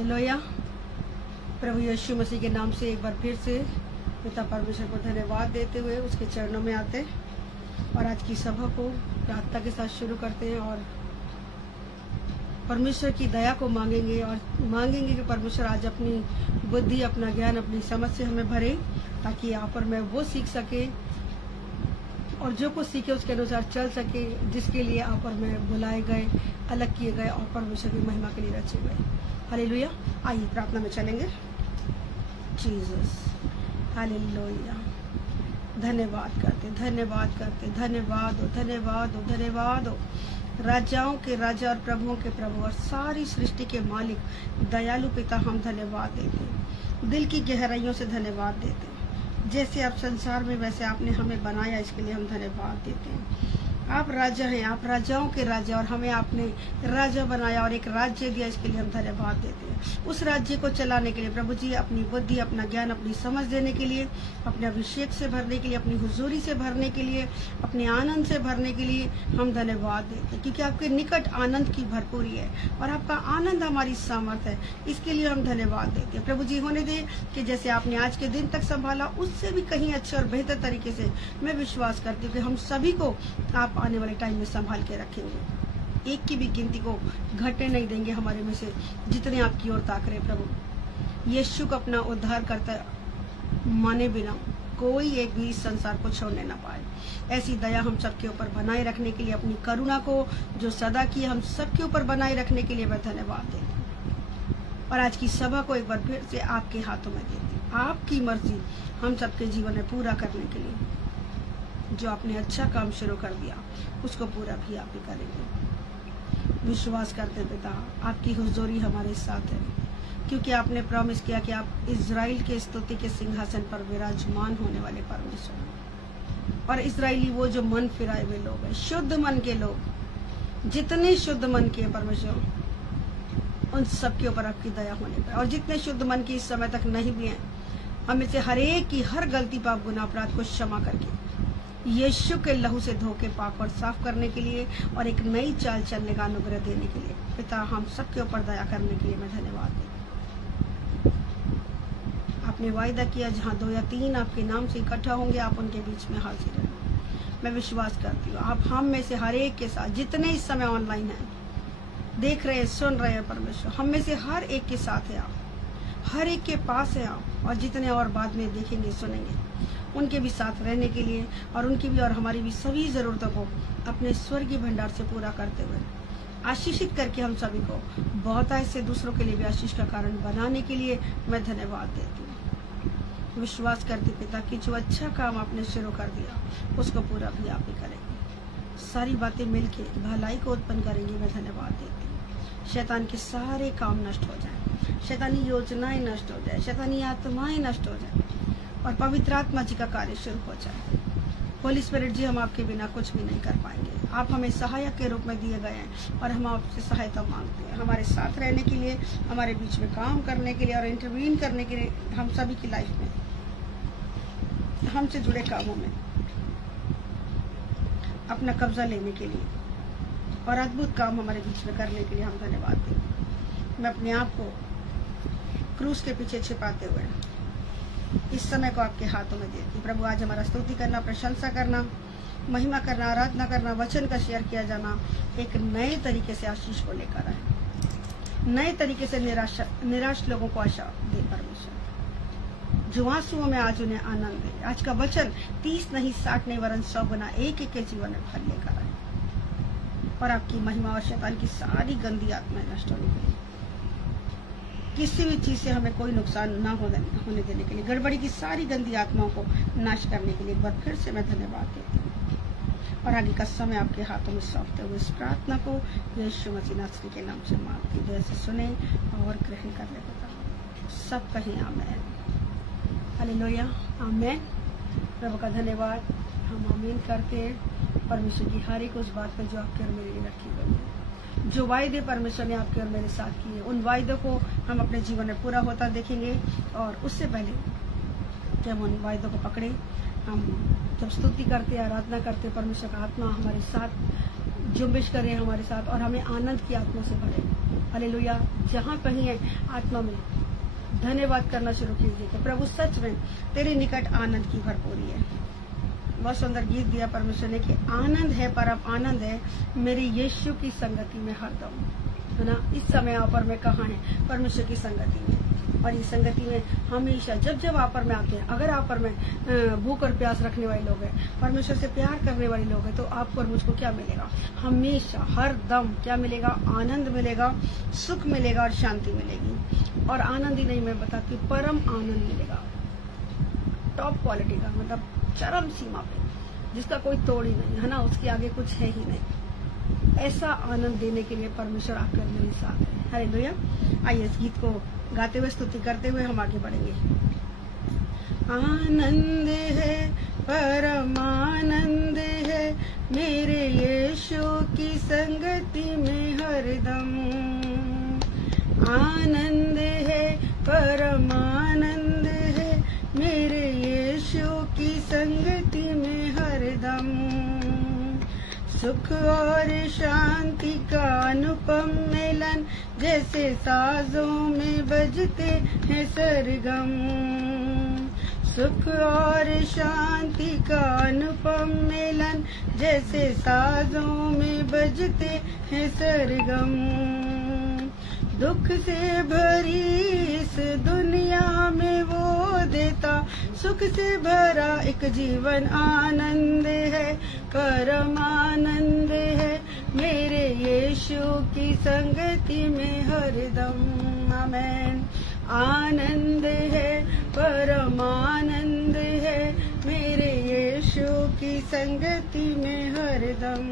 Hallelujah. प्रभु यीशु मसीह के नाम से एक बार फिर से पिता परमेश्वर को धन्यवाद देते हुए उसके चरणों में आते और आज की सभा को प्रार्थना के साथ शुरू करते हैं और परमेश्वर की दया को मांगेंगे और मांगेंगे कि परमेश्वर आज अपनी बुद्धि, अपना ज्ञान, अपनी समझ से हमें भरे, ताकि यहाँ पर मैं वो सीख सके और जो कुछ सीखे उसके अनुसार चल सके, जिसके लिए यहाँ पर मैं बुलाए गए, अलग किए गए और परमेश्वर की महिमा के लिए रचे गए। हालेलुया। आइए प्रार्थना में चलेंगे। Jesus, hallelujah. धन्यवाद करते, धन्यवाद करते, धन्यवाद हो, धन्यवाद हो, धन्यवाद हो। राजाओं के राजा और प्रभुओं के प्रभु और सारी सृष्टि के मालिक दयालु पिता, हम धन्यवाद देते हैं, दिल की गहराइयों से धन्यवाद देते हैं। जैसे आप संसार में वैसे आपने हमें बनाया, इसके लिए हम धन्यवाद देते हैं। आप राजा हैं, आप राजाओं के राजा और हमें आपने राजा बनाया और एक राज्य दिया, इसके लिए हम धन्यवाद देते हैं। उस राज्य को चलाने के लिए प्रभु जी अपनी बुद्धि, अपना ज्ञान, अपनी समझ देने के लिए, अपने अभिषेक से भरने के लिए, अपनी हुजूरी से भरने के लिए, अपने आनंद से भरने के लिए हम धन्यवाद देते हैं, क्योंकि आपके निकट आनंद की भरपूरी है और आपका आनंद हमारी सामर्थ्य है। इसके लिए हम धन्यवाद देते हैं। प्रभु जी होने दे कि जैसे आपने आज के दिन तक संभाला, उससे भी कहीं अच्छे और बेहतर तरीके से मैं विश्वास करती हूँ कि हम सभी को आप आने वाले टाइम में संभाल के रखेंगे। एक की भी गिनती को घटने नहीं देंगे हमारे में से, जितने आपकी ओर ताक रहे। प्रभु यीशु को अपना उद्धार करता माने बिना कोई एक भी इस संसार को छोड़ने ना पाए। ऐसी दया हम सबके ऊपर बनाए रखने के लिए, अपनी करुणा को जो सदा की हम सबके ऊपर बनाए रखने के लिए मैं धन्यवाद देती हूँ। और आज की सभा को एक बार फिर से आपके हाथों में देती हूँ। आपकी मर्जी हम सबके जीवन में पूरा करने के लिए जो आपने अच्छा काम शुरू कर दिया, उसको पूरा भी आप ही करेंगे। विश्वास करते पिता, आपकी हुजूरी हमारे साथ है, क्योंकि आपने प्रॉमिस किया कि आप इजराइल के स्तुति के सिंहासन पर विराजमान होने वाले परमेश्वर हैं। और इजराइली वो जो मन फिराए हुए लोग हैं, शुद्ध मन के लोग, जितने शुद्ध मन के परमेश्वर, उन सबके ऊपर आपकी दया होने का। और जितने शुद्ध मन की इस समय तक नहीं भी हैं, हमें से हर एक की हर गलती, पाप, गुनाह, अपराध को क्षमा करके यीशु के लहू से धो के पाक और साफ करने के लिए और एक नई चाल चलने का अनुग्रह देने के लिए पिता, हम सबके ऊपर दया करने के लिए मैं धन्यवाद देती हूँ। आपने वायदा किया जहाँ 2 या 3 आपके नाम से इकट्ठा होंगे, आप उनके बीच में हाजिर रहेंगे। मैं विश्वास करती हूँ आप हम में से हर एक के साथ, जितने इस समय ऑनलाइन हैं, देख रहे हैं, सुन रहे हैं, परमेश्वर हम में से हर एक के साथ है आप, हर एक के पास है आप, और जितने और बाद में देखेंगे, सुनेंगे, उनके भी साथ रहने के लिए और उनकी भी और हमारी भी सभी जरूरतों को अपने स्वर्गीय भंडार से पूरा करते हुए आशीषित करके हम सभी को बहुत ऐसे दूसरों के लिए भी आशीष का कारण बनाने के लिए मैं धन्यवाद देती हूँ। विश्वास करती पिता कि जो अच्छा काम आपने शुरू कर दिया, उसको पूरा भी आप ही करेंगे। सारी बातें मिलके भलाई को उत्पन्न करेंगी। मैं धन्यवाद देती हूँ। शैतान के सारे काम नष्ट हो जाए, शैतानी योजनाएं नष्ट हो जाए, शैतानी आत्माएं नष्ट हो जाए और पवित्र आत्मा जी का कार्य शुरू हो जाए। होली स्पिरिट जी, हम आपके बिना कुछ भी नहीं कर पाएंगे। आप हमें सहायक के रूप में दिए गए हैं और हम आपसे सहायता मांगते हैं, हमारे साथ रहने के लिए, हमारे बीच में काम करने के लिए और इंटरवीन करने के लिए, हम सभी की लाइफ में, हमसे जुड़े कामों में अपना कब्जा लेने के लिए और अद्भुत काम हमारे बीच में करने के लिए हम धन्यवाद दें। मैं अपने आप को क्रूस के पीछे छिपाते हुए इस समय को आपके हाथों में देती। प्रभु, आज हमारा स्तुति करना, प्रशंसा करना, महिमा करना, आराधना करना, वचन का शेयर किया जाना एक नए तरीके से आशीष को लेकर आए, नए तरीके से निराश लोगों को आशा दे परमेश्वर, जो आंसुओं में आज उन्हें आनंद दे। आज का वचन 30 नहीं 60 नहीं वरन 100 गुना एक एक के जीवन में फल लेकर आए और आपकी महिमा और शैतान की सारी गंदी आत्माएं नष्ट होने के लिए, किसी भी चीज से हमें कोई नुकसान ना होने देने के लिए, गड़बड़ी की सारी गंदी आत्माओं को नाश करने के लिए एक बार फिर से मैं धन्यवाद देती हूँ। और आगे का समय आपके हाथों में सौंपते हुए इस प्रार्थना को यीशु मसीह नासरी के नाम से मांगती हूँ। जैसे सुने और ग्रहण कर ले पिता, सब कहीं आमेन। हालेलुया, आमेन। प्रभु का धन्यवाद। हम आमीन करके परमेश्वर की हर एक उस बात पर जो आपके और मेरे लिए रखी गई है, जो वायदे परमेश्वर ने आपके और मेरे साथ किए, उन वायदों को हम अपने जीवन में पूरा होता देखेंगे। और उससे पहले जब उन वायदों को पकड़े, हम जब स्तुति करते, आराधना करते, परमेश्वर का आत्मा हमारे साथ जुम्बिश करे हमारे साथ और हमें आनंद की आत्मा से भरे। हालेलुया। जहाँ कहीं है आत्मा में धन्यवाद करना शुरू कीजिए कि प्रभु सच में तेरे निकट आनंद की भरपूरी है। बहुत सुंदर गीत दिया परमेश्वर ने कि आनंद है, परम आनंद है मेरी यीशु की संगति में हरदम, है ना। इस समय आप और मैं कहाँ हैं? परमेश्वर की संगति में। और इस संगति में हमेशा जब आप और मैं आते हैं, अगर आप और मैं भूख और प्यास रखने वाले लोग हैं, परमेश्वर से प्यार करने वाले लोग हैं, तो आपको और मुझको क्या मिलेगा? हमेशा हर दम क्या मिलेगा? आनंद मिलेगा, सुख मिलेगा और शांति मिलेगी। और आनंद ही नहीं, मैं बताती हूँ, परम आनंद मिलेगा, टॉप क्वालिटी का, मतलब चरम सीमा पे, जिसका कोई तोड़ ही नहीं, है ना। उसके आगे कुछ है ही नहीं। ऐसा आनंद देने के लिए परमेश्वर आकर मेरे साथ है। हालेलुया। आइए इस गीत को गाते हुए, स्तुति करते हुए हम आगे बढ़ेंगे। आनंद है, परम आनंद है मेरे यीशु की संगति में हरदम। आनंद है, परम आनंद है मेरे यीशु की संगति में हरदम। सुख और शांति का अनुपम मिलन जैसे साजों में बजते हैं सरगम। सुख और शांति का अनुपम मिलन जैसे साजों में बजते हैं सरगम। दुख से भरी इस दुनिया में वो देता सुख से भरा एक जीवन आनंद है, परम आनंद है मेरे यीशु की संगति में हरदम। आमेन। आनंद है, परम आनंद है मेरे यीशु की संगति में हरदम।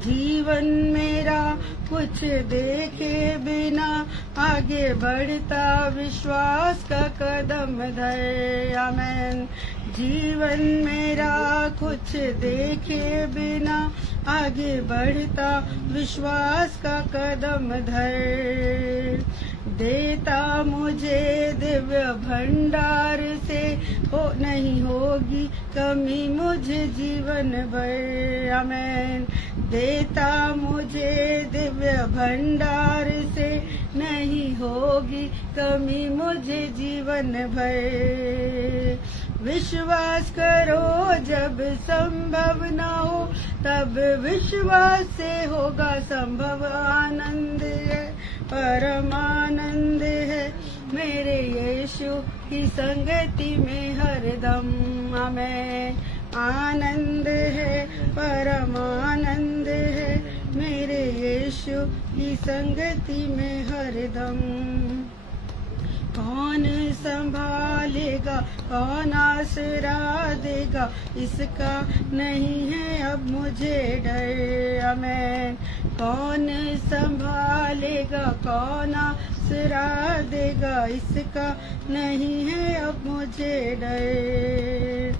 जीवन मेरा कुछ देखे बिना आगे बढ़ता विश्वास का कदम धरे। आमेन। जीवन मेरा कुछ देखे बिना आगे बढ़ता विश्वास का कदम धरे। देता मुझे दिव्य भंडार से हो नहीं होगी कमी मुझे जीवन भर। आमेन। देता मुझे दिव्य भंडार से नहीं होगी कमी मुझे जीवन भर। विश्वास करो जब संभव न हो तब विश्वास से होगा संभव। आनंद है, परम आनंद है मेरे यीशु की संगति में हरदम। आमेन। आनंद है, परम आनंद है मेरे यीशु की संगति में हरदम। कौन संभालेगा, कौन आसरा देगा, इसका नहीं है अब मुझे डर। आमेन। कौन संभालेगा, कौन आसरा देगा, इसका नहीं है अब मुझे डर।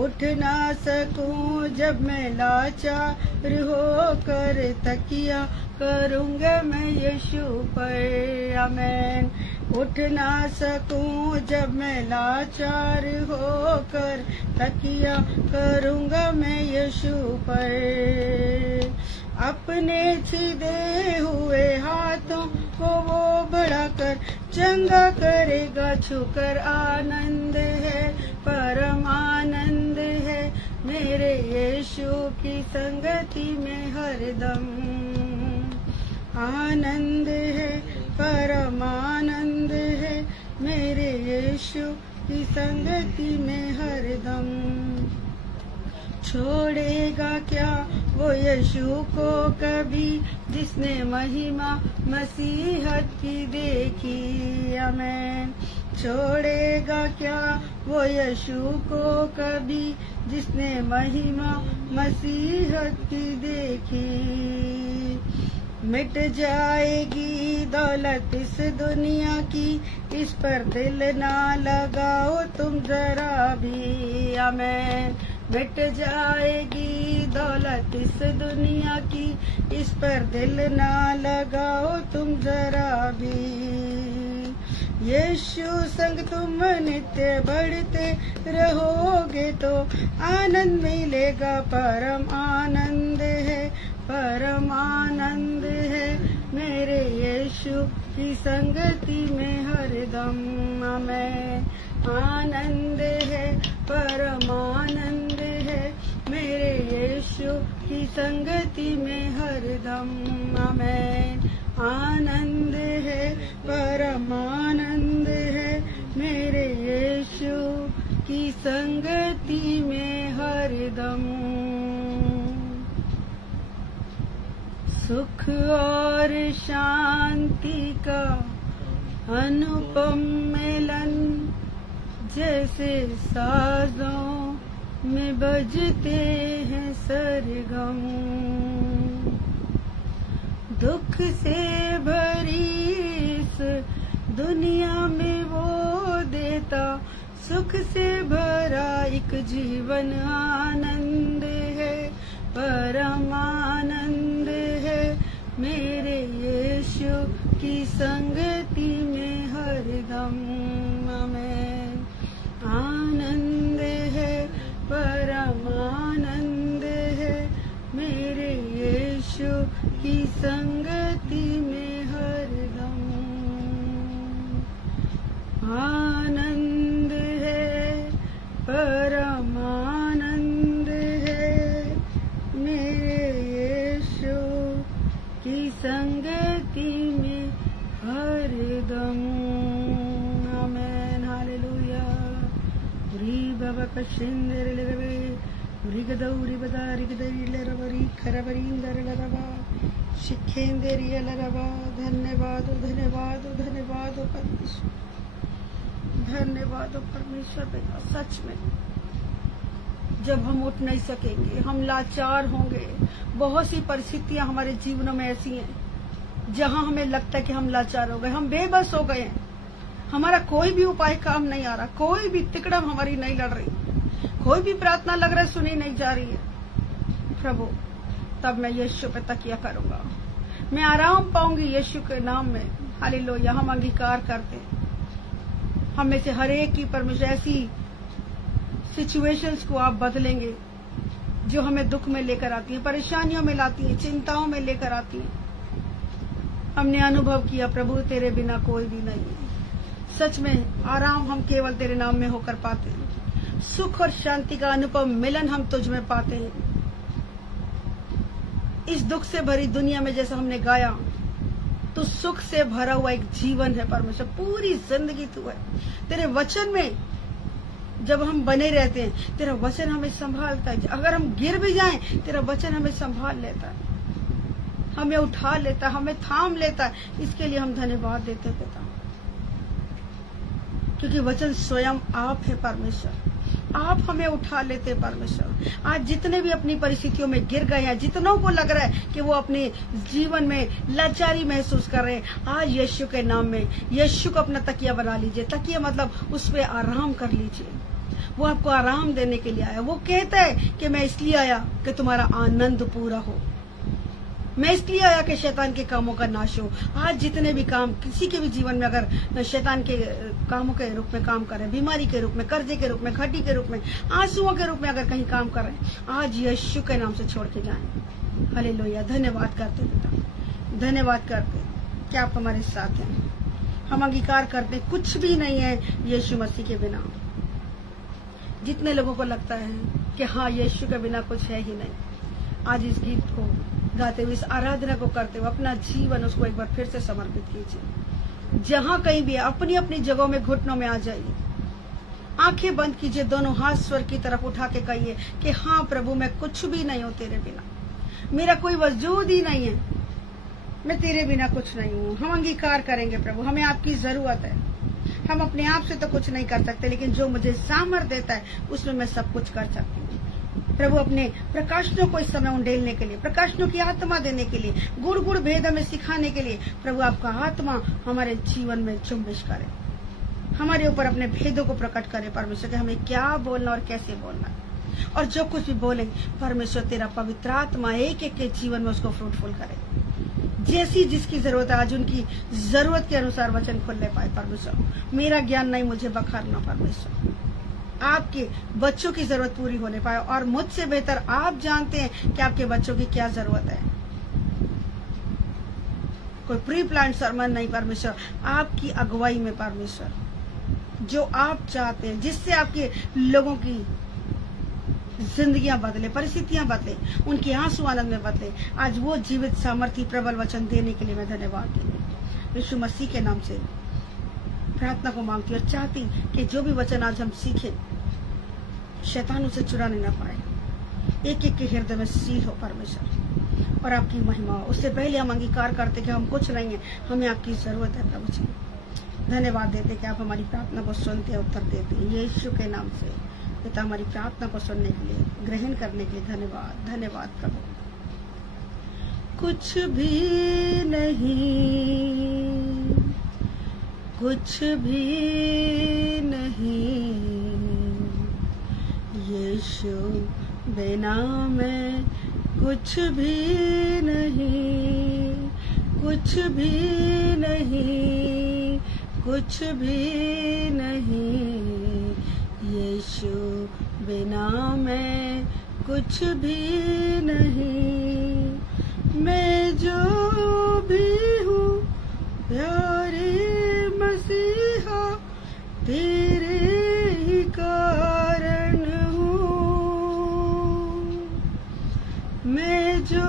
उठ ना सकूं जब मैं लाचार होकर तकिया करूँगा मैं यीशु पर। आमेन। उठ ना सकूं जब मैं लाचार होकर तकिया करूँगा मैं यीशु पर। अपने छिदे हुए हाथों को वो बढ़ाकर चंगा करेगा छूकर। आनंद है, परम आनंद है मेरे यीशु की संगति में हरदम। आनंद है, परम आनंद है मेरे यीशु की संगति में हरदम। छोड़ेगा क्या वो यीशु को कभी जिसने महिमा मसीहत की देखी। आमेन। छोड़ेगा क्या वो यीशु को कभी जिसने महिमा मसीहत की देखी। मिट जाएगी दौलत इस दुनिया की, इस पर दिल ना लगाओ तुम जरा भी। आमेन। मिट जाएगी दौलत इस दुनिया की, इस पर दिल ना लगाओ तुम जरा भी। यीशु संग तुम नित्य बढ़ते रहोगे तो आनंद मिलेगा, परम आनंद है, परम आनंद है मेरे यीशु की संगति में हरदम मैं आनंद है, परमानंद है। मेरे यीशु की संगति में हरदम मैं आनंद है, परमानंद है। मेरे यीशु की संगति में हरदम। सुख और शांति का अनुपम मिलन जैसे साजों में बजते हैं सरगम। दुख से भरी इस दुनिया में वो देता, सुख से भरा एक जीवन आनंद है, परम आनंद है। मेरे यीशु की संगति में हरदम मैं आनंद है, परम आनंद है। मेरे यीशु की संगति में हरदम आनंद है, परम आनंद है। मेरे यीशु की संगति में हरदम। आमेन, हालेलुया। री बाबा का शिंदर लरवे री गदौरी बदा री गदरी लरवरी खरवरींदर लरवा शिखेंदर ये लरवा। धन्यवाद धन्यवाद धन्यवाद परमेश्वर, धन्यवाद परमेश्वर। बेटा सच में जब हम उठ नहीं सकेंगे, हम लाचार होंगे। बहुत सी परिस्थितियां हमारे जीवनों में ऐसी हैं जहां हमें लगता है कि हम लाचार हो गए, हम बेबस हो गए हैं, हमारा कोई भी उपाय काम नहीं आ रहा, कोई भी तिकड़म हमारी नहीं लड़ रही, कोई भी प्रार्थना लग रहा है सुनी नहीं जा रही है। प्रभु तब मैं यीशु पे तकिया करूंगा, मैं आराम पाऊंगी यीशु के नाम में। हालेलुया। हम अंगीकार करते हैं हम में से हर एक की परमेश्वर ऐसी सिचुएशंस को आप बदलेंगे जो हमें दुख में लेकर आती हैं, परेशानियों में लाती हैं, चिंताओं में लेकर आती हैं। हमने अनुभव किया प्रभु तेरे बिना कोई भी नहीं है। सच में आराम हम केवल तेरे नाम में होकर पाते हैं। सुख और शांति का अनुपम मिलन हम तुझ में पाते हैं। इस दुख से भरी दुनिया में जैसा हमने गाया, तो सुख से भरा हुआ एक जीवन है परमेश्वर, पूरी जिंदगी तू है। तेरे वचन में जब हम बने रहते हैं, तेरा वचन हमें संभालता है। अगर हम गिर भी जाएं, तेरा वचन हमें संभाल लेता है, हमें उठा लेता है, हमें थाम लेता है। इसके लिए हम धन्यवाद देते हैं पिता, क्योंकि वचन स्वयं आप है परमेश्वर, आप हमें उठा लेते परमेश्वर। आज जितने भी अपनी परिस्थितियों में गिर गए हैं, जितनों को लग रहा है कि वो अपने जीवन में लाचारी महसूस कर रहे हैं, आज यीशु के नाम में यीशु को अपना तकिया बना लीजिए। तकिया मतलब उस पर आराम कर लीजिए। वो आपको आराम देने के लिए आया। वो कहता है कि मैं इसलिए आया कि तुम्हारा आनंद पूरा हो, मैं इसलिए आया कि शैतान के कामों का नाश हो। आज जितने भी काम किसी के भी जीवन में अगर शैतान के कामों के रूप में काम कर रहे हैं, बीमारी के रूप में, कर्जे के रूप में, घटी के रूप में, आंसुओं के रूप में अगर कहीं काम कर रहे हैं, आज यीशु के नाम से छोड़ के जाएं। हालेलुया। धन्यवाद करते पिता, धन्यवाद करते कि आप हमारे साथ हैं। हम अंगीकार करते कुछ भी नहीं है यीशु मसीह के बिना। जितने लोगों को लगता है कि हाँ यीशु के बिना कुछ है ही नहीं, आज इस गीत को गाते हुए, इस आराधना को करते हुए अपना जीवन उसको एक बार फिर से समर्पित कीजिए। जहां कहीं भी अपनी अपनी जगहों में घुटनों में आ जाइए, आंखें बंद कीजिए, दोनों हाथ स्वर की तरफ उठा के कहिए कि हाँ प्रभु मैं कुछ भी नहीं हूं तेरे बिना, मेरा कोई वजूद ही नहीं है, मैं तेरे बिना कुछ नहीं हूं। हम अंगीकार करेंगे प्रभु, हमें आपकी जरूरत है। हम अपने आप से तो कुछ नहीं कर सकते, लेकिन जो मुझे सामर्थ्य देता है उसमें मैं सब कुछ कर सकती हूँ। प्रभु अपने प्रकाशनों को इस समय उंडेलने के लिए, प्रकाशनों की आत्मा देने के लिए, गुड़ गुड़ भेद हमें सिखाने के लिए, प्रभु आपका आत्मा हमारे जीवन में जुम्बिश करे, हमारे ऊपर अपने भेदों को प्रकट करे परमेश्वर, कि हमें क्या बोलना और कैसे बोलना। और जो कुछ भी बोलेंगे परमेश्वर तेरा पवित्र आत्मा एक एक के जीवन में उसको फ्रूटफुल करे। जैसी जिसकी जरूरत है आज उनकी जरूरत के अनुसार वचन खुलने पाए परमेश्वर। मेरा ज्ञान नहीं मुझे बखारना परमेश्वर, आपके बच्चों की जरूरत पूरी होने पाए। और मुझसे बेहतर आप जानते हैं कि आपके बच्चों की क्या जरूरत है। कोई प्री प्लान सरमन नहीं परमेश्वर, आपकी अगुवाई में परमेश्वर, जो आप चाहते हैं जिससे आपके लोगों की जिंदगियां बदले, परिस्थितियां बदले, उनके आंसू आनंद में बदले। आज वो जीवित सामर्थ्य प्रबल वचन देने के लिए मैं धन्यवाद देती यीशु मसीह के नाम से प्रार्थना को मांगती और चाहती कि जो भी वचन आज हम सीखे शैतान उसे चुराने ना पाए, एक एक के हृदय में सील हो परमेश्वर और आपकी महिमा हो। उससे पहले हम अंगीकार करते कि हम कुछ नहीं है, हमें आपकी जरूरत है प्रभु जी। धन्यवाद देते कि आप हमारी प्रार्थना को सुनते हैं, उत्तर देते हैं यीशु के नाम से। पिता हमारी प्रार्थना को सुनने के लिए, ग्रहण करने के लिए धन्यवाद, धन्यवाद प्रभु। कुछ भी नहीं, कुछ भी नहीं यीशु बिना मैं कुछ भी नहीं, कुछ भी नहीं, कुछ भी नहीं यीशु बिना मैं कुछ भी नहीं। मैं जो भी हूँ प्यारे मसीहा तेरे ही कारण हूँ। मैं जो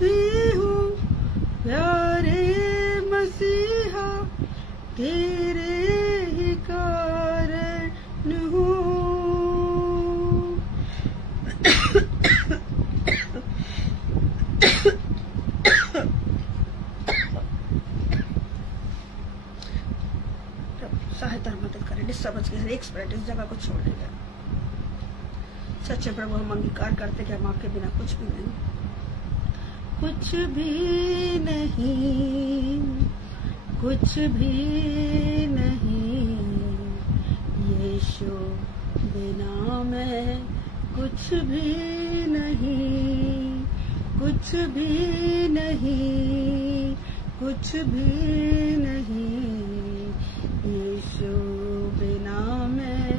भी हूँ प्यारे मसीहा तेरे ही कारण हूँ। सहायता मदद करें, डिस्टर्बेंस के एक स्पिरिट इस जगह को छोड़ देगा। सच्चे प्रभु हम अंगीकार करते कि हम आपके बिना कुछ भी नहीं, कुछ भी नहीं, कुछ भी नहीं यीशु बिना मैं कुछ भी नहीं, कुछ भी नहीं, कुछ भी नहीं यीशु बिना मैं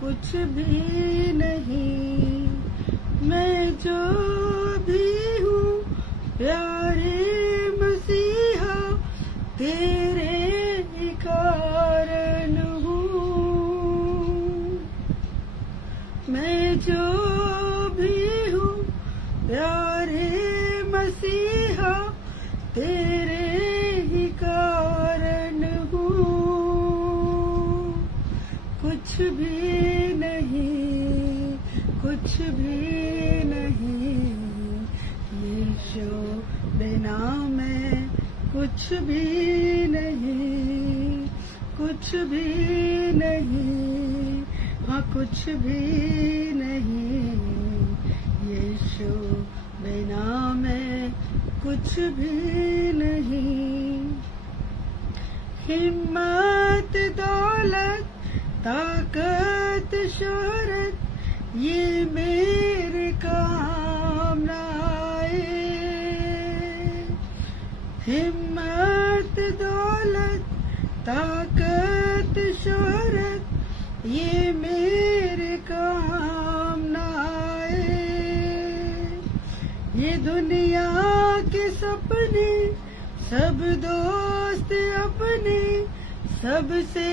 कुछ भी नहीं। मैं जो भी हूँ प्यारे मसीहा तेरे ही कारण हूँ। मैं जो भी हूँ प्यारे मसीहा तेरे ही कारण हूँ। कुछ भी नहीं, कुछ भी नहीं यीशु बिना मैं कुछ भी नहीं, कुछ भी नहीं, हाँ कुछ भी नहीं यीशु बिना मैं कुछ भी नहीं। हिम्मत दौलत ताकत शोहरत ये मेरे काम न आए। हिम्मत दौलत ताकत शोहरत ये मेरे काम न आए। ये दुनिया के सपने सब दोस्त अपने सबसे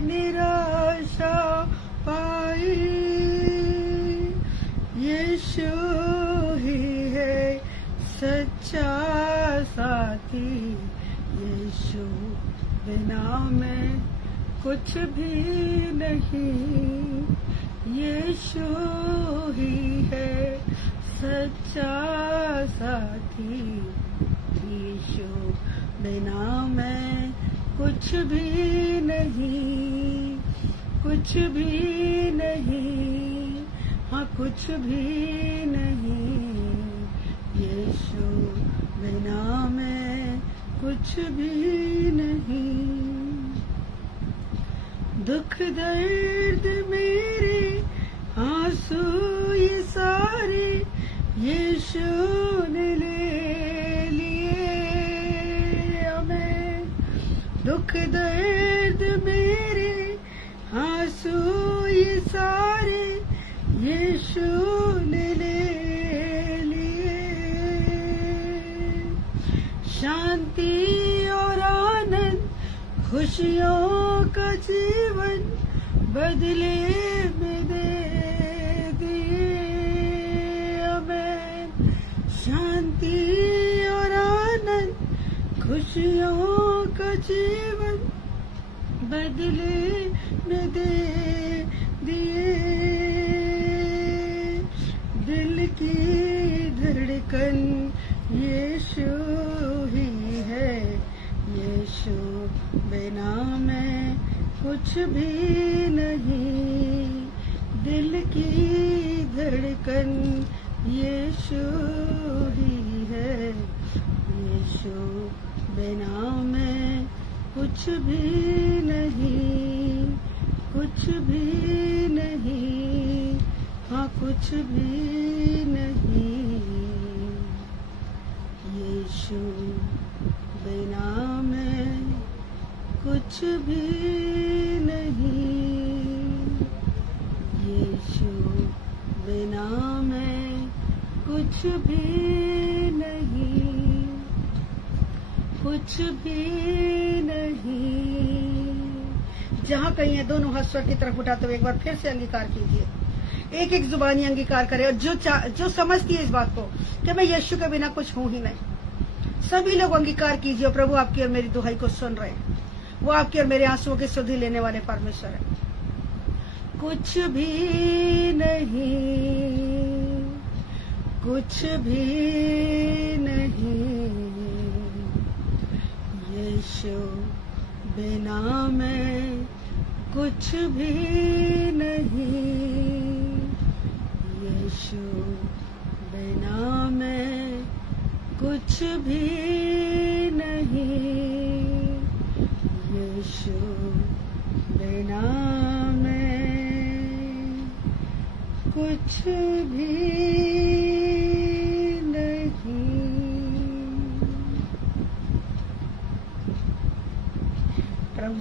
निराशा पाई। यीशु ही है सच्चा साथी, यीशु बिना मैं कुछ भी नहीं। यीशु ही है सच्चा साथी, यीशु बिना मैं कुछ भी नहीं, कुछ भी नहीं, हाँ कुछ भी नहीं यीशु बिना मैं कुछ भी नहीं। दुख दर्द मेरे आंसू ये सारे यीशु ने ले लिए। हमें दुख दर्द मेरे आंसू ये सारे यीशु ने ले लिए। शांति और आनंद, खुशियों का जीवन बदले में दे दिए। आमीन। शांति और आनंद, खुशियों का जीवन बदले में दे दिए। दिल की धड़कन यीशु ही है, यीशु बिना मैं कुछ भी नहीं। दिल की धड़कन यीशु ही है, यीशु बिना मैं कुछ भी नहीं, कुछ भी नहीं, हाँ कुछ भी नहीं। यीशु बिना मैं कुछ भी नहीं, यीशु बिना मैं कुछ भी नहीं, कुछ भी नहीं। जहाँ कहीं है दोनों हाथ स्वर की तरफ उठाते हुए एक बार फिर से अंगीकार कीजिए। एक एक जुबानी अंगीकार करे, और जो समझती है इस बात को कि मैं यीशु के बिना कुछ हूं ही नहीं, सभी लोग अंगीकार कीजिए। प्रभु आपकी और मेरी दुहाई को सुन रहे हैं, वो आपके और मेरे आंसुओं की सुधि लेने वाले परमेश्वर है। कुछ भी नहीं, कुछ भी नहीं, यीशु बिना मैं कुछ भी नहीं, यीशु बिना मैं कुछ भी नहीं, यीशु बिना मैं कुछ भी नहीं। प्रभु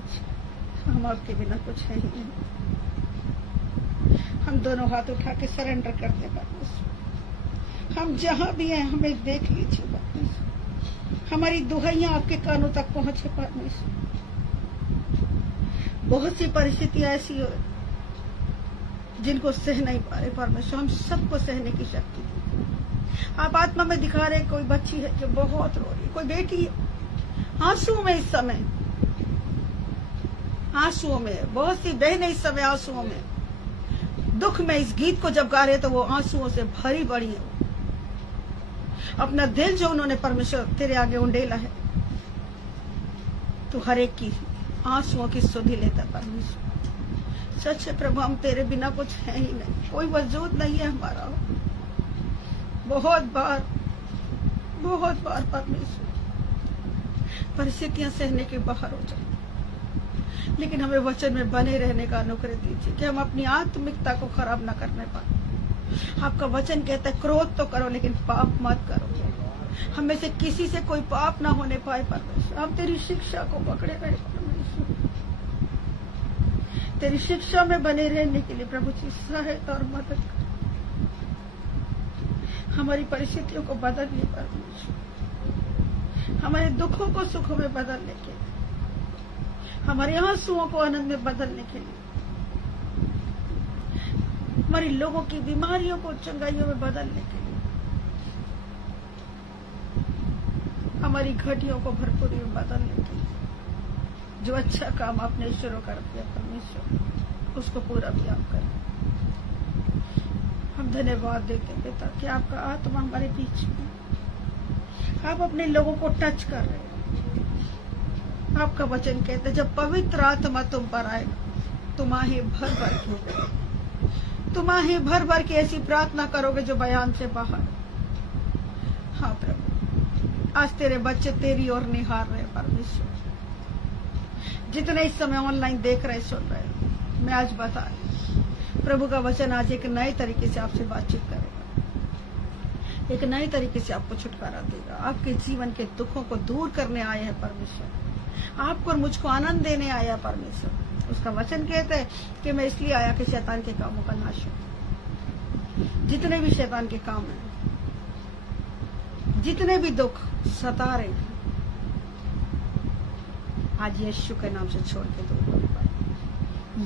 हम आपके बिना कुछ है ही नहीं। हम दोनों हाथ उठा के सरेंडर करते परमेश्वर, हम जहां भी हैं हमें देख लीजिए परमेश्वर, हमारी दुहाइयां आपके कानों तक पहुंचे परमेश्वर। बहुत सी परिस्थितियां ऐसी हो जिनको सह नहीं पा रहे परमेश्वर, हम सबको सहने की शक्ति दीजिए। आप आत्मा में दिखा रहे, कोई बच्ची है जो बहुत रो रही, कोई बेटी आंसुओं में इस समय, आंसुओं में, बहुत सी बहनें इस समय आंसुओं में, दुख में इस गीत को जब गा रहे तो वो आंसुओं से भरी पड़ी है। अपना दिल जो उन्होंने परमेश्वर तेरे आगे उंडेला है, तो हर एक की आंसुओं की सुधि लेता परमेश्वर। सच है प्रभु, हम तेरे बिना कुछ है ही नहीं, कोई वजूद नहीं है हमारा। बहुत बार परमेश्वर परिस्थितियां सहने के बाहर हो जाए, लेकिन हमें वचन में बने रहने का अनुग्रह दीजिए कि हम अपनी आत्मिकता को खराब न करने पाए। आपका वचन कहता है क्रोध तो करो लेकिन पाप मत करो। हम में से किसी से कोई पाप ना होने पाए परमेश्वर। हम तेरी शिक्षा को पकड़े रहे परमेश्वर, तेरी शिक्षा में बने रहने के लिए प्रभु जी सहायता और मदद कर। हमारी परिस्थितियों को बदलिए परमेश्वर, हमारे दुखों को सुखों में बदलने के लिए, हमारे आंसुओं को आनंद में बदलने के लिए, हमारे लोगों की बीमारियों को चंगाइयों में बदलने के लिए, हमारी घटियों को भरपूरी में बदलने के लिए। जो अच्छा काम आपने शुरू कर दिया परमेश्वर, उसको पूरा भी आप करें। हम धन्यवाद देते हैं पिता कि आपका आत्मा हमारे बीच में, आप अपने लोगों को टच कर रहे हैं। आपका वचन कहते हैं जब पवित्र आत्मा तुम पर आएगा, तुम आहे भर भर के, तुम आहे भर भर के ऐसी प्रार्थना करोगे जो बयान से बाहर। हाँ प्रभु, आज तेरे बच्चे तेरी ओर निहार रहे परमेश्वर। जितने इस समय ऑनलाइन देख रहे सुन रहे, मैं आज बता रही, प्रभु का वचन आज एक नए तरीके से आपसे बातचीत करेगा, एक नए तरीके से आपको छुटकारा देगा। आपके जीवन के दुखों को दूर करने आए हैं परमेश्वर, आपको और मुझको आनंद देने आया परमेश्वर। उसका वचन कहता है कि मैं इसलिए आया कि शैतान के कामों का नाश हो। जितने भी शैतान के काम हैं, जितने भी दुख सता रहे हैं, आज यीशु के नाम से छोड़ के दूर होने पाए,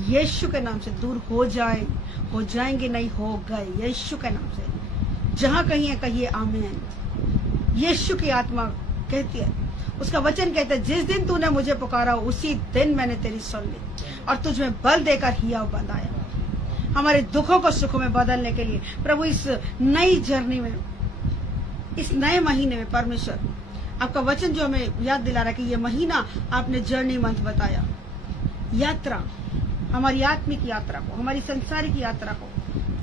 यीशु के नाम से दूर हो जाएंगे नहीं, हो गए यीशु के नाम से। जहां कहीं है कहिए आमीन। यीशु की आत्मा कहती है, उसका वचन कहता है, जिस दिन तूने मुझे पुकारा उसी दिन मैंने तेरी सुन ली और तुझ में बल देकर हियाव बनाया। हमारे दुखों को सुखों में बदलने के लिए प्रभु इस नई जर्नी में, इस नए महीने में परमेश्वर आपका वचन जो हमें याद दिला रहा है कि ये महीना आपने जर्नी मंथ बताया, यात्रा, हमारी आत्मिक यात्रा को, हमारी संसारिक यात्रा को,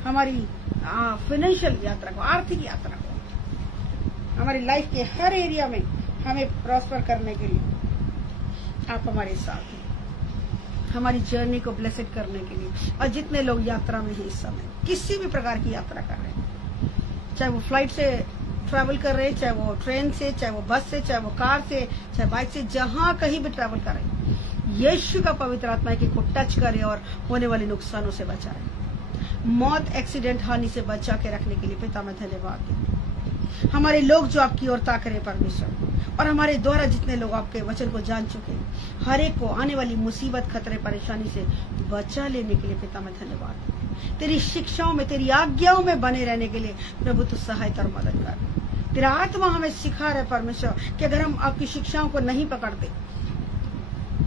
हमारी फाइनेंशियल यात्रा को, आर्थिक यात्रा को, हमारी लाइफ के हर एरिया में हमें प्रॉस्पर करने के लिए आप हमारे साथ हैं, हमारी जर्नी को ब्लेसेड करने के लिए। और जितने लोग यात्रा में हैं इस समय, किसी भी प्रकार की यात्रा कर रहे हैं, चाहे वो फ्लाइट से ट्रैवल कर रहे हैं, चाहे वो ट्रेन से, चाहे वो बस से, चाहे वो कार से, चाहे बाइक से, जहां कहीं भी ट्रैवल कर रहे हैं, यीशु का पवित्र आत्मा है कि को टच करे और होने वाले नुकसानों से बचाए, मौत, एक्सीडेंट, हानि से बचा के रखने के लिए पिता मैं धन्यवाद दें। हमारे लोग जो आपकी ओर ताक रहे परमेश्वर, और हमारे द्वारा जितने लोग आपके वचन को जान चुके हैं, हर एक को आने वाली मुसीबत, खतरे, परेशानी से बचा लेने के लिए पिता मैं धन्यवाद दें। तेरी शिक्षाओं में, तेरी आज्ञाओं में बने रहने के लिए प्रभु तू सहायता और मदद कर। तेरा आत्मा हमें सिखा रहा है परमेश्वर कि अगर हम आपकी शिक्षाओं को नहीं पकड़ते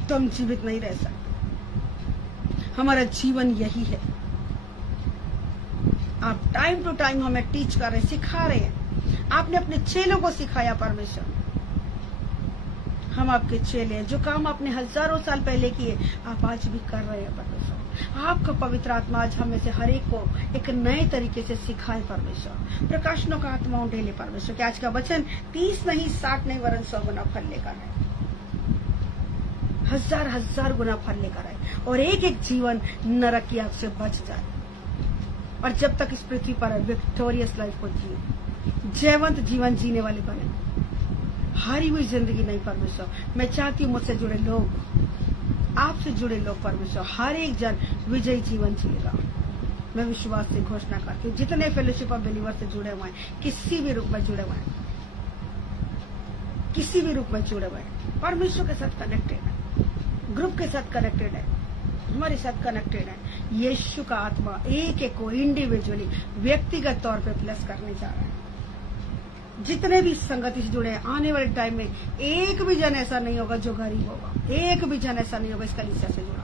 तो हम जीवित नहीं रह सकते। हमारा जीवन यही है। आप टाइम टू टाइम हमें टीच कर रहे, सिखा रहे हैं। आपने अपने चेलों को सिखाया परमेश्वर, हम आपके चेले हैं। जो काम आपने हजारों साल पहले किए आप आज भी कर रहे हैं परमेश्वर। आपका पवित्र आत्मा आज हमें से हर एक को एक नए तरीके से सिखाए परमेश्वर। प्रकाशनों का आत्मा उठेले परमेश्वर कि आज का वचन 30 नहीं 60 नहीं वरन 100 गुना फल लेकर आए, हजार हजार गुना फल लेकर आए, और एक एक जीवन नरक की आग से बच जाए। और जब तक इस पृथ्वी पर विक्टोरियस लाइफ को जिए, जयवंत जीवन जीने वाले बने, हारी हुई जिंदगी नहीं परमेश्वर। मैं चाहती हूँ मुझसे जुड़े लोग, आपसे जुड़े लोग परमेश्वर, हर एक जन विजयी जीवन जिएगा। मैं विश्वास से घोषणा करती हूँ जितने फेलोशिप ऑफ बिलीवर से जुड़े हुए हैं, किसी भी रूप में जुड़े हुए हैं, किसी भी रूप में जुड़े हुए हैं, परमेश्वर के साथ कनेक्टेड है, ग्रुप के साथ कनेक्टेड है, हमारे साथ कनेक्टेड है। यीशु का आत्मा एक एक को इंडिविजुअली, व्यक्तिगत तौर पे प्लस करने जा रहा है। जितने भी संगति से जुड़े हैं, आने वाले टाइम में एक भी जन ऐसा नहीं होगा जो गरीब होगा, एक भी जन ऐसा नहीं होगा इस कलीसिया से जुड़ा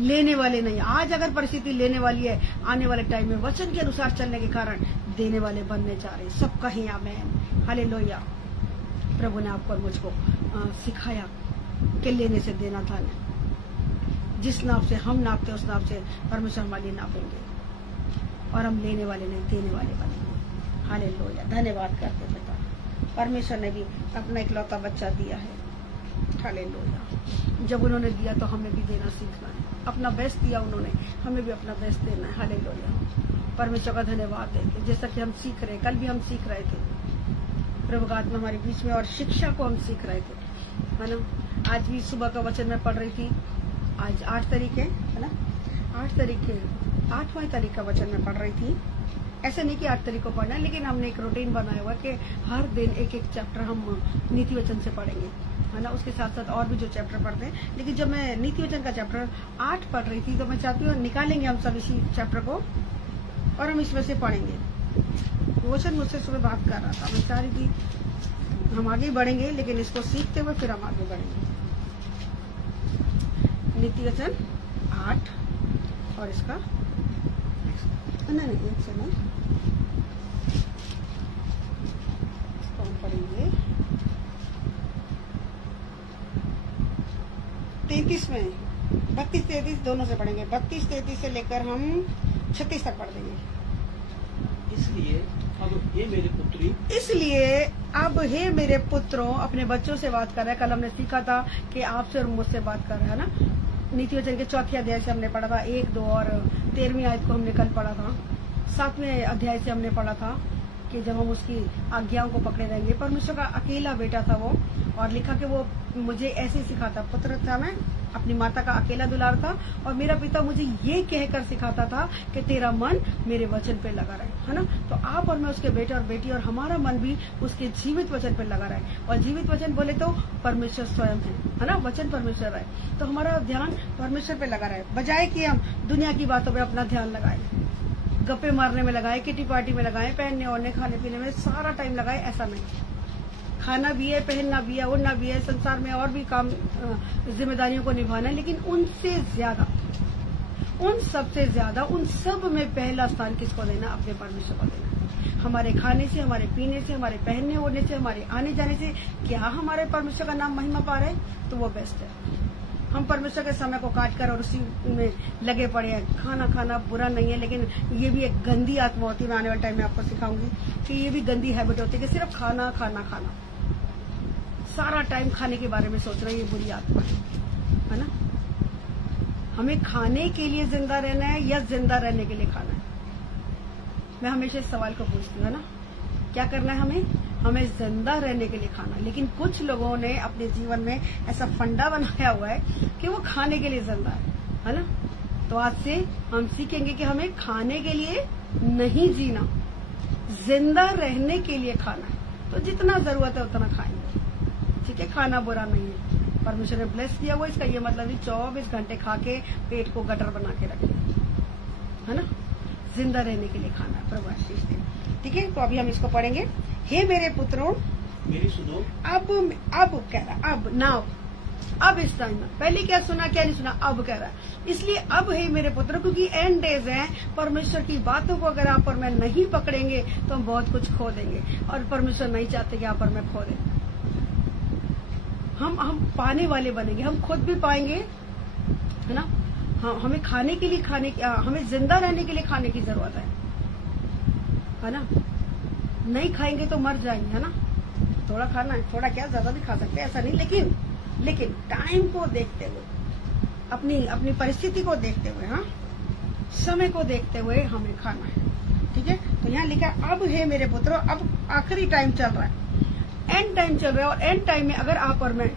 लेने वाले नहीं। आज अगर परिस्थिति लेने वाली है, आने वाले टाइम में वचन के अनुसार चलने के कारण देने वाले बनने जा रहे हैं। सब कहें आमीन, हालेलुया। प्रभु ने आपको और मुझको सिखाया कि लेने से देना था, जिस नाप से हम नापते उस नाप से परमेश्वर हमारे लिए नापेंगे, और हम लेने वाले नहीं देने वाले बनेंगे। हालेलुया। धन्यवाद करते पिता, परमेश्वर ने भी अपना इकलौता बच्चा दिया है। हालेलुया। जब उन्होंने दिया तो हमें भी देना सीखना है। अपना बेस्ट दिया उन्होंने, हमें भी अपना बेस्ट देना है। हालेलुया। परमेश्वर का धन्यवाद देते, जैसा कि हम सीख रहे, कल भी हम सीख रहे थे प्रभु का आत्मा हमारे बीच में, और शिक्षा को हम सीख रहे थे, है ना। आज भी सुबह का वचन मैं पढ़ रही थी, आज 8 तारीख है ना, 8वां तारीख का वचन मैं पढ़ रही थी। ऐसा नहीं कि 8 तारीख को पढ़ना है, लेकिन हमने एक रूटीन बनाया हुआ कि हर दिन एक एक चैप्टर हम नीति वचन से पढ़ेंगे, है ना। उसके साथ साथ और भी जो चैप्टर पढ़ते हैं, लेकिन जब मैं नीति वचन का चैप्टर 8 पढ़ रही थी तो मैं चाहती हूँ निकालेंगे हम सब इसी चैप्टर को और हम इसमें से पढ़ेंगे। वचन मुझसे सुबह बात कर रहा था, मैं चाह रही थी हम आगे बढ़ेंगे, लेकिन इसको सीखते हुए फिर हम आगे बढ़ेंगे। नीति वचन 8 और इसका नहीं एक से नहीं, इसको हम पढ़ेंगे 33 में, 32-33 दोनों से पढ़ेंगे। 32-33 से लेकर हम 36 तक पढ़ देंगे। इसलिए अब हे मेरे पुत्रों, अपने बच्चों से बात कर रहा है। कल हमने सीखा था कि आपसे और मुझसे बात कर रहा है ना। नीति वचन के 4थे अध्याय से हमने पढ़ा था 1, 2 और 13वीं आयत को हमने कल पढ़ा था। 7वें अध्याय से हमने पढ़ा था कि जब हम उसकी आज्ञाओं को पकड़े रहेंगे। परमेश्वर का अकेला बेटा था वो, और लिखा कि वो मुझे ऐसे सिखाता, पुत्र था मैं अपनी माता का अकेला दुलार था। और मेरा पिता मुझे ये कहकर सिखाता था कि तेरा मन मेरे वचन पे लगा रहे, है ना। तो आप और मैं उसके बेटे और बेटी, और हमारा मन भी उसके जीवित वचन पे लगा रहे। और जीवित वचन बोले तो परमेश्वर स्वयं है ना, वचन परमेश्वर है। तो हमारा ध्यान परमेश्वर पे लगा रहे, बजाय कि हम दुनिया की बातों पे अपना ध्यान लगाए, गप्पे मारने में लगाए, किटी पार्टी में लगाए, पहनने ओढ़ने खाने पीने में सारा टाइम लगाए। ऐसा नहीं, खाना भी है, पहनना भी है, उड़ना भी है, संसार में और भी काम जिम्मेदारियों को निभाना है। लेकिन उनसे ज्यादा, उन सबसे ज्यादा, उन सब में पहला स्थान किसको देना? अपने परमेश्वर को देना। हमारे खाने से, हमारे पीने से, हमारे पहनने ओढ़ने से, हमारे आने जाने से क्या हमारे परमेश्वर का नाम महिमा पा रहे हैं? तो वो बेस्ट है। हम परमेश्वर के समय को काट कर और उसी में लगे पड़े हैं। खाना खाना बुरा नहीं है, लेकिन ये भी एक गंदी आत्मा होती है। मैं आने वाले टाइम में आपको सिखाऊंगी कि ये भी गंदी हैबिट होती है कि सिर्फ खाना खाना खाना, सारा टाइम खाने के बारे में सोच रहे हैं। ये बुरी आत्मा है ना। हमें खाने के लिए जिंदा रहना है या जिंदा रहने के लिए खाना है? मैं हमेशा इस सवाल को पूछती हूँ ना, क्या करना है हमें जिंदा रहने के लिए खाना। लेकिन कुछ लोगों ने अपने जीवन में ऐसा फंडा बनाया हुआ है कि वो खाने के लिए जिंदा है ना। तो आज से हम सीखेंगे कि हमें खाने के लिए नहीं जीना, जिंदा रहने के लिए खाना है। तो जितना जरूरत है उतना खाएंगे, ठीक है। खाना बुरा नहीं है, परमेश्वर ने ब्लेस किया हुआ। इसका ये मतलब है 24 घंटे खा के पेट को गटर बना के रखें, है ना। जिंदा रहने के लिए खाना है, प्रभु आशीष दे, ठीक है। तो अभी हम इसको पढ़ेंगे। हे मेरे पुत्रों मेरी सुनो। अब कह रहा, अब नाउ, अब इस टाइम में पहले क्या सुना क्या नहीं सुना, अब कह रहा है। इसलिए अब हे मेरे पुत्र, क्योंकि एंड डेज है। परमेश्वर की बातों को अगर आप और मैं नहीं पकड़ेंगे तो हम बहुत कुछ खो देंगे, और परमेश्वर नहीं चाहते कि आप और मैं खो दें। हम पाने वाले बनेंगे, हम खुद भी पाएंगे, है ना। हमें खाने के लिए हमें जिंदा रहने के लिए खाने की जरूरत है ना। नहीं खाएंगे तो मर जाएंगे, है ना। थोड़ा खाना है, थोड़ा क्या, ज्यादा भी खा सकते हैं, ऐसा नहीं। लेकिन टाइम को देखते हुए, अपनी परिस्थिति को देखते हुए, हाँ, समय को देखते हुए हमें खाना है, ठीक है। तो यहाँ लिखा अब है मेरे पुत्रों, अब आखिरी टाइम चल रहा है, एंड टाइम चल रहा है। और एंड टाइम में अगर आप और मैं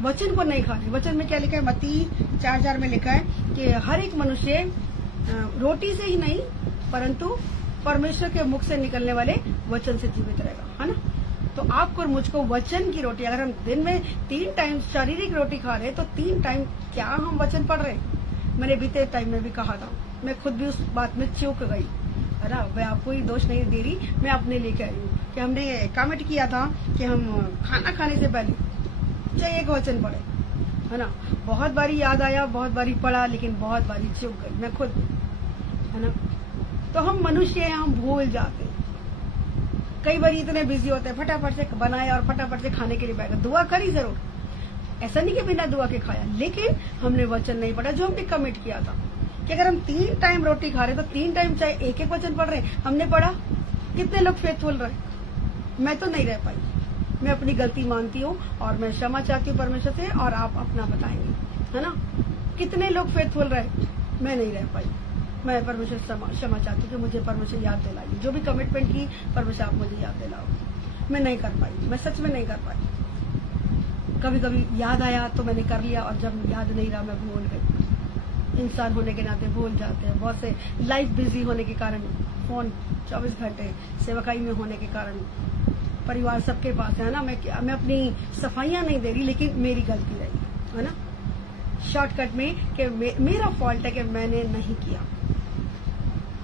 वचन को नहीं खा रहे, वचन में क्या लिखा है? मत्ती 4:4 में लिखा है कि हर एक मनुष्य रोटी से ही नहीं परंतु परमेश्वर के मुख से निकलने वाले वचन से जीवित रहेगा, है ना। तो आपको और मुझको वचन की रोटी, अगर हम दिन में 3 टाइम शारीरिक रोटी खा रहे हैं तो 3 टाइम क्या हम वचन पढ़ रहे हैं? मैंने बीते टाइम में भी कहा था, मैं खुद भी उस बात में चूक गई, है ना। मैं आपको ही दोष नहीं दे रही, मैं अपने लिए कह रही हूँ कि हमने कमेंट किया था कि हम खाना खाने से पहले चाहे एक वचन पढ़े, है ना। बहुत बारी याद आया, बहुत बारी पढ़ा, लेकिन बहुत बारी चूक गई, मैं खुद, है ना। तो हम मनुष्य हैं, हम भूल जाते हैं। कई बार इतने बिजी होते हैं, फटाफट से बनाया और फटाफट से खाने के लिए बैठा। दुआ करी जरूर, ऐसा नहीं कि बिना दुआ के खाया, लेकिन हमने वचन नहीं पढ़ा जो हमने कमिट किया था कि अगर हम 3 टाइम रोटी खा रहे तो 3 टाइम चाहे एक वचन पढ़ रहे, हमने पढ़ा। कितने लोग फेथफुल रहे? मैं तो नहीं रह पाई, मैं अपनी गलती मानती हूँ और मैं क्षमा चाहती हूँ परमेश्वर से, और आप अपना बताएंगे, है ना। कितने लोग फेथफुल रहे? मैं नहीं रह पाई। मैं परमेश्वर क्षमा चाहती हूँ कि मुझे परमेश्वर याद दिलाइए, जो भी कमिटमेंट की परमेश्वर आप मुझे याद दिलाओ। मैं नहीं कर पाई, मैं सच में नहीं कर पाई। कभी कभी याद आया तो मैंने कर लिया, और जब याद नहीं रहा मैं भूल गई। इंसान होने के नाते भूल जाते हैं, बहुत से लाइफ बिजी होने के कारण, फोन 24 घंटे सेवकाई में होने के कारण, परिवार सबके पास है ना। मैं अपनी सफाइयां नहीं दे रही, लेकिन मेरी गलती रही, है ना। शॉर्टकट में कि मेरा फॉल्ट है कि मैंने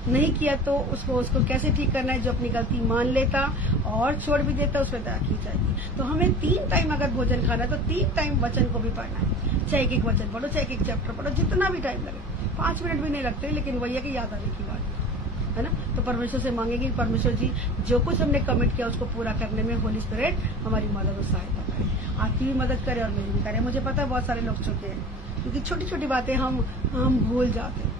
नहीं किया तो उसको कैसे ठीक करना है? जो अपनी गलती मान लेता और छोड़ भी देता, उस पर दया की जाएगी। तो हमें 3 टाइम अगर भोजन खाना है तो 3 टाइम वचन को भी पढ़ना है। चाहे एक वचन पढ़ो, चाहे एक चैप्टर पढ़ो, जितना भी टाइम लगे। 5 मिनट भी नहीं लगते, लेकिन वही है कि याद आने की बात, है ना। तो परमेश्वर से मांगेंगे, परमेश्वर जी जो कुछ हमने कमिट किया उसको पूरा करने में होली स्पिरिट हमारी मदद और सहायता करे। आपकी भी मदद करे और मेरी भी करे। मुझे पता है बहुत सारे लोग चुके हैं, क्योंकि छोटी छोटी बातें हम भूल जाते हैं।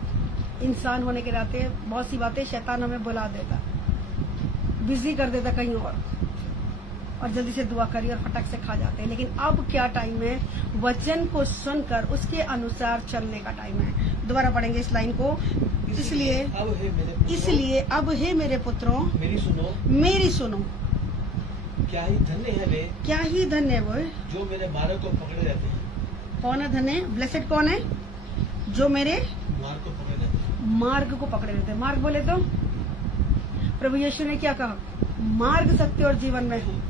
इंसान होने के नाते बहुत सी बातें शैतान हमें बुला देता, बिजी कर देता कहीं और जल्दी से दुआ करी और फटक से खा जाते हैं। लेकिन अब क्या टाइम है? वचन को सुनकर उसके अनुसार चलने का टाइम है। दोबारा पढ़ेंगे इस लाइन को। इसलिए अब हे मेरे पुत्रों, मेरी सुनो। क्या ही धन्य है वे जो मेरे मार्ग को पकड़े रहते हैं। कौन है धन्य? ब्लेसेड कौन है? जो मेरे मार्ग को पकड़े रहते हैं। मार्ग बोले तो प्रभु यीशु ने क्या कहा? मार्ग, सत्य और जीवन में हूँ।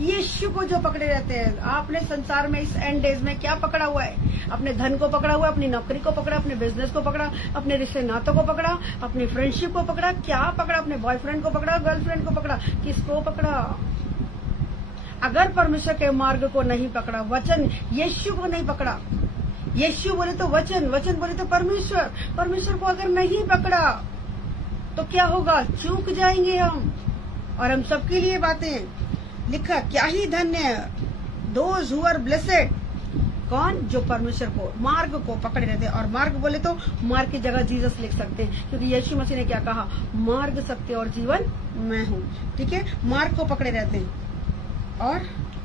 यीशु को जो पकड़े रहते हैं। आपने संसार में इस एंड डेज में क्या पकड़ा हुआ है? अपने धन को पकड़ा हुआ है, अपनी नौकरी को पकड़ा, अपने बिजनेस को पकड़ा, अपने रिश्ते नातों को पकड़ा, अपनी फ्रेंडशिप को पकड़ा। क्या पकड़ा? अपने बॉयफ्रेंड को पकड़ा, गर्लफ्रेंड को पकड़ा, किसको पकड़ा? अगर परमेश्वर के मार्ग को नहीं पकड़ा, वचन यीशु को नहीं पकड़ा, यीशु बोले तो वचन, वचन बोले तो परमेश्वर, परमेश्वर को अगर नहीं पकड़ा तो क्या होगा? चूक जाएंगे हम। और हम सबके लिए बातें लिखा, क्या ही धन्य दोज हु आर ब्लेसेड। कौन? जो परमेश्वर को, मार्ग को पकड़े रहते हैं। और मार्ग बोले तो मार्ग की जगह जीसस लिख सकते हैं, क्योंकि यीशु मसीह ने क्या कहा? मार्ग, सत्य और जीवन मैं हूँ। ठीक है, मार्ग को पकड़े रहते हैं। और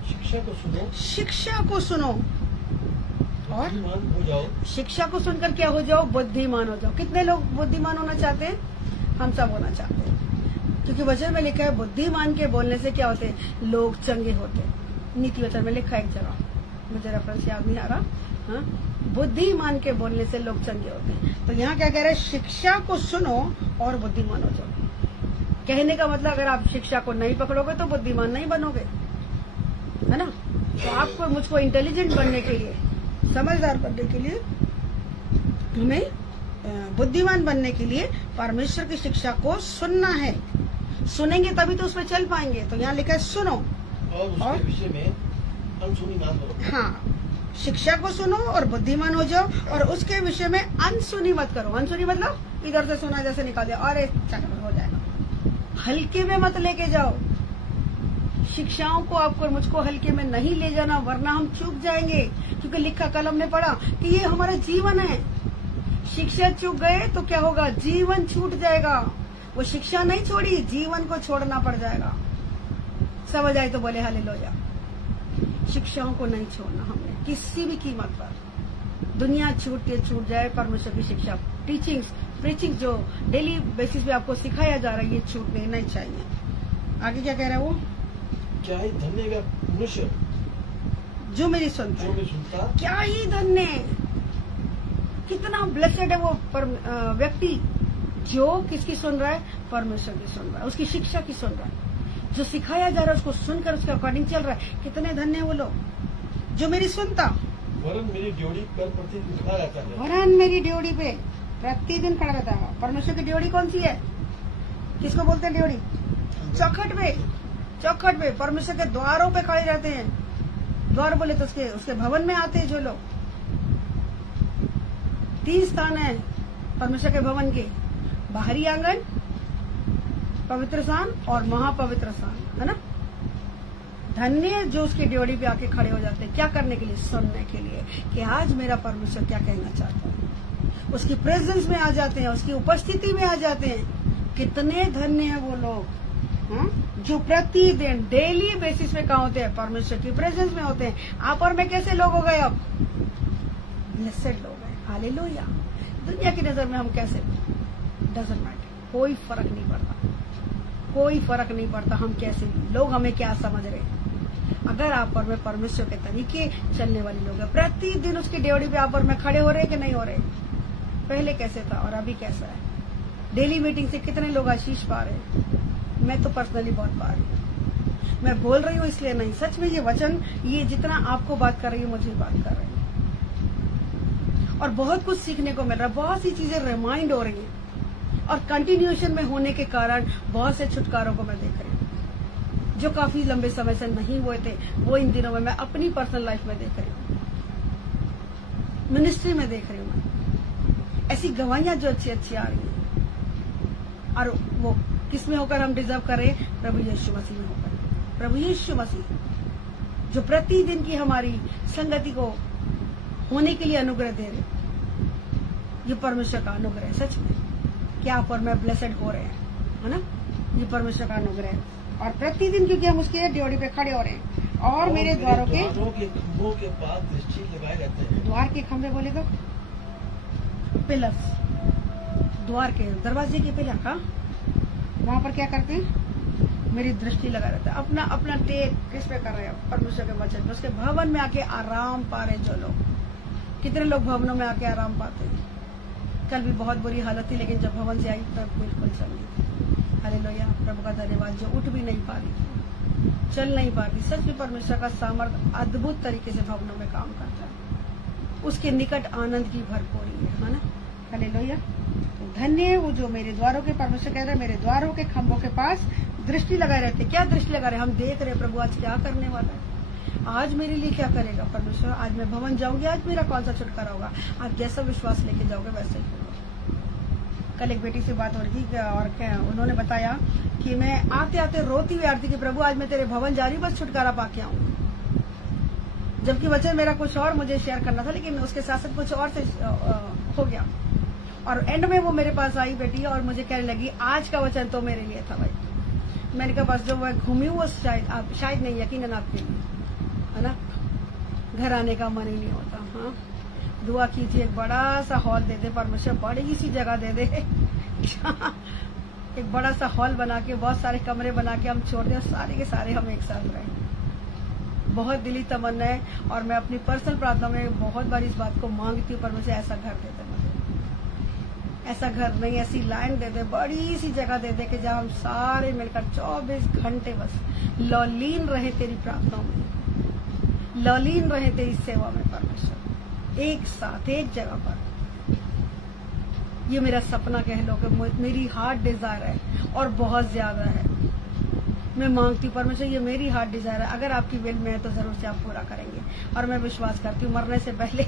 शिक्षा को सुनो, शिक्षा को सुनो और बुद्धिमान हो जाओ। शिक्षा को सुनकर क्या हो जाओ? बुद्धिमान हो जाओ। कितने लोग बुद्धिमान होना चाहते हैं? हम सब होना चाहते हैं, क्योंकि वचन में लिखा है बुद्धिमान के बोलने से क्या होते हैं? लोग चंगे होते हैं। नीति वचन में लिखा है एक जगह, मुझे रेफरेंस याद नहीं आ रहा। हाँ? बुद्धिमान के बोलने से लोग चंगे होते हैं। तो यहाँ क्या कह रहे हैं? शिक्षा को सुनो और बुद्धिमान हो जाओ। कहने का मतलब, अगर आप शिक्षा को नहीं पकड़ोगे तो बुद्धिमान नहीं बनोगे, है ना? तो आपको, मुझको इंटेलिजेंट बनने के लिए, समझदार बनने के लिए, हमें बुद्धिमान बनने के लिए परमेश्वर की शिक्षा को सुनना है। सुनेंगे तभी तो उसमें चल पाएंगे। तो यहाँ लिखा है सुनो और उसके विषय में अनसुनी ना करो। हाँ, शिक्षा को सुनो और बुद्धिमान हो जाओ, और उसके विषय में अनसुनी मत करो। अनसुनी मतलब इधर से सुना जैसे निकाल दिया, अरे चल हो जाएगा। हल्के में मत लेके जाओ। शिक्षाओं को आपको और मुझको हल्के में नहीं ले जाना, वरना हम चूक जाएंगे। क्योंकि लिखा, कल हमने पढ़ा कि ये हमारा जीवन है। शिक्षा चूक गए तो क्या होगा? जीवन छूट जाएगा। वो शिक्षा नहीं छोड़ी, जीवन को छोड़ना पड़ जाएगा। समझ आए तो बोले हालेलुया। शिक्षाओं को नहीं छोड़ना हमने किसी भी कीमत पर। दुनिया छूट जाए, परमेश्वर की शिक्षा, टीचिंग्स, प्रीचिंग जो डेली बेसिस पे आपको सिखाया जा रहा है, ये छूटने नहीं चाहिए। आगे क्या कह रहा है वो? क्या ही धन्य मनुष्य जो मेरी सुनता जो है। भी सुनता। क्या ही धन्य, कितना ब्लेसेड है वो व्यक्ति जो किसकी सुन रहा है? परमेश्वर की सुन रहा है, उसकी शिक्षा की सुन रहा है। जो सिखाया जा रहा है उसको सुनकर उसके अकॉर्डिंग चल रहा है। कितने धन्य है वो लोग जो मेरी सुनता। वरन मेरी ड्योढ़ी पर प्रतिदिन खड़ा रहता है। वरन मेरी ड्योढ़ी पे प्रतिदिन खड़ा रहता है। परमेश्वर की ड्योढ़ी कौन सी है? किसको बोलते हैं ड्योढ़ी? चौखट पे, चौखट पे परमेश्वर के द्वारों पे खड़े रहते हैं। द्वार बोले तो उसके भवन में आते हैं जो लोग। 3 स्थान है परमेश्वर के भवन के, बाहरी आंगन, पवित्र स्थान और महापवित्र स्थान, है ना? धन्य जो उसकी ड्योढ़ी पे आके खड़े हो जाते हैं। क्या करने के लिए? सुनने के लिए कि आज मेरा परमेश्वर क्या कहना चाहता है। उसकी प्रेजेंस में आ जाते हैं, उसकी उपस्थिति में आ जाते हैं। कितने धन्य है वो लोग जो प्रतिदिन डेली बेसिस पे कहाँ होते हैं? परमेश्वर की प्रेजेंस में होते हैं। आप और मैं कैसे लोग हो गए? अब ब्लेसेड लोग हैं। हालेलुया। दुनिया की नजर में हम कैसे? डजंट मैटर, कोई फर्क नहीं पड़ता, कोई फर्क नहीं पड़ता हम कैसे भी, लोग हमें क्या समझ रहे हैं। अगर आप और मैं परमेश्वर के तरीके चलने वाले लोग हैं, प्रतिदिन उसकी ड्योढ़ी पे आप और मैं खड़े हो रहे हैं कि नहीं हो रहे? पहले कैसे था और अभी कैसा है? डेली मीटिंग से कितने लोग आशीष पा रहे हैं? मैं तो पर्सनली बहुत पा रही हूँ। मैं बोल रही हूँ इसलिए नहीं, सच में ये वचन, ये जितना आपको बात कर रही है मुझे बात कर रही है। और बहुत कुछ सीखने को मिल रहा है, बहुत सी चीजें रिमाइंड हो रही हैं, और कंटिन्यूएशन में होने के कारण बहुत से छुटकारों को मैं देख रही हूँ जो काफी लंबे समय से नहीं हुए थे। वो इन दिनों में मैं अपनी पर्सनल लाइफ में देख रही हूँ, मिनिस्ट्री में देख रही हूँ मैं। ऐसी गवाहियां जो अच्छी अच्छी आ रही हैं, और वो किसमें होकर हम डिजर्व कर रहे हैं? प्रभु यीशु मसीह में होकर। प्रभु यीशु मसीह जो प्रतिदिन की हमारी संगति को होने के लिए अनुग्रह दे रहे, ये परमेश्वर का अनुग्रह है। सच में क्या आप और मैं ब्लेसेड हो रहे हैं, है ना? ये परमेश्वर का अनुग्रह है। और प्रतिदिन क्योंकि हम उसके ड्योढ़ी पे खड़े हो रहे हैं, और मेरे द्वारों के खंभों के पास दृष्टि लगाए रहते हैं। द्वार के खंभे बोले तो पिलर्स, द्वार के दरवाजे के पिलर का, वहां पर क्या करते हैं? मेरी दृष्टि लगा रहता है। अपना अपना टेक किस पे कर रहे हैं? परमेश्वर के वचन पे। उसके भवन में आके आराम पा रहे जो लोग, कितने लोग भवनों में आके आराम पाते हैं। कल भी बहुत बुरी हालत थी, लेकिन जब भवन से आई तब बिल्कुल चल गई। हालेलुया, प्रभु का धन्यवाद। जो उठ भी नहीं पा रही थी, चल नहीं पा रही, सच में परमेश्वर का सामर्थ अद्भुत तरीके से भवनों में काम करता है। उसके निकट आनंद की भरपूरी है ना। हालेलुया। धन्य है वो जो मेरे द्वारों के, परमेश्वर कह रहे हैं, मेरे द्वारों के खंभों के पास दृष्टि लगाए रहते। क्या दृष्टि लगा रहे? हम देख रहे हैं प्रभु आज क्या करने वाला है, आज मेरे लिए क्या करेगा परमेश्वर। आज मैं भवन जाऊंगी, आज मेरा कौन सा छुटकारा होगा। आप जैसा विश्वास लेके जाओगे वैसे ही होगा। कल एक बेटी से बात हो रही थी और उन्होंने बताया कि मैं आते आते रोती हुई आरती कि प्रभु आज मैं तेरे भवन जा रही हूँ, बस छुटकारा पाके आऊंगी। जबकि वचन मेरा कुछ और मुझे शेयर करना था, लेकिन उसके साथ साथ कुछ और से हो गया। और एंड में वो मेरे पास आई बेटी और मुझे कहने लगी आज का वचन तो मेरे लिए था भाई। मैंने कहा बस जो मैं घूमी वो शायद नहीं, यकीनन आपके लिए है ना। घर आने का मन ही नहीं होता। हाँ, दुआ कीजिए एक बड़ा सा हॉल दे दे परमेश्वर, बड़ी सी जगह दे दे एक बड़ा सा हॉल बना के, बहुत सारे कमरे बना के हम छोड़ दें, सारे के सारे हम एक साथ रहें। बहुत दिली तमन्ना है और मैं अपनी पर्सनल प्रार्थना में बहुत बार इस बात को मांगती हूँ, परमेश्वर ऐसा घर दे दे, ऐसा घर नहीं, ऐसी लाइन दे दे, बड़ी सी जगह दे दे कि जहाँ हम सारे मिलकर 24 घंटे बस लौलीन रहे तेरी प्रार्थनाओं में, लौलीन रहे तेरी सेवा में परमेश्वर, एक साथ एक जगह पर। ये मेरा सपना कह लो कि मेरी हार्ट डिजायर है और बहुत ज्यादा है। मैं मांगती हूँ परमेश्वर, ये मेरी हार्ट डिजायर है, अगर आपकी विल में है तो जरूर से आप पूरा करेंगे। और मैं विश्वास करती हूँ मरने से पहले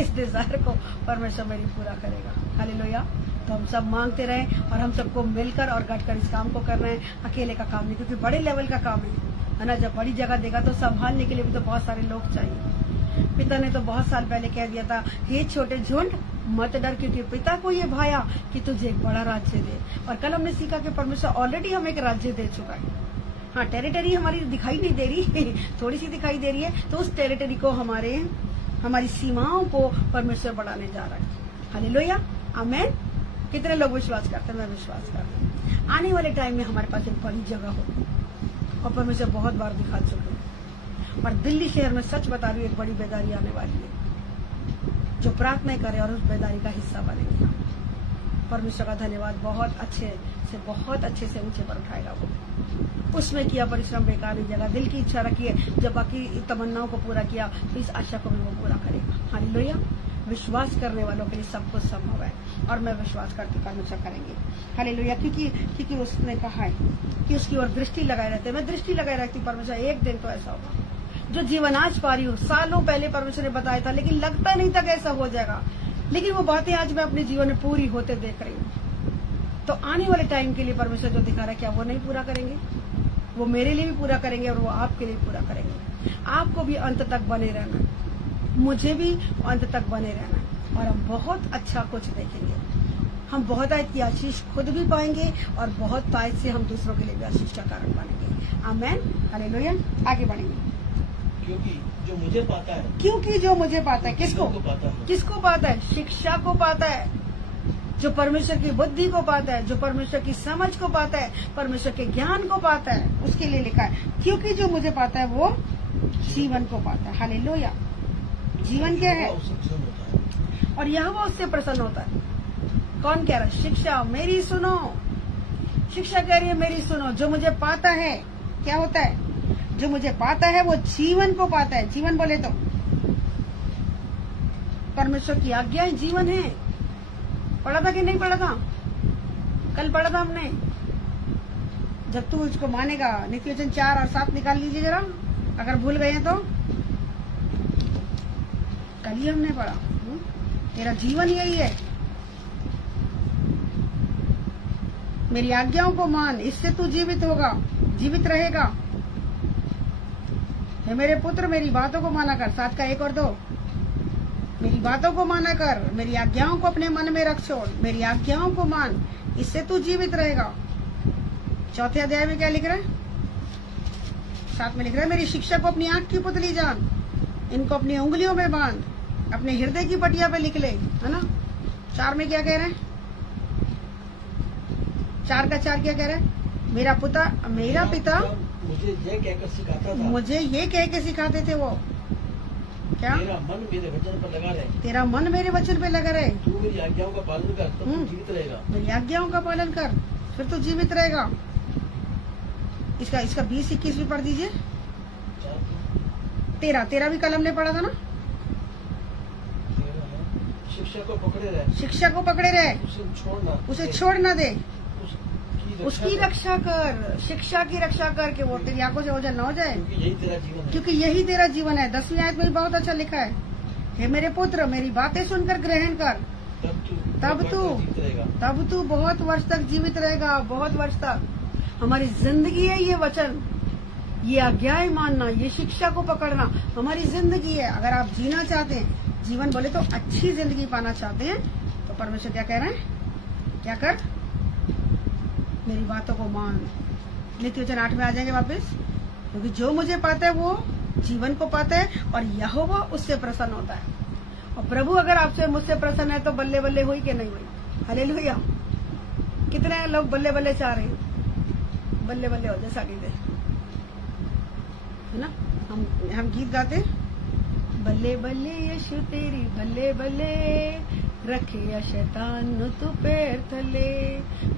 इस डिजायर को परमेश्वर मेरी पूरा करेगा। हालेलुया। तो हम सब मांगते रहें और हम सबको मिलकर और गढ़कर इस काम को करना है। अकेले का काम नहीं, क्योंकि बड़े लेवल का काम है ना। जब बड़ी जगह देगा तो संभालने के लिए भी तो बहुत सारे लोग चाहिए। पिता ने तो बहुत साल पहले कह दिया था, हे छोटे झुंड मत डर, क्योंकि पिता को ये भाया कि तुझे एक बड़ा राज्य दे। और कल हमने सीखा कि परमेश्वर ऑलरेडी हमें एक राज्य दे चुका है। हाँ, टेरिटरी हमारी दिखाई नहीं दे रही थोड़ी सी दिखाई दे रही है, तो उस टेरिटरी को हमारी सीमाओं को परमेश्वर बढ़ाने जा रहा है। हालेलुया, आमीन। कितने लोग विश्वास करते हैं? मैं विश्वास करती हूँ आने वाले टाइम में हमारे पास एक बड़ी जगह होगी और परमेश्वर बहुत बार दिखा चुके हैं। और दिल्ली शहर में सच बता रही हूँ, एक बड़ी बेदारी आने वाली है। जो प्रार्थना करे और उस बेदारी का हिस्सा बनेगा, परमेश्वर का धन्यवाद, बहुत अच्छे से ऊंचे पर उठाएगा वो। उसमें किया परिश्रम बेकार नहीं जगह। दिल की इच्छा रखी है, जब बाकी तमन्नाओं को पूरा किया तो इस आशा को भी वो पूरा करेगा। हालेलुया। विश्वास करने वालों के लिए सब कुछ संभव है और मैं विश्वास करती हूँ परमेश्वर करेंगे। हालेलुया। क्योंकि उसने कहा है कि उसकी ओर दृष्टि लगाए रहते। मैं दृष्टि लगाए रहती हूँ परमेश्वर, एक दिन तो ऐसा होगा। जो जीवन आज पा रही हूँ, सालों पहले परमेश्वर ने बताया था, लेकिन लगता नहीं था कि ऐसा हो जाएगा। लेकिन वो बातें आज मैं अपने जीवन में पूरी होते देख रही हूँ। तो आने वाले टाइम के लिए परमेश्वर जो दिखा रहा है, क्या वो नहीं पूरा करेंगे? वो मेरे लिए भी पूरा करेंगे और वो आपके लिए पूरा करेंगे। आपको भी अंत तक बने रहना है, मुझे भी अंत तक बने रहना है और हम बहुत अच्छा कुछ देखेंगे। हम बहुत आयत की आशीष खुद भी पाएंगे और बहुत आयत से हम दूसरों के लिए भी आशीष का कारण बनेंगे। आमीन। हालेलुया। आगे बढ़ेंगे। क्योंकि जो मुझे पाता है, किसको पाता है? शिक्षा को पाता है, जो परमेश्वर की बुद्धि को पाता है, जो परमेश्वर की समझ को पाता है, परमेश्वर के ज्ञान को पाता है, उसके लिए लिखा है क्योंकि जो मुझे पाता है वो जीवन को पाता है। हालेलुया। जीवन क्या है? और यह वो उससे प्रसन्न होता है। कौन कह रहा है? शिक्षा मेरी सुनो। शिक्षा कह रही है मेरी सुनो। जो मुझे पाता है क्या होता है? जो मुझे पाता है वो जीवन को पाता है। जीवन बोले तो परमेश्वर की आज्ञाएं जीवन है। पढ़ा था कि नहीं पढ़ा था? कल पढ़ा था हमने। जब तू उसको मानेगा, नीति वचन 4 और 7 निकाल लीजिए जरा, अगर भूल गए हैं तो। कल ही हमने पढ़ा। तेरा जीवन यही है, मेरी आज्ञाओं को मान, इससे तू जीवित होगा, जीवित रहेगा। हे मेरे पुत्र, मेरी बातों को माना कर। 7 का 1 और 2। मेरी बातों को माना कर, मेरी आज्ञाओं को अपने मन में रख छोड़, मेरी आज्ञाओं को मान, इससे तू जीवित रहेगा। 4थे अध्याय में क्या लिख रहा है? 7 में लिख रहा है, मेरी शिक्षा को अपनी आंख की पुतली जान, इनको अपनी उंगलियों में बांध, अपने हृदय की पटिया पे लिख ले, है ना। 4 में क्या कह रहे हैं? 4 का 4 क्या कह रहे हैं? मेरा पिता मुझे ये कहकर सिखाता था। मुझे ये कह के सिखाते थे वो। क्या? तेरा मन मेरे वचन पर लगा रहे। तेरा मन मेरे वचन पे लगा रहे। तू मेरी आज्ञाओं का पालन कर तो तू जीवित रहेगा। मेरी आज्ञाओं का पालन कर फिर तू जीवित रहेगा। इसका 20-21 भी पढ़ दीजिए। तेरा भी कल हमने पढ़ा था ना। शिक्षा को पकड़े रहे। शिक्षा को पकड़े रहे, उसे छोड़ ना दे, उसकी रक्षा कर, शिक्षा की रक्षा कर के वो तेरी आंखों से ओझल न हो जाए, क्योंकि यही तेरा जीवन है। 10वीं आयत में भी बहुत अच्छा लिखा है, हे मेरे पुत्र मेरी बातें सुनकर ग्रहण कर, तब तू बहुत वर्ष तक जीवित रहेगा। बहुत वर्ष तक हमारी जिंदगी है ये वचन, ये आज्ञाएं मानना, ये शिक्षा को पकड़ना हमारी जिंदगी है। अगर आप जीना चाहते हैं, जीवन बोले तो अच्छी जिंदगी पाना चाहते हैं, तो परमेश्वर क्या कह रहे हैं? क्या कर? मेरी बातों को मान। नीति वचन 8 में आ जाएंगे वापस, क्योंकि जो मुझे पाता है वो जीवन को पाता है और यहोवा उससे प्रसन्न होता है। और प्रभु अगर आपसे मुझसे प्रसन्न है तो बल्ले बल्ले हुई कि नहीं हुई? हालेलुया। कितने लोग बल्ले बल्ले चाह रहे हैं? बल्ले बल्ले हो जाए साड़ी दे, है ना। हम गीत गाते, बल्ले बल्ले यीशु तेरी बल्ले बल्ले, रखे या शैतान तू पैर थले।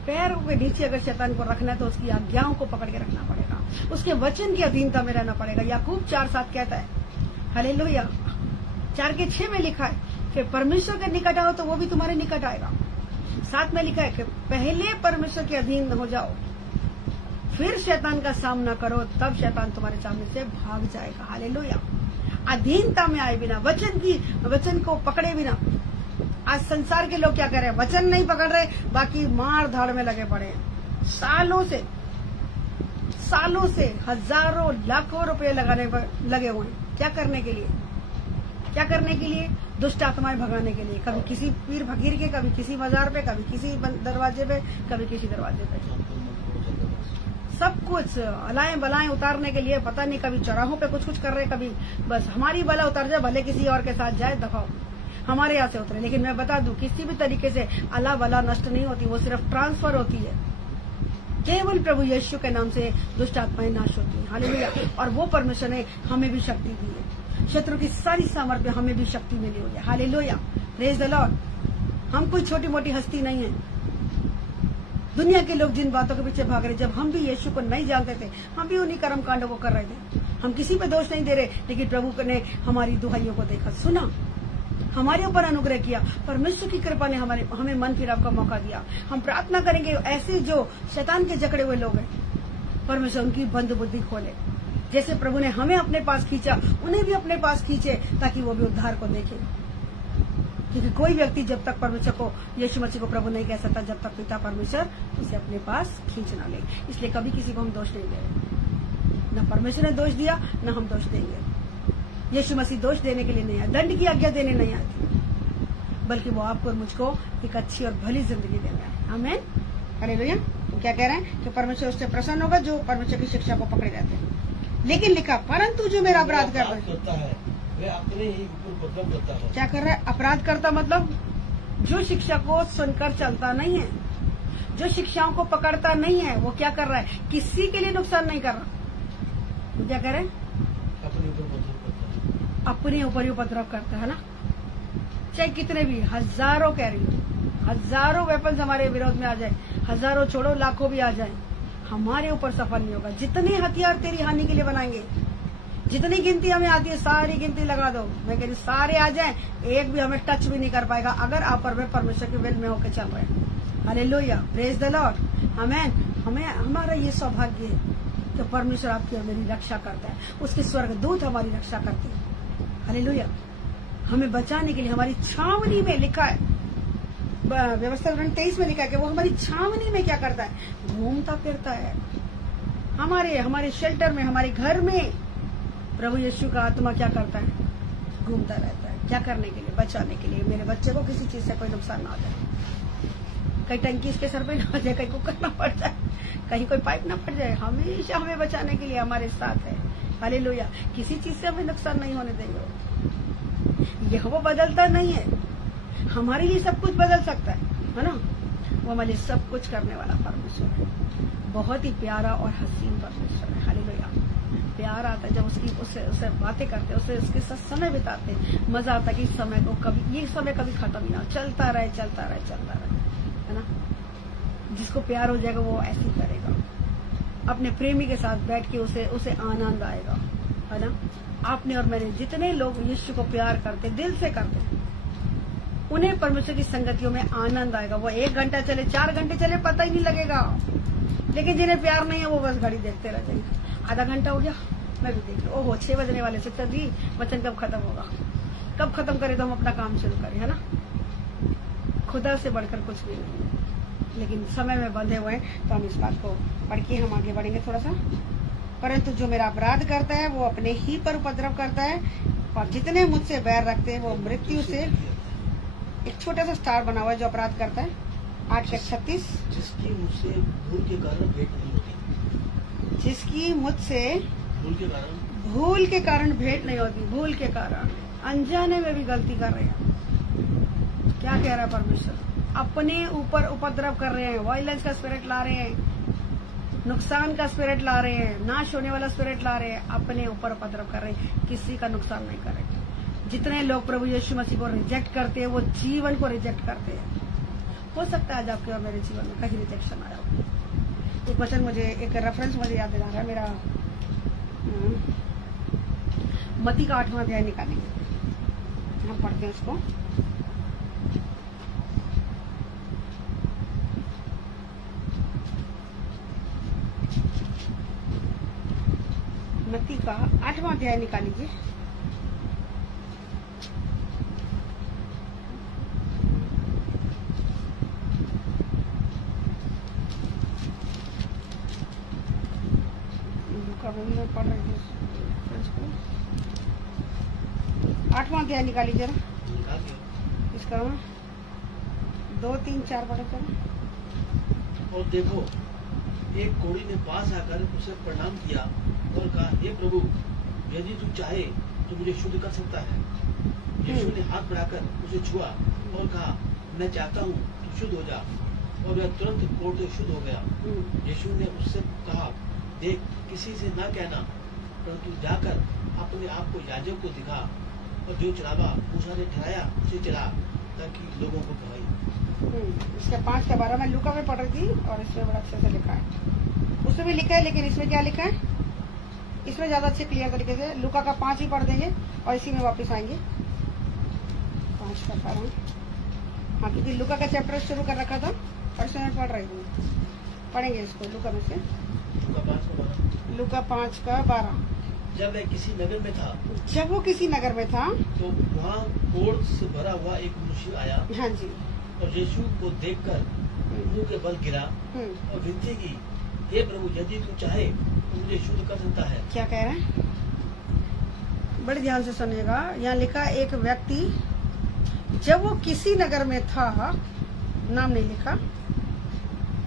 पैरों के नीचे अगर शैतान को रखना है तो उसकी आज्ञाओं को पकड़ के रखना पड़ेगा, उसके वचन की अधीनता में रहना पड़ेगा। याकूब 4:7 कहता है, हालेलुया। 4:6 में लिखा है कि परमेश्वर के निकट आओ तो वो भी तुम्हारे निकट आएगा। 7 में लिखा है कि पहले परमेश्वर के अधीन हो जाओ, फिर शैतान का सामना करो, तब शैतान तुम्हारे सामने से भाग जाएगा। हालेलुया। अधीनता में आए बिना, वचन को पकड़े बिना। आज संसार के लोग क्या कर रहे हैं? वचन नहीं पकड़ रहे, बाकी मार धाड़ में लगे पड़े हैं। सालों से हजारों लाखों रुपए लगाने पर लगे हुए हैं। क्या करने के लिए? क्या करने के लिए? दुष्ट आत्माएं भगाने के लिए। कभी किसी पीर फकीर के, कभी किसी बाजार पे, कभी किसी दरवाजे पे, कभी किसी दरवाजे पे। सब कुछ अलाएं बलाएं उतारने के लिए। पता नहीं, कभी चौराहों पे कुछ कर रहे, कभी बस हमारी बला उतर जाए, भले किसी और के साथ जाए, दफाओ हमारे यहाँ से उतरे। लेकिन मैं बता दूं, किसी भी तरीके से अला बला नष्ट नहीं होती, वो सिर्फ ट्रांसफर होती है। केवल प्रभु यीशु के नाम से दुष्ट आत्माएं नाश होती है। हालेलुया। और वो परमेश्वर ने हमें भी शक्ति दी है। शत्रु की सारी सामर्थ्य हमें भी शक्ति मिली हुई है। हालेलुया। Praise the Lord. हम कोई छोटी मोटी हस्ती नहीं है। दुनिया के लोग जिन बातों के पीछे भाग रहे, जब हम भी यीशु को नहीं जानते थे, हम भी उन्हीं कर्म कांडों को कर रहे थे। हम किसी पे दोष नहीं दे रहे, लेकिन प्रभु ने हमारी दुहाइयों को देखा, सुना, हमारे ऊपर अनुग्रह किया। परमेश्वर की कृपा ने हमें मन फिराव का मौका दिया। हम प्रार्थना करेंगे, ऐसे जो शैतान के जकड़े हुए लोग हैं, परमेश्वर उनकी बंद बुद्धि खोले। जैसे प्रभु ने हमें अपने पास खींचा, उन्हें भी अपने पास खींचे, ताकि वो भी उद्धार को देखे। क्योंकि कोई व्यक्ति जब तक परमेश्वर को, यीशु मसीह को प्रभु नहीं कह सकता, जब तक पिता परमेश्वर उसे अपने पास खींच ना ले। इसलिए कभी किसी को हम दोष नहीं दे रहे। न परमेश्वर ने दोष दिया, न हम दोष देंगे। यीशु मसीह दोष देने के लिए नहीं आया, दंड की आज्ञा देने नहीं आती, बल्कि वो आपको और मुझको एक अच्छी और भली जिंदगी देने आए। आमीन। हालेलुया। तो क्या कह रहे हैं कि परमेश्वर उससे प्रसन्न होगा जो परमेश्वर की शिक्षा को पकड़े रहते हैं। लेकिन लिखा, परंतु जो मेरा अपराध करता है वे अपने ही ऊपर उपद्रव करता है। क्या कर रहा है? अपराध करता मतलब जो शिक्षा को सुनकर चलता नहीं है, जो शिक्षाओं को पकड़ता नहीं है, वो क्या कर रहा है? किसी के लिए नुकसान नहीं कर रहा। क्या करे? अपने ऊपर ही उपद्रव करता है ना। चाहे कितने भी, हजारों कह रही हूँ, हजारों वेपन्स हमारे विरोध में आ जाए, हजारों छोड़ो लाखों भी आ जाए, हमारे ऊपर सफल नहीं होगा। जितने हथियार तेरी हानि के लिए बनाएंगे, जितनी गिनती हमें आती है सारी गिनती लगा दो, मैं कह रही सारे आ जाएं, एक भी हमें टच भी नहीं कर पाएगा, अगर आप परमेश्वर के विल में होकर चल रहे हैं। हालेलुया। Praise the Lord. आमीन। हमारा ये सौभाग्य है कि परमेश्वर आपकी और मेरी रक्षा करता है, उसके स्वर्गदूत हमारी रक्षा करते हैं। हालेलुया। हमें बचाने के लिए हमारी छावनी में लिखा है, व्यवस्था 23 में लिखा है कि वो हमारी छावनी में क्या करता है? घूमता फिरता है। हमारे शेल्टर में, हमारे घर में प्रभु यीशु का आत्मा क्या करता है? घूमता रहता है। क्या करने के लिए? बचाने के लिए। मेरे बच्चे को किसी चीज से कोई नुकसान ना हो जाए, कहीं टंकी इसके सर पे ना हो जाए, कहीं कुकर ना पड़ जाए, कहीं कोई पाइप ना फट जाए। हमेशा हमें बचाने के लिए हमारे साथ है। हालेलुया। किसी चीज से हमें नुकसान नहीं होने देंगे। यह वो बदलता नहीं है, हमारे लिए सब कुछ बदल सकता है ना। वो हमारे लिए सब कुछ करने वाला परमेश्वर है। बहुत ही प्यारा और हसीन परमेश्वर है। हालेलुया। प्यार आता है, जब उससे बातें करते हैं, उसके साथ समय बिताते हैं, मजा आता है कि इस समय को कभी, ये समय कभी खत्म ही ना, चलता रहे, है ना। जिसको प्यार हो जाएगा वो ऐसे ही करेगा, अपने प्रेमी के साथ बैठ के उसे आनंद आएगा, है ना। आपने और मैंने जितने लोग यीशु को प्यार करते, दिल से करते, उन्हें परमेश्वर की संगतियों में आनंद आएगा। वो 1 घंटा चले, 4 घंटे चले, पता ही नहीं लगेगा। लेकिन जिन्हें प्यार नहीं है वो बस घड़ी देखते रह जाएंगे। आधा घंटा हो गया, मैं भी देख लूं, ओहो 6 बजने वाले, सिस्टर जी वचन कब खत्म होगा, कब खत्म करे तो हम अपना काम शुरू करें, है ना। खुदा से बढ़कर कुछ भी नहीं है, लेकिन समय में बंधे हुए हैं, तो हम इस बात को पढ़ के हम आगे बढ़ेंगे थोड़ा सा। परंतु जो मेरा अपराध करता है वो अपने ही पर उपद्रव करता है, और जितने मुझसे बैर रखते हैं वो मृत्यु से, एक छोटा सा स्टार बना हुआ है जो अपराध करता है, 8:36, जिसकी मुझसे भूल के कारण भेंट नहीं होती, जिसकी मुझसे भूल के कारण भेंट नहीं होती, भूल के कारण, अनजाने में भी गलती कर रहे हैं। क्या कह रहा है परमेश्वर, अपने ऊपर उपद्रव कर रहे हैं, वायलेंस का स्पिरिट ला रहे हैं, नुकसान का स्पिरिट ला रहे हैं, नाश होने वाला स्पिरिट ला रहे हैं, अपने ऊपर उपद्रव कर रहे हैं, किसी का नुकसान नहीं करेंगे। जितने लोग प्रभु यीशु मसीह को रिजेक्ट करते हैं वो जीवन को रिजेक्ट करते हैं। हो सकता है आज आपके और मेरे जीवन में कहीं रिजेक्शन आया हो। एक वचन मुझे, एक रेफरेंस मुझे याद दिला रहा है, मेरा मत्ती का 8वां अध्याय निकालेंगे, हम पढ़ते हैं उसको। मत्ती का 8वां अध्याय निकाल लीजिए। पढ़ रहे थे 8वां अध्याय निकाली जरा, इसका 2, 3, 4 पढ़े चलो। और देखो, एक कोढ़ी ने पास आकर उसे प्रणाम किया और कहा, हे प्रभु, यदि तू चाहे तो मुझे शुद्ध कर सकता है। यीशु ने हाथ बढ़ाकर उसे छुआ और कहा, मैं चाहता हूँ तू शुद्ध हो जा। और वह तुरंत कोढ़ से शुद्ध हो गया। यीशु ने उससे कहा, देख, किसी से न कहना, परंतु जाकर अपने आप को याजक को दिखा, और जो चढ़ावा मूसा ने ठहराया उसे चढ़ा, ताकि लोगों को गवाही। इसका 5:12 मैं लूका में पढ़ रही थी, और इसमें बड़ा अच्छे से लिखा है, उसमें भी लिखा है, लेकिन इसमें क्या लिखा है, इसमें ज्यादा अच्छे क्लियर तरीके से। लूका का 5 ही पढ़ देंगे और इसी में वापस आएंगे। 5:12, हाँ, क्योंकि लूका का चैप्टर शुरू कर रखा था और इसमें पढ़ रही थी, पढ़ेंगे इसको लूका में से। लूका 5:12। जब वह किसी नगर में था, जब वो किसी नगर में था, तो वहाँ कोढ़ से भरा हुआ एक मनुष्य आया। हाँ जी। और यीशु को देखकर मुंह के बल गिरा और विनती की, हे प्रभु, यदि तू चाहे तो मुझे शुद्ध कर सकता है। क्या कह रहा है, बड़े ध्यान से सुनिएगा। यहाँ लिखा, एक व्यक्ति जब वो किसी नगर में था, नाम नहीं लिखा,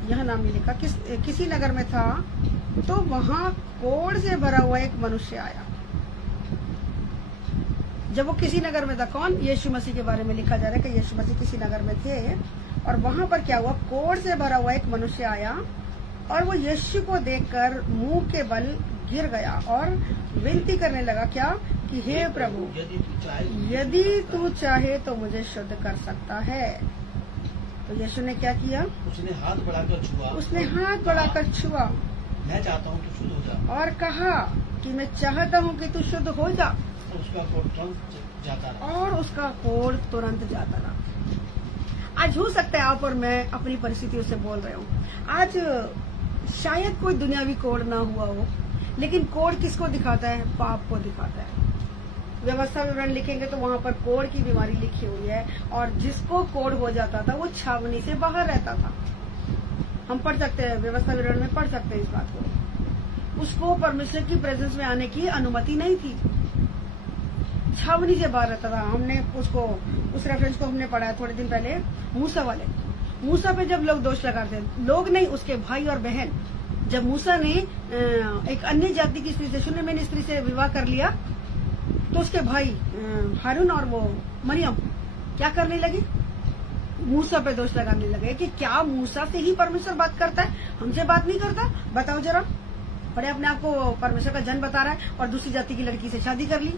यह नाम नहीं लिखा, किसी नगर में था, तो वहाँ कोढ़ से भरा हुआ एक मनुष्य आया। जब वो किसी नगर में था, कौन, यीशु मसीह के बारे में लिखा जा रहा है कि यीशु मसीह किसी नगर में थे, और वहाँ पर क्या हुआ, कोढ़ से भरा हुआ एक मनुष्य आया, और वो यीशु को देखकर मुंह के बल गिर गया और विनती करने लगा, क्या, कि हे प्रभु, यदि तू चाहे तो मुझे शुद्ध कर सकता है। तो यीशु ने क्या किया, उसने हाथ बढ़ाकर छुआ, मैं चाहता हूँ तू शुद्ध हो जा, और कहा कि मैं चाहता हूँ कि तू शुद्ध हो जा, उसका कोढ़ तुरंत जाता रहा। और उसका कोढ़ तुरंत जाता रहा। आज हो सकता है आप और मैं अपनी परिस्थितियों से बोल रहे हो, आज शायद कोई दुनियावी कोढ़ ना हुआ हो, लेकिन कोढ़ किसको दिखाता है, पाप को दिखाता है। व्यवस्था विवरण लिखेंगे तो वहाँ पर कोढ़ की बीमारी लिखी हुई है, और जिसको कोढ़ हो जाता था वो छावनी से बाहर रहता था। हम पढ़ सकते हैं, व्यवस्था विवरण में पढ़ सकते हैं इस बात को। उसको परमेश्वर की प्रेजेंस में आने की अनुमति नहीं थी, छावनी से बाहर रहता था। हमने उसको, उस रेफरेंस को हमने पढ़ा थोड़े दिन पहले, मूसा वाले। मूसा पे जब लोग दोष लगाते, लोग नहीं, उसके भाई और बहन, जब मूसा ने एक अन्य जाति की स्त्री से, शून्यमीन स्त्री से विवाह कर लिया, तो उसके भाई हारून और वो मरियम क्या करने लगे, मूसा पे दोष लगाने लगे कि क्या मूसा से ही परमेश्वर बात करता है, हमसे बात नहीं करता, बताओ जरा। बड़े अपने आप को परमेश्वर का जन बता रहा है और दूसरी जाति की लड़की से शादी कर ली,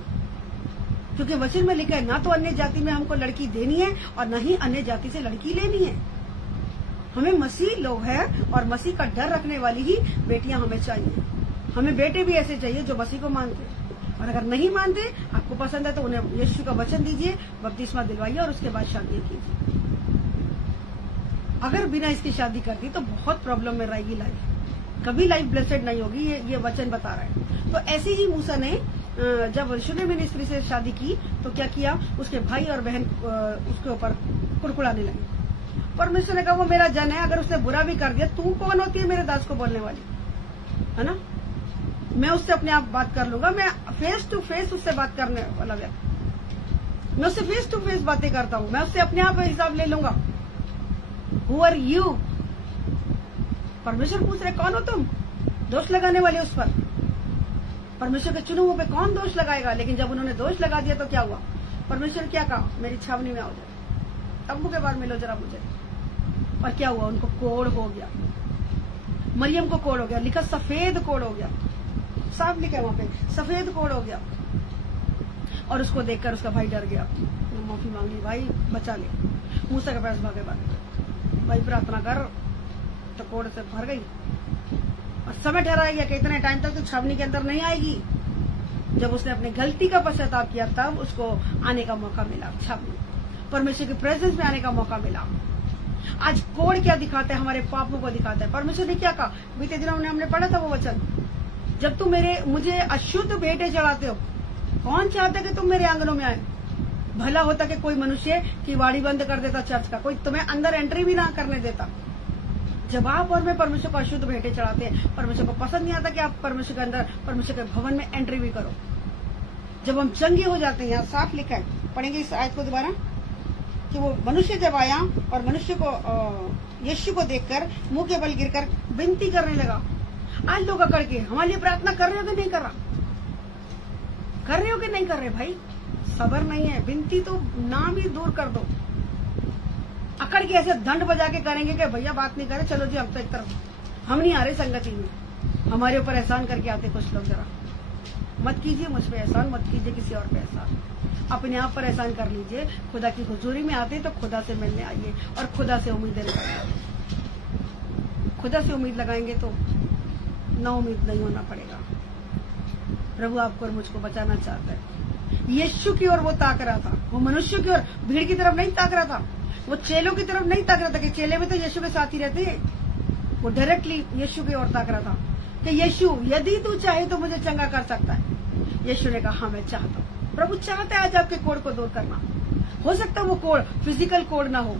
क्योंकि वचन में लिखा है ना तो अन्य जाति में हमको लड़की देनी है और न ही अन्य जाति से लड़की लेनी है। हमें मसीह लोग हैं और मसीह का डर रखने वाली ही बेटियां हमें चाहिए। हमें बेटे भी ऐसे चाहिए जो मसीह को मानते हैं, और अगर नहीं मानते, आपको पसंद है तो उन्हें यीशु का वचन दीजिए, बपतिस्मा दिलवाइए और उसके बाद शादी कीजिए। अगर बिना इसकी शादी कर दी तो बहुत प्रॉब्लम में रहेगी लाइफ, कभी लाइफ ब्लेसेड नहीं होगी। ये वचन बता रहा है। तो ऐसे ही मूसा ने जब शूनेमिन स्त्री से शादी की तो क्या किया, उसके भाई और बहन उसके ऊपर कुड़कुड़ाने लगे। परमेश्वर ने कहा वो मेरा जन है, अगर उसने बुरा भी कर दिया, तू कौन होती है मेरे दास को बोलने वाली, है ना? मैं उससे अपने आप बात कर लूंगा। मैं फेस टू फेस उससे बात करने वाला व्यक्ति, मैं उससे फेस टू फेस बातें करता हूँ, मैं उससे अपने आप हिसाब ले लूंगा। Who are you? परमेश्वर पूछ रहे कौन हो तुम, दोष लगाने वाले उस पर। परमेश्वर के चुने हुए पे कौन दोष लगाएगा? लेकिन जब उन्होंने दोष लगा दिया तो क्या हुआ? परमेश्वर क्या कहा, मेरी छावनी में आओ जाए, तंबू के बाहर मिलो जरा मुझे। और क्या हुआ? उनको कोड़ हो गया, मरियम को कोड़ हो गया, लिखा सफेद कोड़ हो गया, साफ लिखा है वहां पे सफेद कोड़ हो गया। और उसको देखकर उसका भाई डर गया, माफी मांग ली, भाई बचा ले। मूसा के पास भागे भाई प्रार्थना कर, तो कोड़ से भर गई। और समय ठहराया गया कि इतने टाइम तक तो छावनी के अंदर नहीं आएगी। जब उसने अपनी गलती का पश्चाताप किया तब उसको आने का मौका मिला, छावनी परमेश्वर के प्रेजेंस में आने का मौका मिला। आज कोड़ क्या दिखाता है? हमारे पापों को दिखाता है। परमेश्वर ने क्या कहा? बीते दिनों में हमने पढ़ा था वो वचन, जब तुम मुझे अशुद्ध भेंटे चढ़ाते हो, कौन चाहता है कि तुम मेरे आंगनों में आए? भला होता कि कोई मनुष्य की वाड़ी बंद कर देता चर्च का, कोई तुम्हें अंदर एंट्री भी ना करने देता। जब आप और मैं परमेश्वर को अशुद्ध भेंटे चढ़ाते हैं, परमेश्वर को पसंद नहीं आता कि आप परमेश्वर के अंदर, परमेश्वर के भवन में एंट्री भी करो। जब हम चंगे हो जाते हैं, यहाँ साफ लिखा है, पढ़ेंगे इस आयत को दोबारा, कि वो मनुष्य जब आया और मनुष्य को यीशु को देखकर मुंह के बल गिरकर विनती करने लगा। आज लोग अकड़ के हमारे लिए प्रार्थना कर रहे हो कि नहीं कर रहा? कर रहे हो कि नहीं कर रहे? भाई सबर नहीं है, विनती तो नाम ही दूर कर दो। अकड़ के ऐसे दंड बजा के करेंगे कि भैया बात नहीं करे, चलो जी हम तो एक तरफ, हम नहीं आ रहे संगति में, हमारे ऊपर एहसान करके आते कुछ लोग। जरा मत कीजिए मुझ पे एहसान, मत कीजिए किसी और पे एहसान, अपने आप पर एहसान कर लीजिए। खुदा की हुजूरी में आते तो खुदा से मिलने आइए और खुदा से उम्मीदें लगाइए। खुदा से उम्मीद लगाएंगे तो ना उम्मीद नहीं होना पड़ेगा। प्रभु आपको और मुझको बचाना चाहता है। यीशु की ओर वो ताक रहा था, वो मनुष्य की ओर, भीड़ की तरफ नहीं ताक रहा था, वो चेलों की तरफ नहीं ताक रहा था कि चेले में तो यीशु के साथ ही रहते हैं। वो डायरेक्टली यीशु की ओर ताक रहा था कि यीशु यदि तू चाहे तो मुझे चंगा कर सकता है। यीशु ने कहा हाँ मैं चाहता हूँ। प्रभु चाहता है आज आपके कोड़ को दूर करना। हो सकता है वो कोड़ फिजिकल कोड़ ना हो।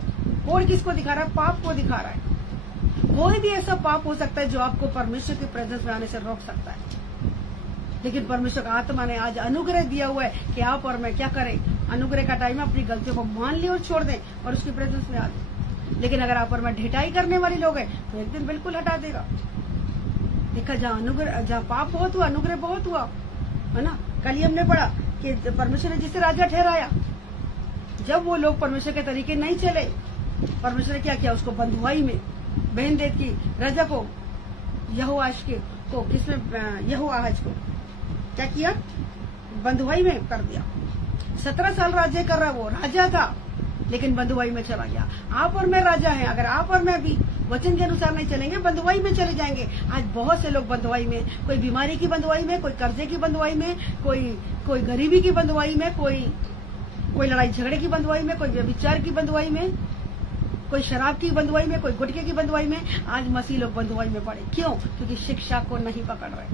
कोड़ किसको दिखा रहा है? पाप को दिखा रहा है। कोई भी ऐसा पाप हो सकता है जो आपको परमेश्वर के प्रेजेंस में आने से रोक सकता है। लेकिन परमेश्वर का आत्मा ने आज अनुग्रह दिया हुआ है कि आप और मैं क्या करें। अनुग्रह का टाइम है, अपनी गलतियों को मान ले और छोड़ दें और उसकी प्रेजेंस में आ जाए। लेकिन अगर आप और मैं ढिठाई करने वाले लोग हैं तो एक दिन बिल्कुल हटा देगा। देखा जहाँ पाप बहुत हुआ अनुग्रह बहुत हुआ, है ना। कल ही हमने पढ़ा कि परमेश्वर ने जिसे राजा ठहराया, जब वो लोग परमेश्वर के तरीके नहीं चले, परमेश्वर ने क्या किया? उसको बंधुआई में बहन देत की राजा को, यहोआश को किसमें, यहोआहाज को क्या किया? बंधुआई में कर दिया। 17 साल राज्य कर रहा, वो राजा था लेकिन बंधुआई में चला गया। आप और मैं राजा हैं, अगर आप और मैं भी वचन के अनुसार नहीं चलेंगे बंधुआई में चले जाएंगे। आज बहुत से लोग बंधुआई में, कोई बीमारी की बंधुआई में, कोई कर्जे की बंधुआई में, कोई गरीबी की बंधुआई में, कोई लड़ाई झगड़े की बंधुआई में, कोई व्यभिचार की बंधुआई में, कोई शराब की बंधुआई में, कोई गुटखे की बंधुआई में। आज मसीह लोग बंधुआई में पड़े। क्यों? क्योंकि शिक्षा को नहीं पकड़ रहे,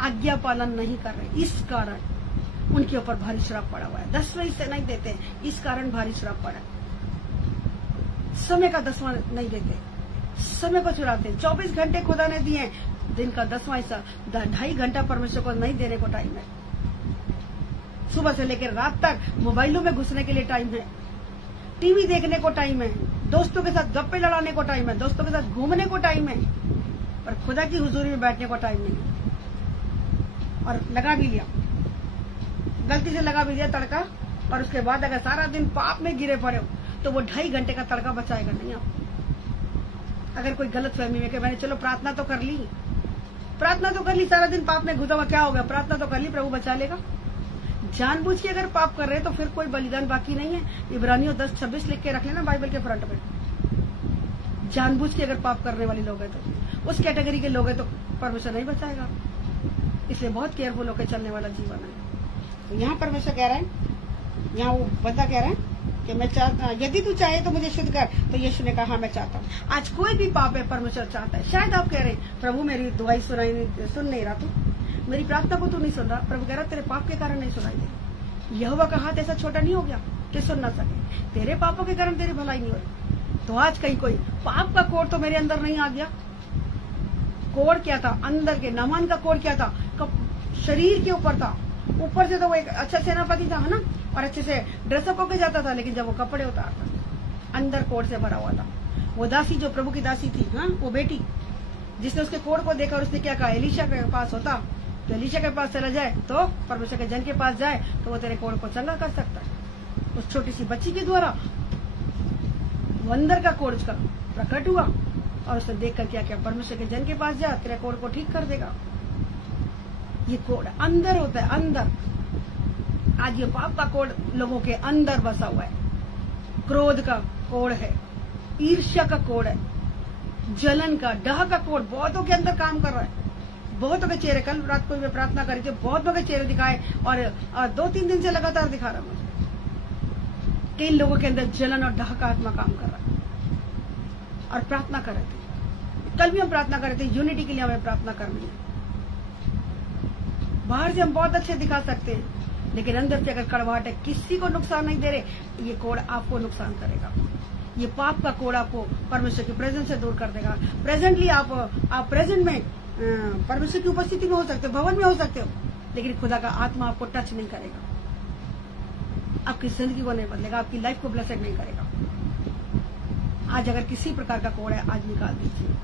आज्ञा पालन नहीं कर रहे। इस कारण उनके ऊपर भारी श्राप पड़ा हुआ है। 10वां हिस्सा नहीं देते, इस कारण भारी श्राप पड़ा है। समय का 10वां नहीं देते, समय को चुराते। 24 घंटे खुदा ने दिए, दिन का 10वां हिस्सा 2.5 घंटा परमेश्वर को नहीं देने को टाइम है। सुबह से लेकर रात तक मोबाइलों में घुसने के लिए टाइम है, टीवी देखने को टाइम है, दोस्तों के साथ गप्पे लड़ाने को टाइम है, दोस्तों के साथ घूमने को टाइम है, पर खुदा की हुजूरी में बैठने को टाइम नहीं। और लगा भी लिया, गलती से लगा भी लिया तड़का, और उसके बाद अगर सारा दिन पाप में गिरे पड़े हो तो वो 2.5 घंटे का तड़का बचाएगा नहीं आप। अगर कोई गलत फहमी में कि मैंने चलो प्रार्थना तो कर ली, प्रार्थना तो कर ली, सारा दिन पाप में घुसा हुआ, क्या हो गया? प्रार्थना तो कर ली, प्रभु बचा लेगा। जानबूझ के अगर पाप कर रहे हैं तो फिर कोई बलिदान बाकी नहीं है। इब्रानियों 10:26 लिख के रख लेना बाइबल के फ्रंट में। जानबूझ के अगर पाप करने वाले लोग हैं तो, उस कैटेगरी के लोग हैं तो परमेश्वर नहीं बचाएगा। इसलिए बहुत केयरफुल होकर चलने वाला जीवन है। तो यहाँ परमेश्वर कह रहा है, यहाँ वो बंदा कह रहा है कि मैं चाहता, यदि तू चाहे तो मुझे शुद्ध कर। तो यीशु ने कहा हाँ मैं चाहता हूँ। आज कोई भी पाप है परमेश्वर चाहता है। शायद आप कह रहे हैं प्रभु मेरी दुआई सुन नहीं रहा, तू मेरी प्रार्थना को तू नहीं सुन रहा। प्रभु कह रहा तेरे पाप के कारण नहीं सुनाई दे। यहोवा का हाथ ऐसा छोटा नहीं हो गया कि सुन ना सके। तेरे पापों के कारण तेरी भलाई नहीं हो रही। तो आज कहीं कोई पाप का कोड तो मेरे अंदर नहीं आ गया। कोड क्या था अंदर के? नामान का कोड क्या था? शरीर के ऊपर था। ऊपर से तो वो एक अच्छा सेनापति था, है ना, और अच्छे से ड्रेसअप होके जाता था, लेकिन जब वो कपड़े उतारता अंदर कोड से भरा हुआ था। वो दासी जो प्रभु की दासी थी, हाँ, वो बेटी जिसने उसके कोड को देखा और उसने क्या कहा, एलीशा के पास होता तो एलीशा के पास चला जाए तो परमेश्वर के जन के पास जाए तो वो तेरे कोड को चंगा कर सकता है। उस छोटी सी बच्ची के द्वारा वो अंदर का कोड उसका प्रकट हुआ और उसने देखकर क्या क्या, परमेश्वर के जन के पास जा, तेरे कोड को ठीक कर देगा। ये कोड अंदर होता है, अंदर। आज ये पाप का कोड लोगों के अंदर बसा हुआ है। क्रोध का कोड है, ईर्ष्या का कोड है, जलन का, डाह का कोड बहुतों के अंदर काम कर रहा है। बहुतों के चेहरे, कल रात को मैं प्रार्थना करी थी, बहुतों के चेहरे दिखाए और 2-3 दिन से लगातार दिखा रहा मुझे कि इन लोगों के अंदर जलन और डाह का आत्मा काम कर रहा है। और प्रार्थना कर रहे थे, कल भी हम प्रार्थना कर रहे थे, यूनिटी के लिए हमें प्रार्थना करनी है। बाहर से हम बहुत अच्छे दिखा सकते हैं, लेकिन अंदर से अगर कड़वाहट है, किसी को नुकसान नहीं दे रहे, ये कोड आपको नुकसान करेगा। ये पाप का कोड आपको परमेश्वर की प्रेजेंस से दूर कर देगा। प्रेजेंटली आप प्रेजेंट में परमेश्वर की उपस्थिति में हो सकते हो, भवन में हो सकते हो, लेकिन खुदा का आत्मा आपको टच नहीं करेगा, आपकी जिंदगी को नहीं बदलेगा, आपकी लाइफ को ब्लेसेड नहीं करेगा। आज अगर किसी प्रकार का कोड है, आज निकाल दीजिए,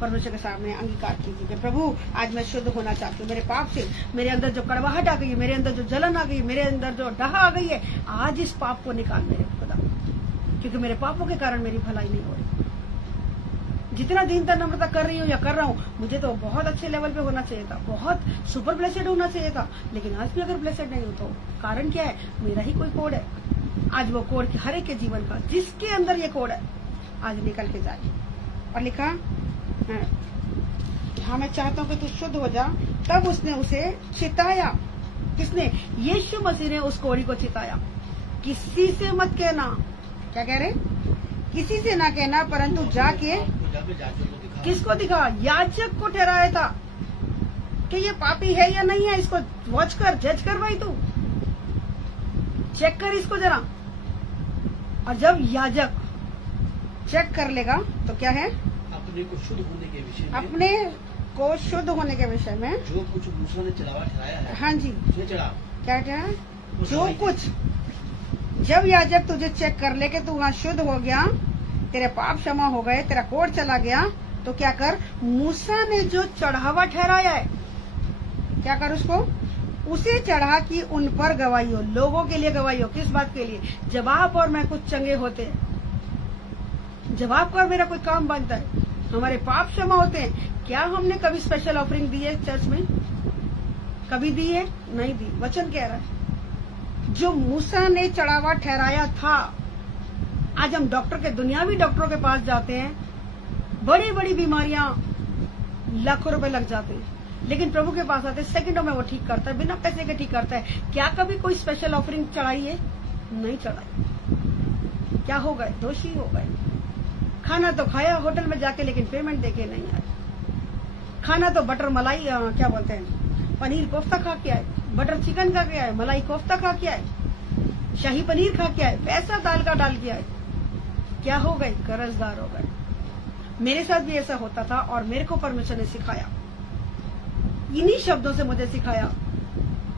परमेश्वर के सामने अंगीकार कीजिए कि प्रभु आज मैं शुद्ध होना चाहती हूँ। मेरे पाप से, मेरे अंदर जो कड़वाहट आ गई है, मेरे अंदर जो जलन आ गई है, मेरे अंदर जो डाह आ गई है, आज इस पाप को निकाल मेरे खुदा, क्योंकि मेरे पापों के कारण मेरी भलाई नहीं हो रही। जितना दीनता नम्रता कर रही हूँ या कर रहा हूँ, मुझे तो बहुत अच्छे लेवल पे होना चाहिए था, बहुत सुपर ब्लेसेड होना चाहिए था, लेकिन आज भी अगर ब्लेसेड नहीं हो तो कारण क्या है? मेरा ही कोई कोड है। आज वो कोड हर एक के जीवन का, जिसके अंदर ये कोड है, आज निकल के जाए। और लिखा हाँ मैं चाहता हूँ कि तू शुद्ध हो जा। तब उसने उसे चिताया। किसने? यीशु मसीह ने उस कोड़ी को चिताया। किसी से मत कहना, क्या कह रहे? किसी से ना कहना, परंतु जाके किसको दिखा? याजक को ठहराया था कि ये पापी है या नहीं है, इसको वॉच कर, जज कर भाई, तू चेक कर इसको जरा। और जब याजक चेक कर लेगा तो क्या है? अपने को शुद्ध होने के विषय में, अपने को शुद्ध होने के विषय में जो कुछ मूसा ने चढ़ावा ठहराया है, हाँ जी, चढ़ा क्या ठहरा? जो कुछ, जब याजक तुझे चेक कर ले कि तू वहाँ शुद्ध हो गया, तेरे पाप क्षमा हो गए, तेरा कोड चला गया, तो क्या कर? मूसा ने जो चढ़ावा ठहराया है, क्या कर? उसको उसे चढ़ा कि उन पर गवाही हो, लोगों के लिए गवाही हो। किस बात के लिए? जब आप और मैं कुछ चंगे होते हैं, जब आपका और मेरा कोई काम बनता है, हमारे पाप क्षमा होते हैं, क्या हमने कभी स्पेशल ऑफरिंग दी है चर्च में? कभी दी है? नहीं दी। वचन कह रहा है जो मूसा ने चढ़ावा ठहराया था। आज हम डॉक्टर के, दुनियावी डॉक्टरों के पास जाते हैं, बड़ी बड़ी बीमारियां लाखों रुपए लग जाते हैं, लेकिन प्रभु के पास आते सेकंडों में वो ठीक करता है, बिना पैसे के ठीक करता है। क्या कभी कोई स्पेशल ऑफरिंग चढ़ाई है? नहीं चढ़ाई। क्या हो गए? दोषी हो गए। खाना तो खाया होटल में जाके, लेकिन पेमेंट देके नहीं आए। खाना तो बटर मलाई, क्या बोलते हैं, पनीर कोफ्ता खा के आए, बटर चिकन खा के आए, मलाई कोफ्ता खा के आए, शाही पनीर खा के आए, पैसा दाल का डाल के आए। क्या हो गए? कर्जदार हो गए। मेरे साथ भी ऐसा होता था और मेरे को परमेश्वर ने सिखाया, इन्हीं शब्दों से मुझे सिखाया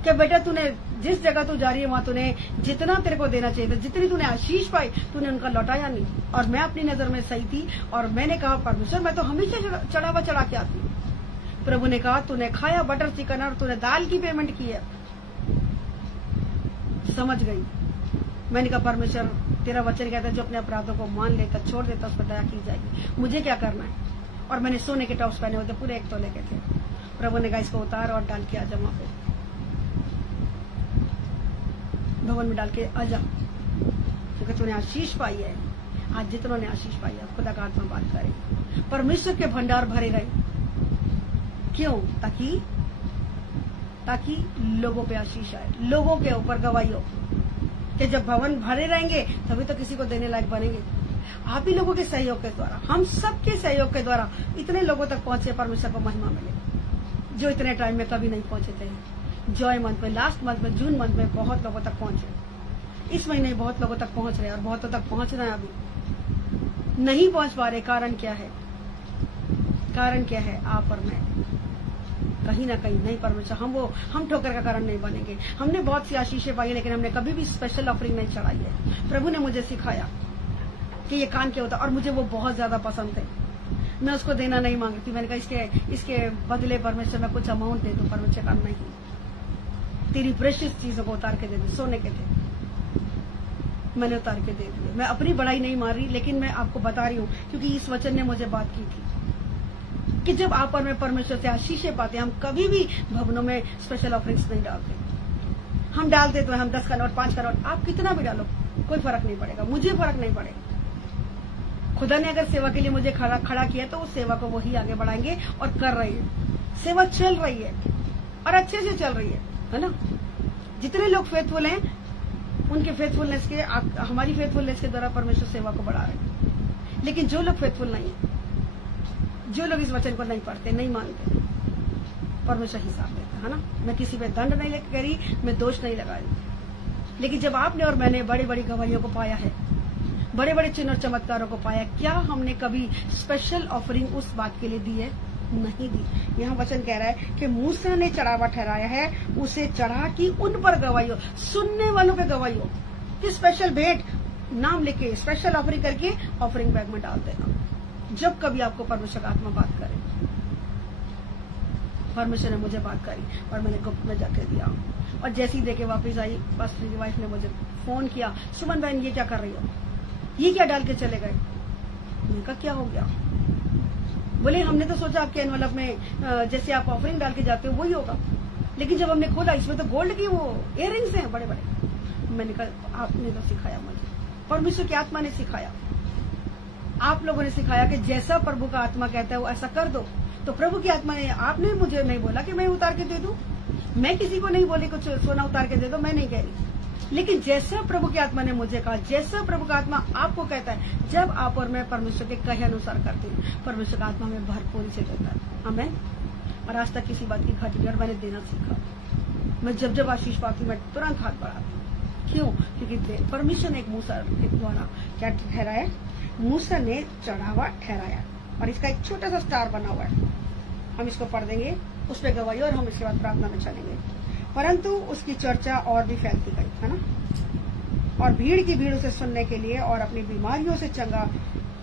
कि बेटा तूने जिस जगह तू जा रही है वहां तूने जितना तेरे को देना चाहिए था, जितनी तूने आशीष पाई, तूने उनका लौटाया नहीं। और मैं अपनी नजर में सही थी और मैंने कहा परमेश्वर मैं तो हमेशा चढ़ावा चढ़ा के आती हूँ। प्रभु ने कहा तूने खाया बटर चिकन और तूने दाल की पेमेंट की है। समझ गई। मैंने कहा परमेश्वर तेरा वचन कहता है जो अपने अपराधों को मान लेता, छोड़ देता, उस पर दया की जाएगी। मुझे क्या करना है? और मैंने सोने के टॉप्स पहने हुए थे, पूरे 1 तोले के थे। प्रभु ने कहा इसको उतार और डाल के आ जा, वहां पे भवन में डाल के आ जा, क्योंकि तूने आशीष पाई है। आज जितनों ने आशीष पाई है, खुदा का आत्मा बात करे, परमेश्वर के भंडार भरे रहे। क्यों? ताकि लोगों पे आशीष आए, लोगों के ऊपर गवाही हो कि जब भवन भरे रहेंगे तभी तो किसी को देने लायक बनेंगे। आप ही लोगों के सहयोग के द्वारा, हम सबके सहयोग के द्वारा इतने लोगों तक पहुंचे, परमेश्वर को महिमा मिले, जो इतने टाइम में कभी नहीं पहुंचे थे। जॉय मंथ में, लास्ट मंथ में, जून मंथ में बहुत लोगों तक पहुंचे। इस महीने बहुत लोगों तक पहुंच रहे हैं और बहुतों तक पहुंचना है। अभी नहीं पहुंच पा रहे, कारण क्या है? कारण क्या है? आप और मैं कहीं ना कहीं नहीं परमेश्वर, हम ठोकर का कारण नहीं बनेंगे। हमने बहुत सी आशीषें पाई, लेकिन हमने कभी भी स्पेशल ऑफरिंग नहीं चढ़ाई है। प्रभु ने मुझे सिखाया कि ये कान के होता, और मुझे वो बहुत ज्यादा पसंद थे। मैं उसको देना नहीं मांगती। मैंने कहा इसके बदले परमेश्वर मैं कुछ अमाउंट दे दूं। परमेश्वर का नहीं, तेरी प्रेशियस चीजों को उतार के दे दे। सोने के थे, मैंने उतार के दे दिए। मैं अपनी बड़ाई नहीं मार रही, लेकिन मैं आपको बता रही हूँ, क्योंकि इस वचन ने मुझे बात की थी कि जब आप और मैं परमेश्वर से आशीषें पाते, हम कभी भी भवनों में स्पेशल ऑफरिंग्स नहीं डालते। हम डालते तो हम 10 का नोट, 5 का नोट, आप कितना भी डालो, कोई फर्क नहीं पड़ेगा, मुझे फर्क नहीं पड़ेगा। खुदा ने अगर सेवा के लिए मुझे खड़ा किया तो उस सेवा को वही आगे बढ़ाएंगे और कर रही है। सेवा चल रही है और अच्छे से चल रही है ना। जितने लोग फेथफुल हैं, उनके फेथफुलनेस के, हमारी फेथफुलनेस के द्वारा परमेश्वर सेवा को बढ़ा रहे हैं। लेकिन जो लोग फेथफुल नहीं है, जो लोग इस वचन को नहीं पढ़ते, नहीं मानते, परमेश्वर हिसाब देता है ना। मैं किसी पे दंड नहीं लेकर कह रही, मैं दोष नहीं लगा रही। लेकिन जब आपने और मैंने बड़ी बड़ी गवाहियों को पाया है, बड़े बड़े चिन्ह और चमत्कारों को पाया, क्या हमने कभी स्पेशल ऑफरिंग उस बात के लिए दी है? नहीं दी। यहाँ वचन कह रहा है कि मूसा ने चढ़ावा ठहराया है, उसे चढ़ा कि उन पर गवाही हो, सुनने वालों पे गवाही हो, कि स्पेशल भेंट नाम लिख के स्पेशल ऑफरिंग करके ऑफरिंग बैग में डाल देना। जब कभी आपको परमेश्वर का आत्मा बात करे, परमेश्वर ने मुझे बात करी और मैंने गुप्त में जाके दिया, और जैसी देके वापस आई, बस मेरी वाइफ ने मुझे फोन किया, सुमन बहन ये क्या कर रही हो, ये क्या डाल के चले गए? मैंने कहा क्या हो गया? बोले हमने तो सोचा आपके एनवलप में जैसे आप ऑफरिंग डाल के जाते हो वही होगा, लेकिन जब हमने खोला इसमें तो गोल्ड की वो इयररिंग्स हैं बड़े बड़े। मैंने कहा आपने तो सिखाया मुझे, परमेश्वर की आत्मा ने सिखाया, आप लोगों ने सिखाया कि जैसा प्रभु का आत्मा कहता है वो ऐसा कर दो। तो प्रभु की आत्मा ने, आपने मुझे नहीं बोला कि मैं उतार के दे दूं, मैं किसी को नहीं बोली कुछ सोना उतार के दे दो, मैं नहीं कह रही। लेकिन जैसा प्रभु की आत्मा ने मुझे कहा, जैसा प्रभु का आत्मा आपको कहता है, जब आप और मैं परमेश्वर के कहे अनुसार करते हैं, परमेश्वर का आत्मा में भरपूरी से देता है। हमें और आज तक किसी बात की घट नहीं, और मैंने देना सीखा। मैं जब जब आशीष पाती मैं तुरंत हाथ बढ़ाती। क्यों? क्योंकि परमेश्वर ने एक मूसा के द्वारा क्या ठहराया, मूसा ने चढ़ावा ठहराया, और इसका एक छोटा सा स्टार बना हुआ है। हम इसको पढ़ देंगे, उस पर गवाही, और हम इसके बाद प्रार्थना में चलेंगे। परंतु उसकी चर्चा और भी फैलती गई, है ना, और भीड़ की भीड़ उसे सुनने के लिए और अपनी बीमारियों से चंगा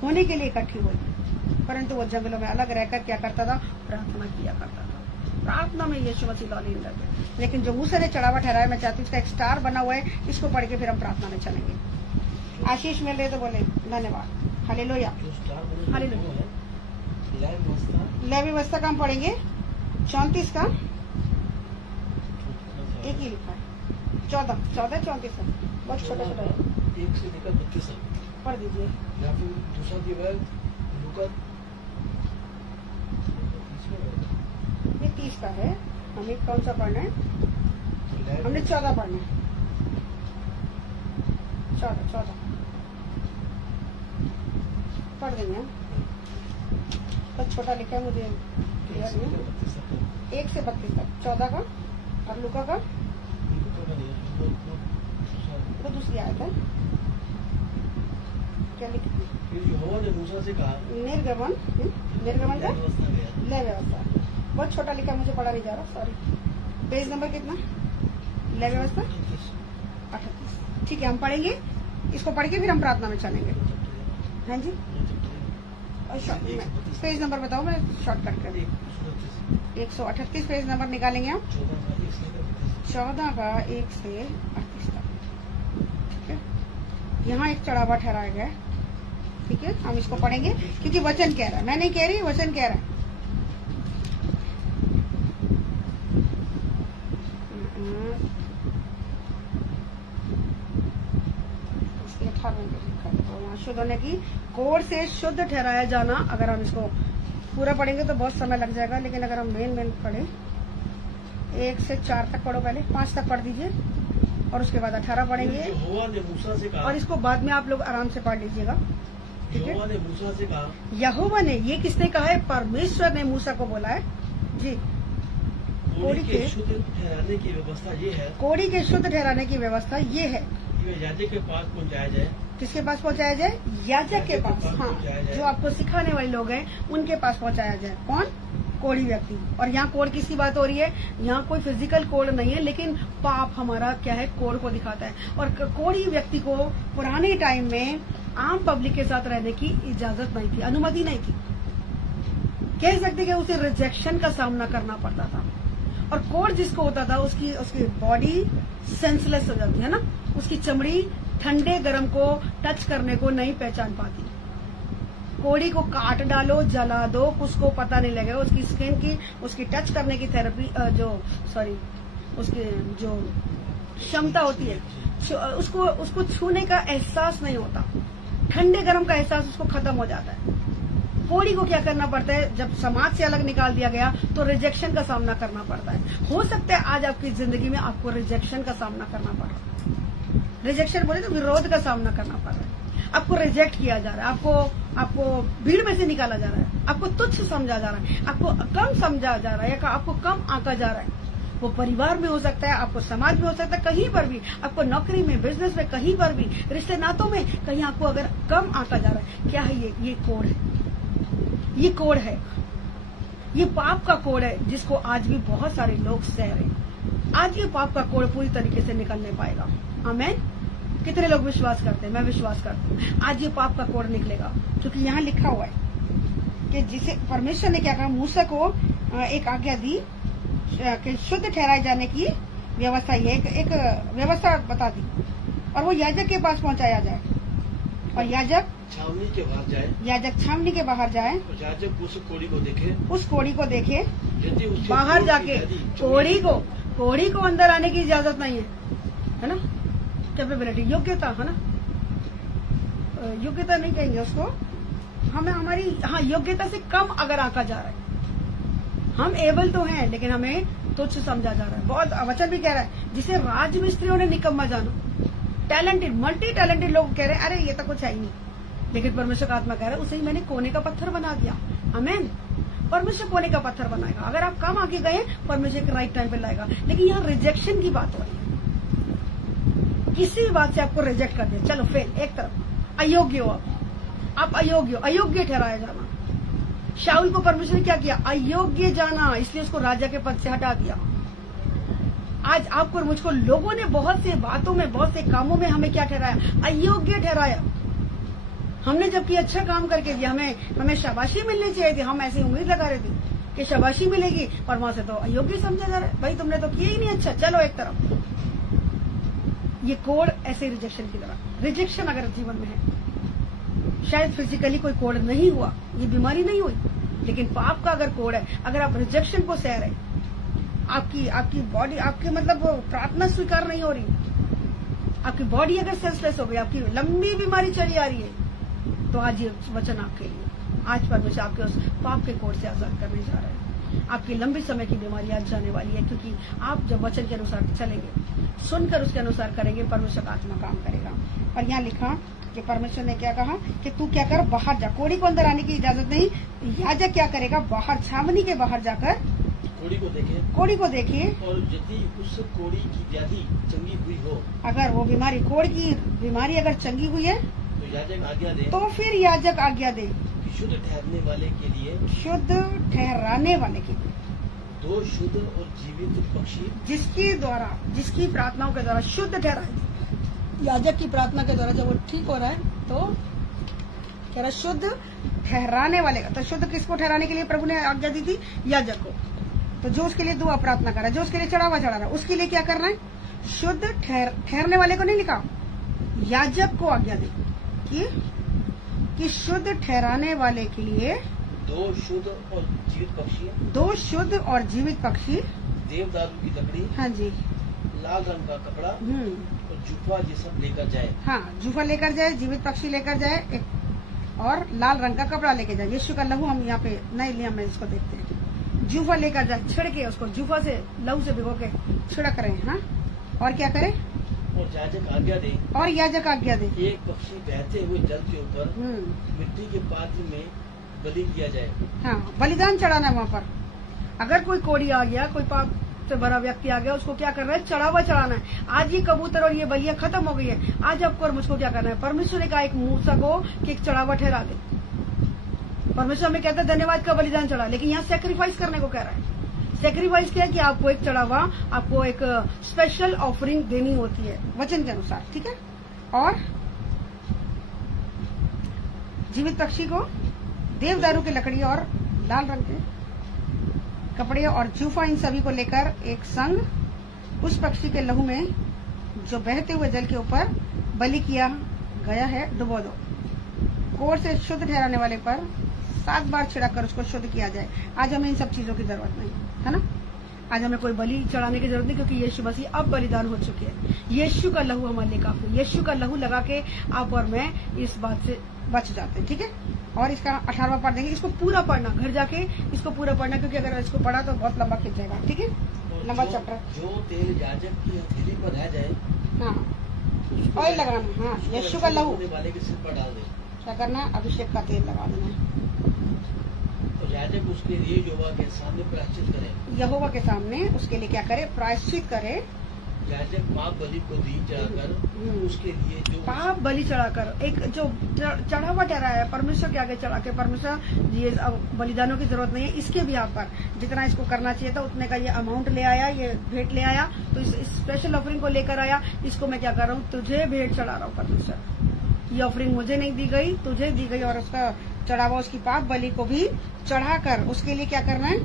होने के लिए इकट्ठी हुई। परंतु वो जंगलों में अलग रहकर क्या करता था? प्रार्थना किया करता था। प्रार्थना में यीशु मसीह लीन रहते। लेकिन जो मूसा ने चढ़ावा ठहराया, मैं चाहती हूँ इसका एक स्टार बना हुआ है, इसको पढ़ के फिर हम प्रार्थना में चलेंगे। आशीष मिल रहे तो बोले धन्यवाद। Hallelujah, hallelujah. लय व्यवस्था का हम पढ़ेंगे 34 का, एक ही लिखा है, 14, 34 है, बहुत छोटा छोटा है। 1 से लेकर 32 तक पढ़ दीजिए। या फिर दूसरा दिवस लूका, ये 30 का है। हमें कौन सा पढ़ना है? हमने 14 पढ़ना है। 14 पढ़ देंगे। बहुत छोटा लिखा है, मुझे क्लियर नहीं। 1 से 32 तक, 14 का, और लूका का वो दूसरी आयत है। क्या लिखी? मूसा से कहा निर्गमन का लय व्यवस्था। बहुत छोटा लिखा, मुझे पढ़ा नहीं जा रहा, सॉरी। पेज नंबर कितना? लय व्यवस्था 38। ठीक है, हम पढ़ेंगे इसको, पढ़ के फिर हम प्रार्थना में चलेंगे। हाँ जी, पेज नंबर बताओ, मैं शॉर्टकट कर दी। 138 पेज नंबर निकालेंगे हम। 14 का 1 से 38 तक। ठीक है, यहाँ एक चढ़ावा ठहराया गया है। ठीक है, हम इसको पढ़ेंगे क्योंकि वचन कह रहा है, मैं नहीं कह रही, वचन कह रहा है। उसके 18 तो यहाँ शुद्ध होने की, कोड से शुद्ध ठहराया जाना। अगर हम इसको पूरा पढ़ेंगे तो बहुत समय लग जाएगा, लेकिन अगर हम मेन पढ़े 1 से 4 तक पढ़ो, पहले 5 तक पढ़ दीजिए और उसके बाद 18 पढ़ेंगे। यहोवा ने मूसा से कहा, और इसको बाद में आप लोग आराम से पढ़ लीजिएगा। यहोवा ने मूसा से कहा, यहोवा ने, ये किसने कहा है? परमेश्वर ने मूसा को बोला है जी। कोड़ी के शुद्ध ठहराने की व्यवस्था ये है, कोड़ी के शुद्ध ठहराने की व्यवस्था ये है कि याजक के पास पहुंचाया जाए। किसके पास पहुंचाया जाए? याजक के पास। हाँ, जो आपको सिखाने वाले लोग हैं उनके पास पहुंचाया जाए। कौन? कोड़ी व्यक्ति। और यहाँ कोड किसकी बात हो रही है? यहाँ कोई फिजिकल कोड नहीं है, लेकिन पाप हमारा क्या है? कोड को दिखाता है। और कोड़ी व्यक्ति को पुराने टाइम में आम पब्लिक के साथ रहने की इजाजत नहीं थी, अनुमति नहीं थी। कह सकते कि उसे रिजेक्शन का सामना करना पड़ता था। और कोड जिसको होता था उसकी बॉडी सेंसलेस हो जाती है ना, उसकी चमड़ी ठंडे गर्म को टच करने को नहीं पहचान पाती। कोड़ी को काट डालो, जला दो, उसको पता नहीं लगेगा। उसकी स्किन की, उसकी टच करने की थेरेपी उसकी जो क्षमता होती है, उसको छूने का एहसास नहीं होता। ठंडे गर्म का एहसास उसको खत्म हो जाता है। कोड़ी को क्या करना पड़ता है? जब समाज से अलग निकाल दिया गया तो रिजेक्शन का सामना करना पड़ता है। हो सकता है आज आपकी जिंदगी में आपको रिजेक्शन का सामना करना पड़ रहा है। रिजेक्शन बोले तो विरोध का सामना करना पड़ रहा है। आपको रिजेक्ट किया जा रहा है, आपको भीड़ में से निकाला जा रहा है, आपको तुच्छ समझा जा रहा है, आपको कम समझा जा रहा है, या आपको कम आंका जा रहा है। वो परिवार में हो सकता है, आपको समाज में हो सकता है, कहीं पर भी, आपको नौकरी में, बिजनेस में, कहीं पर भी, रिश्ते नातों में कहीं आपको अगर कम आंका जा रहा है। क्या है ये कोड है। ये कोड है, ये पाप का कोड है जिसको आज भी बहुत सारे लोग सह रहे हैं। आज ये पाप का कोड पूरी तरीके से निकल नहीं पाएगा। आमीन। कितने लोग विश्वास करते हैं? मैं विश्वास करती हूँ आज ये पाप का कोड निकलेगा, क्योंकि यहाँ लिखा हुआ है कि जिसे परमेश्वर ने क्या कहा, मूसा को एक आज्ञा दी कि शुद्ध ठहराए जाने की व्यवस्था, ये एक व्यवस्था बता दी, और वो याजक के पास पहुंचाया जाए। और याजक छावनी के बाहर जाए, याजक छावनी के बाहर जाए, और याजक उस कोड़ी को देखे, उस कोड़ी को देखे। यदि उससे बाहर जाके कोड़ी को अंदर आने की इजाजत नहीं है ना। कैपेबिलिटी, योग्यता है ना, योग्यता नहीं कहेंगे उसको, हमें हमारी योग्यता से कम अगर आंका जा रहा है। हम एबल तो हैं, लेकिन हमें तुच्छ समझा जा रहा है। बहुत वचन भी कह रहा है जिसे राजमिस्त्रियों ने निकम्मा जाना। टैलेंटेड, मल्टी टैलेंटेड लोग कह रहे हैं अरे ये तो कुछ है ही नहीं, लेकिन परमेश्वर का आत्मा कह रहा है उसे ही मैंने कोने का पत्थर बना दिया। आमीन। परमेश्वर कोने का पत्थर बनाएगा। अगर आप कम आगे गए, परमेश्वर एक राइट टाइम पे लाएगा। लेकिन यहाँ रिजेक्शन की बात हो रही है, किसी भी बात से आपको रिजेक्ट कर दिया, चलो फेल, एक तरफ अयोग्य हो आप अयोग्य हो, अयोग्य ठहराया जाना। शाऊल को परमेश्वर ने क्या किया? अयोग्य जाना, इसलिए उसको राजा के पद से हटा दिया। आज आपको और मुझको लोगों ने बहुत से बातों में, बहुत से कामों में हमें क्या ठहराया? अयोग्य ठहराया। हमने जबकि अच्छा काम करके दिया, हमें शाबाशी मिलनी चाहिए थी, हम ऐसी उम्मीद लगा रहे थे कि शाबाशी मिलेगी, पर वहां से तो अयोग्य समझा जा रहा है। भाई तुमने तो किया ही नहीं अच्छा, चलो एक तरफ। ये कोड ऐसे रिजेक्शन की तरह। रिजेक्शन अगर जीवन में है, शायद फिजिकली कोई कोड नहीं हुआ, ये बीमारी नहीं हुई, लेकिन पाप का अगर कोड है, अगर आप रिजेक्शन को सह रहे, आपकी बॉडी, आपकी मतलब प्रार्थना स्वीकार नहीं हो रही, आपकी बॉडी अगर सेंसलेस हो गई, आपकी लंबी बीमारी चली आ रही है, तो आज ये वचन आपके लिए, आज परमेश्वर आपके उस पाप के कोड से आजाद करने जा रहे हैं। आपकी लंबी समय की बीमारी आज जाने वाली है, क्योंकि आप जब वचन के अनुसार चलेंगे, सुनकर उसके अनुसार करेंगे, परमेश्वर का आत्मा काम करेगा। और यहाँ लिखा कि परमेश्वर ने क्या कहा कि तू क्या कर, बाहर जा। कोड़ी को अंदर आने की इजाजत नहीं। याजक क्या करेगा? बाहर, छावनी के बाहर जाकर कोड़ी को देखे, और यदि उस कोड़ी की व्याधि चंगी हुई हो, अगर वो बीमारी, कोड़ की बीमारी अगर चंगी हुई है, तो याजक आज्ञा दे, तो फिर याजक आज्ञा दे शुद्ध ठहरने वाले के लिए, शुद्ध ठहराने वाले के लिए 2 शुद्ध और जीवित पक्षी, जिसकी प्रार्थनाओं के द्वारा शुद्ध ठहराए। याजक की प्रार्थना के द्वारा जब वो ठीक हो रहा है, तो कह रहा शुद्ध ठहराने वाले का। तो शुद्ध किसको ठहराने के लिए प्रभु ने आज्ञा दी थी? याजक को। तो जो उसके लिए दुआ प्रार्थना कर रहा है, जो उसके लिए चढ़ावा चढ़ा रहा है, उसके लिए क्या करना है? शुद्ध ठहरने वाले को नहीं लिखा, याजक को आज्ञा दी कि शुद्ध ठहराने वाले के लिए 2 शुद्ध और जीवित पक्षी, 2 शुद्ध और जीवित पक्षी, देवदारू की लकड़ी, हाँ जी, लाल रंग का कपड़ा और जूफा ये सब लेकर जाए। हाँ, जूफा लेकर जाए, जीवित पक्षी लेकर जाए, और लाल रंग का कपड़ा लेके जाए। यीशु का लहू हम यहाँ पे नहीं लिया, हम इसको देखते हैं। जूफा लेकर जाए, छिड़के उसको, जूफा से लहू से भिगो के छिड़क रहे हैं। हाँ, और क्या करे? और याजक आज्ञा दे, और याजक आज्ञा दे, एक पक्षी बहते हुए जल के ऊपर मिट्टी के पात्र में बलि किया जाए। हाँ, बलिदान चढ़ाना है वहाँ पर। अगर कोई कोड़ी आ गया, कोई पाप से भरा व्यक्ति आ गया, उसको क्या करना है? चढ़ावा चढ़ाना है। आज ये कबूतर और ये बलिया खत्म हो गई है, आज आपको और मुझको क्या करना है? परमेश्वर ने कहा एक मूसा को कि एक चढ़ावा ठहरा दे। परमेश्वर हमें कहता है धन्यवाद का बलिदान चढ़ा, लेकिन यहाँ सेक्रीफाइस करने को कह रहा है। सेक्रीफाइस क्या है कि आपको एक चढ़ावा, आपको एक स्पेशल ऑफरिंग देनी होती है वचन के अनुसार, ठीक है। और जीवित पक्षी को देवदारू की लकड़ी और लाल रंग के कपड़े और जूफा, इन सभी को लेकर एक संग उस पक्षी के लहू में जो बहते हुए जल के ऊपर बलि किया गया है डुबो दो। कोढ़ से शुद्ध ठहराने वाले पर 7 बार छिड़ककर उसको शुद्ध किया जाए। आज हमें इन सब चीजों की जरूरत नहीं है ना। आज हमें कोई बलि चढ़ाने की जरूरत नहीं, क्योंकि यीशु मसीह अब बलिदान हो चुके हैं। यीशु का लहू हमारे लिए काफी। यीशु का लहू लगा के आप और मैं इस बात से बच जाते हैं, ठीक है। और इसका 18वां पाठ देंगे। इसको पूरा पढ़ना, घर जाके इसको पूरा पढ़ना, क्योंकि अगर इसको पढ़ा तो बहुत लंबा खिंच जाएगा, ठीक है। लंबा चैप्टर। जो तेल याजक की हथेली पर रह जाए, हाँ, ऑयल लगाना। हाँ, यीशु का लहू वाले के सिर पर डाल दे। क्या करना है? अभिषेक का तेल लगा देना है। तो याजक उसके लिए यहोवा के सामने प्रायश्चित करे। यहोवा के सामने उसके लिए क्या करे? प्रायश्चित करे। याजक पाप बलि को भी चढ़ाकर उसके लिए जो पाप बलि चढ़ाकर एक जो चढ़ावा ठहराया है परमेश्वर के आगे चढ़ा के, परमेश्वर ये अब बलिदानों की जरूरत नहीं है, इसके भी यहाँ पर जितना इसको करना चाहिए था उतने का ये अमाउंट ले आया, ये भेंट ले आया। तो इस स्पेशल ऑफरिंग को लेकर आया। इसको मैं क्या कर रहा हूँ? तुझे भेंट चढ़ा रहा हूँ परमेश्वर। ये ऑफरिंग मुझे नहीं दी गई, तुझे दी गई। और उसका चढ़ावा, उसकी पाप बलि को भी चढ़ाकर उसके लिए क्या करना है?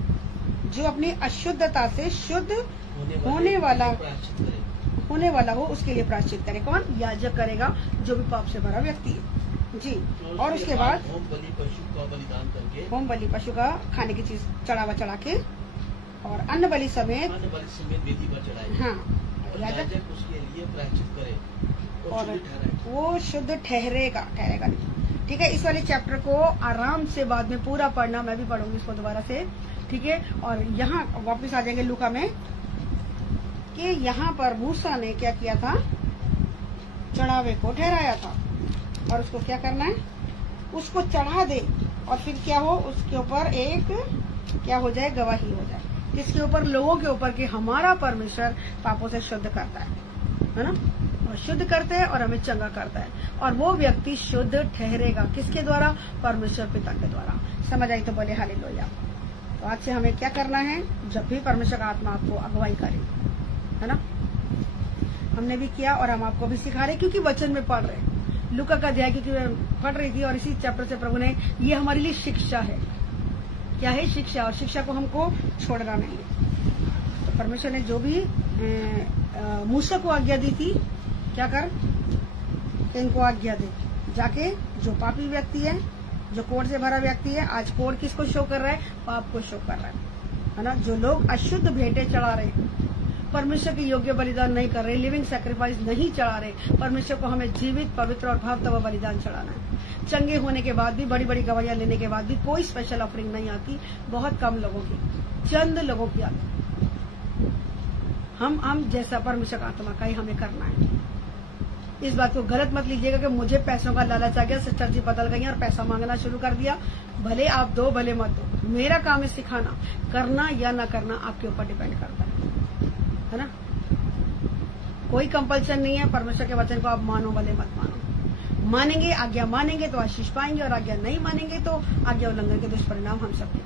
जो अपनी अशुद्धता से शुद्ध होने वाला हो उसके लिए प्रायश्चित करे। कौन? याजक करेगा, जो भी पाप से भरा व्यक्ति है जी। और उसके बाद होम बलि पशु का बलिदान करके, होम बलि पशु का खाने की चीज चढ़ावा चढ़ा के, और अन्न बलि समेत वेदी पर चढ़ाए। हाँ, याजक उसके लिए प्रायश्चित करे और वो शुद्ध ठहरेगा नहीं, ठीक है। इस वाले चैप्टर को आराम से बाद में पूरा पढ़ना, मैं भी पढ़ूंगी इसको दोबारा से, ठीक है। और यहाँ वापस आ जाएंगे लूका में कि यहाँ पर मूसा ने क्या किया था? चढ़ावे को ठहराया था, और उसको क्या करना है? उसको चढ़ा दे, और फिर क्या हो? उसके ऊपर एक क्या हो जाए? गवाही हो जाए, जिसके ऊपर लोगों के ऊपर कि हमारा परमेश्वर पापों से शुद्ध करता है ना, और शुद्ध करते हैं और हमें चंगा करता है। और वो व्यक्ति शुद्ध ठहरेगा किसके द्वारा? परमेश्वर पिता के द्वारा। समझ आई तो बोले हालेलुया। तो आज से हमें क्या करना है? जब भी परमेश्वर का आत्मा आपको अगुवाई करे, है ना, हमने भी किया और हम आपको भी सिखा रहे, क्योंकि वचन में पढ़ रहे। लूका का अध्याय क्योंकि मैं पढ़ रही थी, और इसी चैप्टर से प्रभु ने, ये हमारे लिए शिक्षा है। क्या है? शिक्षा। और शिक्षा को हमको छोड़ना नहीं है। तो परमेश्वर ने जो भी मूसा को आज्ञा दी थी, क्या कर? इनको आज्ञा दे, जाके जो पापी व्यक्ति है, जो कोढ़ से भरा व्यक्ति है, आज कोढ़ किसको शो कर रहा है? पाप को शो कर रहा है ना। जो लोग अशुद्ध भेंटे चढ़ा रहे, परमेश्वर के योग्य बलिदान नहीं कर रहे, लिविंग सैक्रिफाइस नहीं चढ़ा रहे, परमेश्वर को हमें जीवित, पवित्र और भावतवा बलिदान चढ़ाना है। चंगे होने के बाद भी, बड़ी बड़ी गवाहियां लेने के बाद भी कोई स्पेशल ऑफरिंग नहीं आती, बहुत कम लोगों की, चंद लोगों की आती। हम जैसा परमेश्वर का आत्मा का ही हमें करना है। इस बात को गलत मत लीजिएगा कि मुझे पैसों का लालच आ गया, सिस्टर जी बदल गई और पैसा मांगना शुरू कर दिया। भले आप दो, भले मत दो, मेरा काम है सिखाना। करना या ना करना आपके ऊपर डिपेंड करता है ना। कोई कंपल्सन नहीं है। परमेश्वर के वचन को आप मानो, भले मत मानो। मानेंगे, आज्ञा मानेंगे तो आशीष पाएंगे, और आज्ञा नहीं मानेंगे तो आज्ञा उल्लंघन के दुष्परिणाम हम सबके,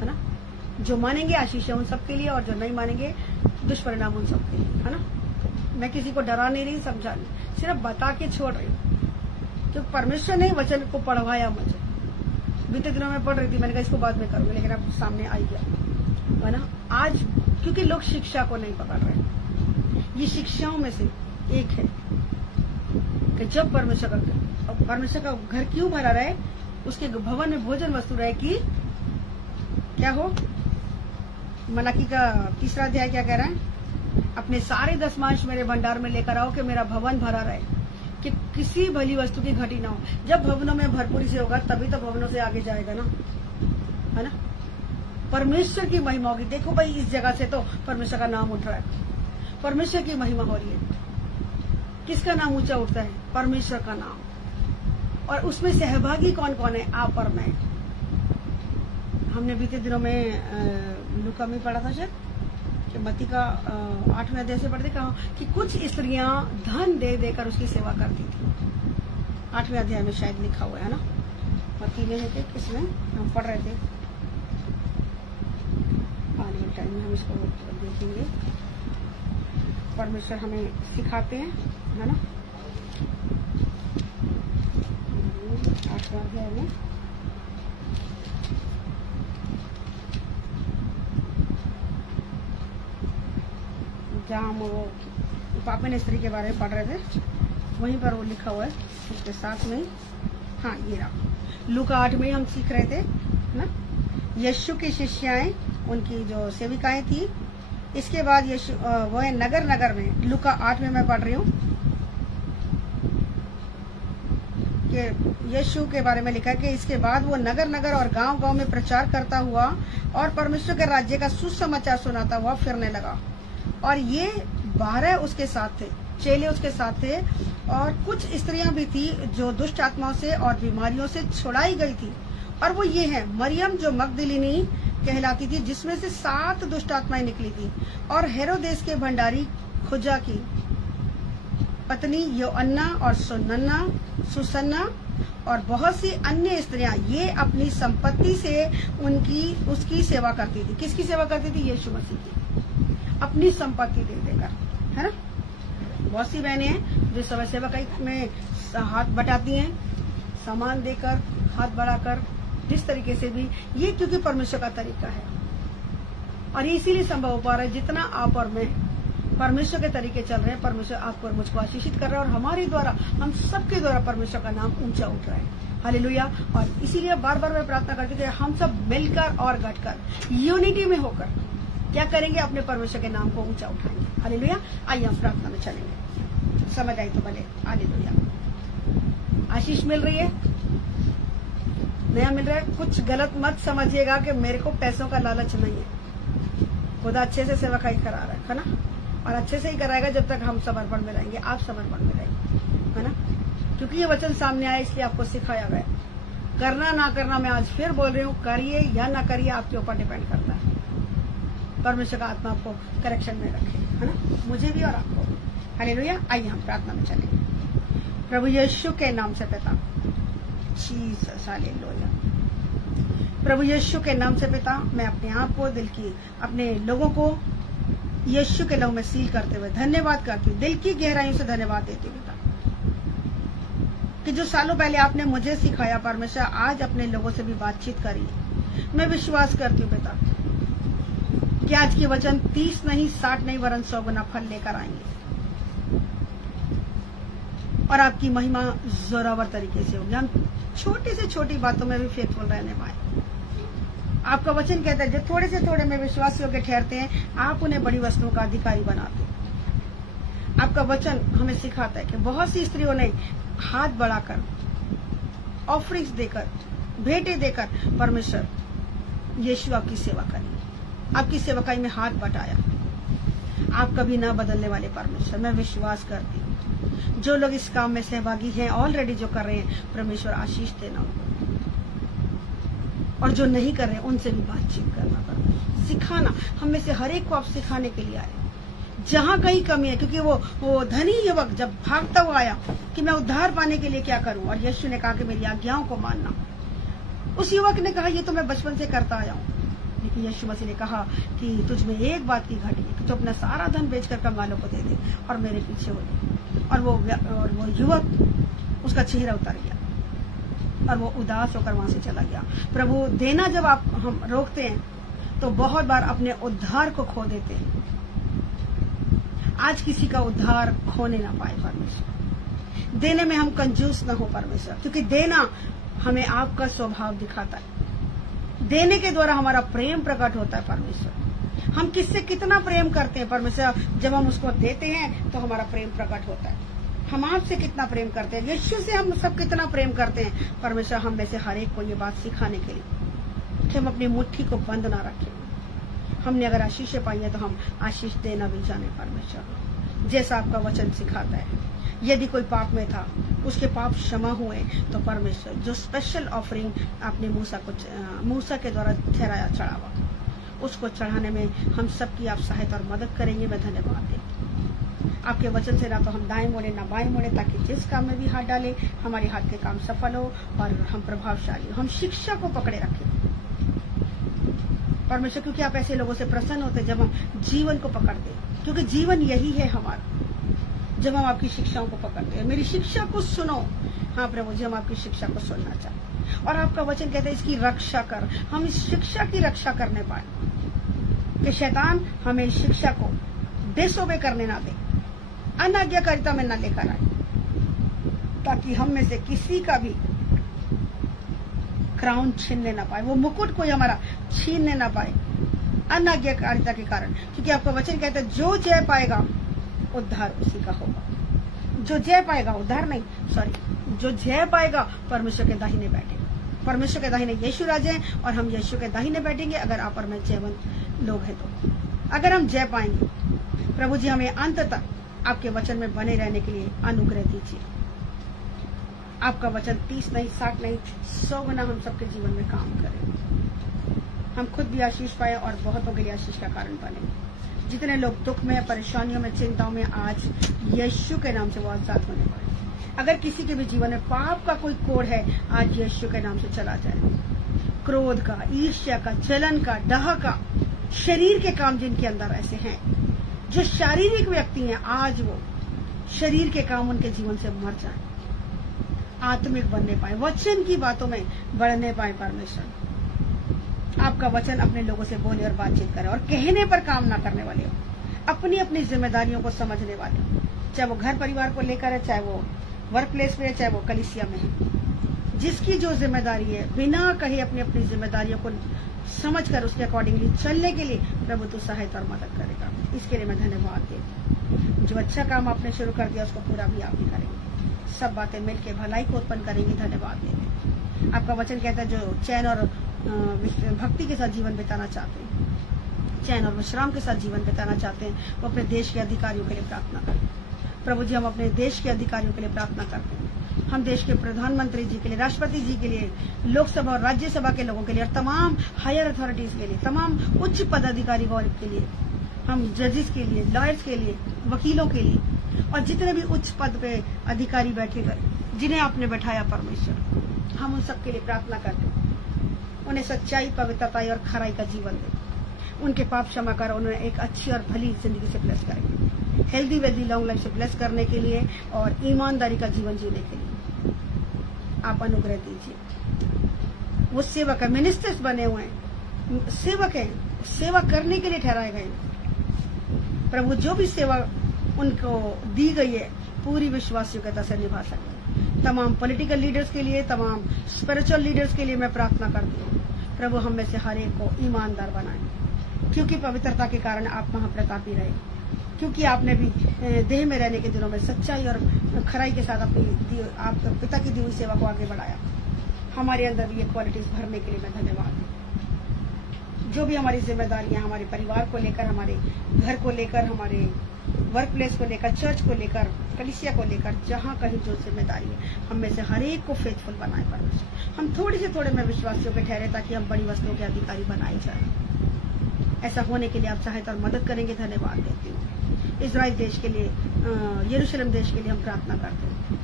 है ना। जो मानेंगे आशीष है उन सबके लिए, और जो नहीं मानेंगे दुष्परिणाम उन सबके लिए, है ना। मैं किसी को डरा नहीं रही, समझा नहीं, सिर्फ बता के छोड़ रही हूँ। तो परमेश्वर ने वचन को पढ़वाया मुझे। बीते दिनों में पढ़ रही थी, मैंने कहा इसको बाद में करूंगी, लेकिन अब सामने आई गया, है ना। आज क्योंकि लोग शिक्षा को नहीं पकड़ रहे, ये शिक्षाओं में से एक है कि जब परमेश्वर का घर क्यों भरा रहे, उसके भवन में भोजन वस्तु रहे कि क्या हो। मलाकी का 3रा अध्याय क्या कह रहा है? अपने सारे दशमांश मेरे भंडार में लेकर आओ कि मेरा भवन भरा रहे, कि किसी भली वस्तु की घटी ना हो। जब भवनों में भरपूरी से होगा तभी तो भवनों से आगे जाएगा ना, है ना। परमेश्वर की महिमा होगी। देखो भाई, इस जगह से तो परमेश्वर का नाम उठ रहा है, परमेश्वर की महिमा हो रही है। किसका नाम ऊंचा उठता है? परमेश्वर का नाम। और उसमें सहभागी कौन कौन है? आप और मैं। हमने बीते दिनों में लूका में पढ़ा था शायद कि मत्ती का 8वें अध्याय से पढ़ते, कहा कि कुछ स्त्रियां धन दे देकर उसकी सेवा करती थी। 8वें अध्याय में शायद लिखा हुआ है ना, मत्ती में है कि किसमें हम पढ़ रहे थे। आने वाले टाइम में हम इसको देखेंगे। परमेश्वर हमें सिखाते हैं, है ना। 8वां अध्याय में जहाँ हम वो पापिन स्त्री के बारे में पढ़ रहे थे, वहीं पर वो लिखा हुआ है उसके साथ में। हाँ, ये रहा लूका 8 में हम सीख रहे थे ना, यीशु की शिष्याएं, उनकी जो सेविकाएं थी। इसके बाद यीशु वो है नगर नगर में, लूका 8 में मैं पढ़ रही हूँ कि यीशु के बारे में लिखा है कि इसके बाद वो नगर नगर और गांव गांव में प्रचार करता हुआ और परमेश्वर के राज्य का सुसमाचार सुनाता हुआ फिरने लगा। और ये 12 उसके साथ थे, चेले उसके साथ थे। और कुछ स्त्रियां भी थी जो दुष्ट आत्माओं से और बीमारियों से छुड़ाई गई थी। और वो ये है मरियम जो मगदलिनी कहलाती थी, जिसमें से 7 दुष्ट आत्माएं निकली थी, और हेरोदेस के भंडारी खुजा की पत्नी योअन्ना और सुसन्ना और बहुत सी अन्य स्त्रियां, ये अपनी संपत्ति से उसकी सेवा करती थी। किसकी सेवा करती थी? यीशु मसीह की, अपनी संपत्ति दे देकर, है ना। बहुत सी बहनें हैं जो समय सेवा में हाथ बटाती हैं, सामान देकर, हाथ बढ़ाकर, जिस तरीके से भी, ये क्योंकि परमेश्वर का तरीका है। और इसीलिए संभव हो पा रहा है जितना आप और मैं परमेश्वर के तरीके चल रहे हैं, परमेश्वर आपको और मुझको आशीषित कर रहा है, और हमारे द्वारा, हम सबके द्वारा परमेश्वर का नाम ऊंचा उठ रहा है। हालेलुया। और इसीलिए बार बार मैं प्रार्थना करती हूँ कि हम सब मिलकर और गठकर यूनिटी में होकर क्या करेंगे? अपने परमेश्वर के नाम को ऊंचा उठाएंगे। हालेलुया। आइए हम प्रार्थना में चलेंगे। समझ आई तो भले। हालेलुया। आशीष मिल रही है, नया मिल रहा है। कुछ गलत मत समझिएगा कि मेरे को पैसों का लालच नहीं है। खुदा अच्छे से सेवकाई करा रहा है ना, और अच्छे से ही कराएगा जब तक हम समर्पण में रहेंगे, आप समर्पण में रहेंगे, है ना। क्योंकि ये वचन सामने आया इसलिए आपको सिखाया गया। करना ना करना, मैं आज फिर बोल रही हूँ, करिए या ना करिए, आपके ऊपर डिपेंड करता है। परमेश्वर का आत्मा आपको करेक्शन में रखे, है ना, मुझे भी और आपको। हालेलुया। आइए हम प्रार्थना में चलेंगे। प्रभु यीशु के नाम से पिता, जीसस, हालेलुया। प्रभु यीशु के नाम से पिता, मैं अपने आप को, दिल की, अपने लोगों को यीशु के नाम में सील करते हुए धन्यवाद करती हूँ, दिल की गहराइयों से धन्यवाद देती हूँ पिता, कि जो सालों पहले आपने मुझे सिखाया परमेश्वर, आज अपने लोगों से भी बातचीत करी। मैं विश्वास करती हूँ पिता कि आज के वचन 30 नहीं, 60 नहीं, वरन 100 गुना फल लेकर आएंगे, और आपकी महिमा जोरावर तरीके से होगी। हम छोटी से छोटी बातों में भी फेथफुल रहने पाए। आपका वचन कहता है, जो थोड़े से थोड़े में विश्वासी होकर ठहरते हैं, आप उन्हें बड़ी वस्तुओं का अधिकारी बनाते हैं। आपका वचन हमें सिखाता है कि बहुत सी स्त्रियों ने हाथ बढ़ाकर, ऑफरिंग्स देकर, भेंटे देकर परमेश्वर यीशु आपकी सेवा करी, आपकी सेवकाई में हाथ बटाया। आप कभी ना बदलने वाले परमेश्वर, मैं विश्वास करती हूँ जो लोग इस काम में सहभागी हैं, ऑलरेडी जो कर रहे हैं, परमेश्वर आशीष देना उनको, और जो नहीं कर रहे उनसे भी बातचीत करना, परमेश्वर सिखाना। हम में से हर एक को आप सिखाने के लिए आए, जहाँ कहीं कमी है। क्योंकि वो धनी युवक जब भागता हुआ आया कि मैं उद्धार पाने के लिए क्या करूं, और यीशु ने कहा कि मेरी आज्ञाओं को मानना। उस युवक ने कहा, ये तो मैं बचपन से करता आया हूँ। लेकिन यीशु मसीह ने कहा कि तुझ में एक बात की घटी है कि तू अपना सारा धन बेचकर कंगालों को दे दे और मेरे पीछे हो जाए। और वो युवक, उसका चेहरा उतर गया और वो उदास होकर वहां से चला गया। प्रभु, देना जब हम रोकते हैं तो बहुत बार अपने उद्धार को खो देते हैं। आज किसी का उद्धार खोने ना पाए परमेश्वर। देने में हम कंजूस ना हो परमेश्वर, क्योंकि देना हमें आपका स्वभाव दिखाता है। देने के द्वारा हमारा प्रेम प्रकट होता है परमेश्वर। हम किससे कितना प्रेम करते हैं परमेश्वर, जब हम उसको देते हैं तो हमारा प्रेम प्रकट होता है। हम आपसे कितना प्रेम करते हैं, यीशु से हम सब कितना प्रेम करते हैं। परमेश्वर हम में से हर एक को ये बात सिखाने के लिए कि हम अपनी मुट्ठी को बंद ना रखें। हमने अगर आशीषें पाई है तो हम आशीष देना भी जाने परमेश्वर, जैसा आपका वचन सिखाता है। यदि कोई पाप में था, उसके पाप क्षमा हुए, तो परमेश्वर जो स्पेशल ऑफरिंग आपने मूसा के द्वारा ठहराया चढ़ावा, उसको चढ़ाने में हम सबकी आप सहायता और मदद करेंगे। मैं धन्यवाद देती हूँ आपके वचन से, ना तो हम दाएं मोड़े ना बाएं मोड़े, ताकि जिस काम में भी हाथ डाले हमारे हाथ के काम सफल हो और हम प्रभावशाली हो, हम शिक्षा को पकड़े रखें परमेश्वर, क्योंकि आप ऐसे लोगों से प्रसन्न होते जब हम जीवन को पकड़ते, क्योंकि जीवन यही है हमारा, जब हम आपकी शिक्षाओं को पकड़ते हैं। मेरी शिक्षा को सुनो। हाँ प्रभु जी, हम आपकी शिक्षा को सुनना चाहते हैं और आपका वचन कहते हैं इसकी रक्षा कर। हम इस शिक्षा की रक्षा करने पाए कि शैतान हमें इस शिक्षा को डिसोबे करने ना दे, अनाज्ञाकारिता में न लेकर आए, ताकि हम में से किसी का भी क्राउन छीनने ना पाए, वो मुकुट कोई हमारा छीनने ना पाए अनाज्ञाकारिता के कारण। क्योंकि आपका वचन कहता है जो जय पाएगा उद्धार उसी का होगा। जो जय पाएगा, उद्धार नहीं, सॉरी, जो जय पाएगा परमेश्वर के दाहिने बैठेगा। परमेश्वर के दाहिने यीशु राजा हैं और हम यीशु के दाहिने बैठेंगे अगर आप और मैं जयवंत लोग हैं तो। अगर हम जय पाएंगे, प्रभु जी हमें अंत तक आपके वचन में बने रहने के लिए अनुग्रह दीजिए। आपका वचन 30 नहीं, 60 नहीं, 100 गुना हम सबके जीवन में काम करें। हम खुद भी आशीष पाए और बहुतों के लिए आशीष का कारण बने। जितने लोग दुख में, परेशानियों में, चिंताओं में, आज यीशु के नाम से वो आजाद होने पाए। अगर किसी के भी जीवन में पाप का कोई कोड है, आज यीशु के नाम से चला जाए। क्रोध का, ईर्ष्या का, जलन का, डाह का, शरीर के काम जिनके अंदर ऐसे हैं, जो शारीरिक व्यक्ति हैं, आज वो शरीर के काम उनके जीवन से मर जाए, आत्मिक बनने पाए, वचन की बातों में बढ़ने पाए। परमेश्वर आपका वचन अपने लोगों से बोले और बातचीत करे और कहने पर काम ना करने वाले हो, अपनी अपनी जिम्मेदारियों को समझने वाले हो, चाहे वो घर परिवार को लेकर है, चाहे वो वर्क प्लेस में है, चाहे वो कलीसिया में है। जिसकी जो जिम्मेदारी है, बिना कहे अपनी अपनी जिम्मेदारियों को समझकर उसके अकॉर्डिंगली चलने के लिए प्रभु तू सहायता और मदद करेगा। इसके लिए मैं धन्यवाद देती। जो अच्छा काम आपने शुरू कर दिया उसको पूरा भी आप ही करेंगे। सब बातें मिलकर भलाई को उत्पन्न करेंगी। धन्यवाद देते। आपका वचन कहता है जो चैन और भक्ति के साथ जीवन बिताना चाहते हैं, चैन और विश्राम के साथ जीवन बिताना चाहते हैं, वो अपने देश के अधिकारियों के लिए प्रार्थना करें। प्रभु जी हम अपने देश के अधिकारियों के लिए प्रार्थना करते हैं। हम देश के प्रधानमंत्री जी के लिए, राष्ट्रपति जी के लिए, लोकसभा और राज्यसभा के लोगों के लिए और तमाम हायर अथॉरिटीज के लिए, तमाम उच्च पदाधिकारी वर्ग के लिए, हम जजेस के लिए, लॉयर्स के लिए, वकीलों के लिए और जितने भी उच्च पद पे अधिकारी बैठे गए जिन्हें आपने बैठाया परमेश्वर, हम उन सबके लिए प्रार्थना करते हैं। उन्हें सच्चाई, पवित्रता और खराई का जीवन दे। उनके पाप क्षमा कर उन्हें एक अच्छी और भली जिंदगी से ब्लेस करेंगे, हेल्दी वेल्दी लॉन्ग लाइफ से ब्लेस करने के लिए और ईमानदारी का जीवन जीने के लिए आप अनुग्रह दीजिए। वो सेवक है, मिनिस्टर्स बने हुए हैं, सेवक हैं, सेवा करने के लिए ठहराए गए। प्रभु जो भी सेवा उनको दी गई है पूरी विश्वासयोग्यता से निभा सके। तमाम पॉलिटिकल लीडर्स के लिए, तमाम स्पिरिचुअल लीडर्स के लिए मैं प्रार्थना करती हूँ। प्रभु हम में से हर एक को ईमानदार बनाए, क्योंकि पवित्रता के कारण आप महाप्रतापी रहे, क्योंकि आपने भी देह में रहने के दिनों में सच्चाई और खराई के साथ अपनी आप पिता की दी हुई सेवा को आगे बढ़ाया। हमारे अंदर भी ये क्वालिटीज भरने के लिए मैं धन्यवाद दूं। जो भी हमारी जिम्मेदारियां हमारे परिवार को लेकर, हमारे घर को लेकर, हमारे वर्क प्लेस को लेकर, चर्च को लेकर, कलीसिया को लेकर, जहाँ कहीं जो जिम्मेदारी है, हम में से हर एक को फेथफुल बनाए परमेश्वर। हम थोड़े से थोड़े में विश्वासियों के ठहरे ताकि हम बड़ी वस्तुओं के अधिकारी बनाए जाए। ऐसा होने के लिए आप सहायता और मदद करेंगे। धन्यवाद देती हूँ। इजराइल देश के लिए, यरूशलेम देश के लिए हम प्रार्थना करते हैं।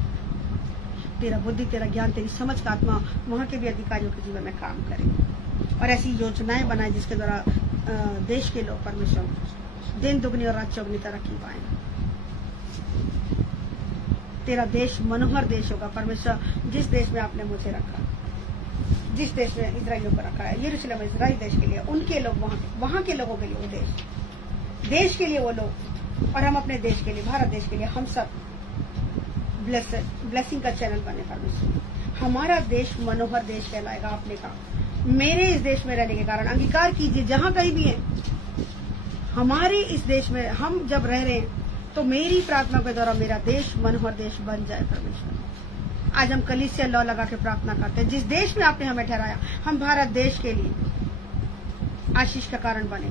तेरा बुद्धि, तेरा ज्ञान, तेरी समझ का आत्मा वहाँ के भी अधिकारियों के जीवन में काम करे और ऐसी योजनाएं बनाए जिसके द्वारा देश के लोग परमेश्वर दिन दुगनी और रात चौगनी तरक्की पाए। तेरा देश मनोहर देश होगा परमेश्वर। जिस देश में आपने मुझे रखा, जिस देश में इजराइलियों को रखा है, यरूशलेम इजराइल देश के लिए, उनके लोग वहाँ के लोगों के लिए वो देश के लिए वो लोग, और हम अपने देश के लिए, भारत देश के लिए, हम सब ब्लेसिंग का चैनल बने परमेश्वर। हमारा देश मनोहर देश कहलाएगा। आपने कहा मेरे इस देश में रहने के कारण अंगीकार कीजिए, जहाँ कहीं भी है हमारे इस देश में हम जब रह रहे हैं तो मेरी प्रार्थना के द्वारा मेरा देश मनोहर देश बन जाए परमेश्वर। आज हम कलीसिया लॉ लगा के प्रार्थना करते हैं, जिस देश में आपने हमें ठहराया हम भारत देश के लिए आशीष का कारण बने,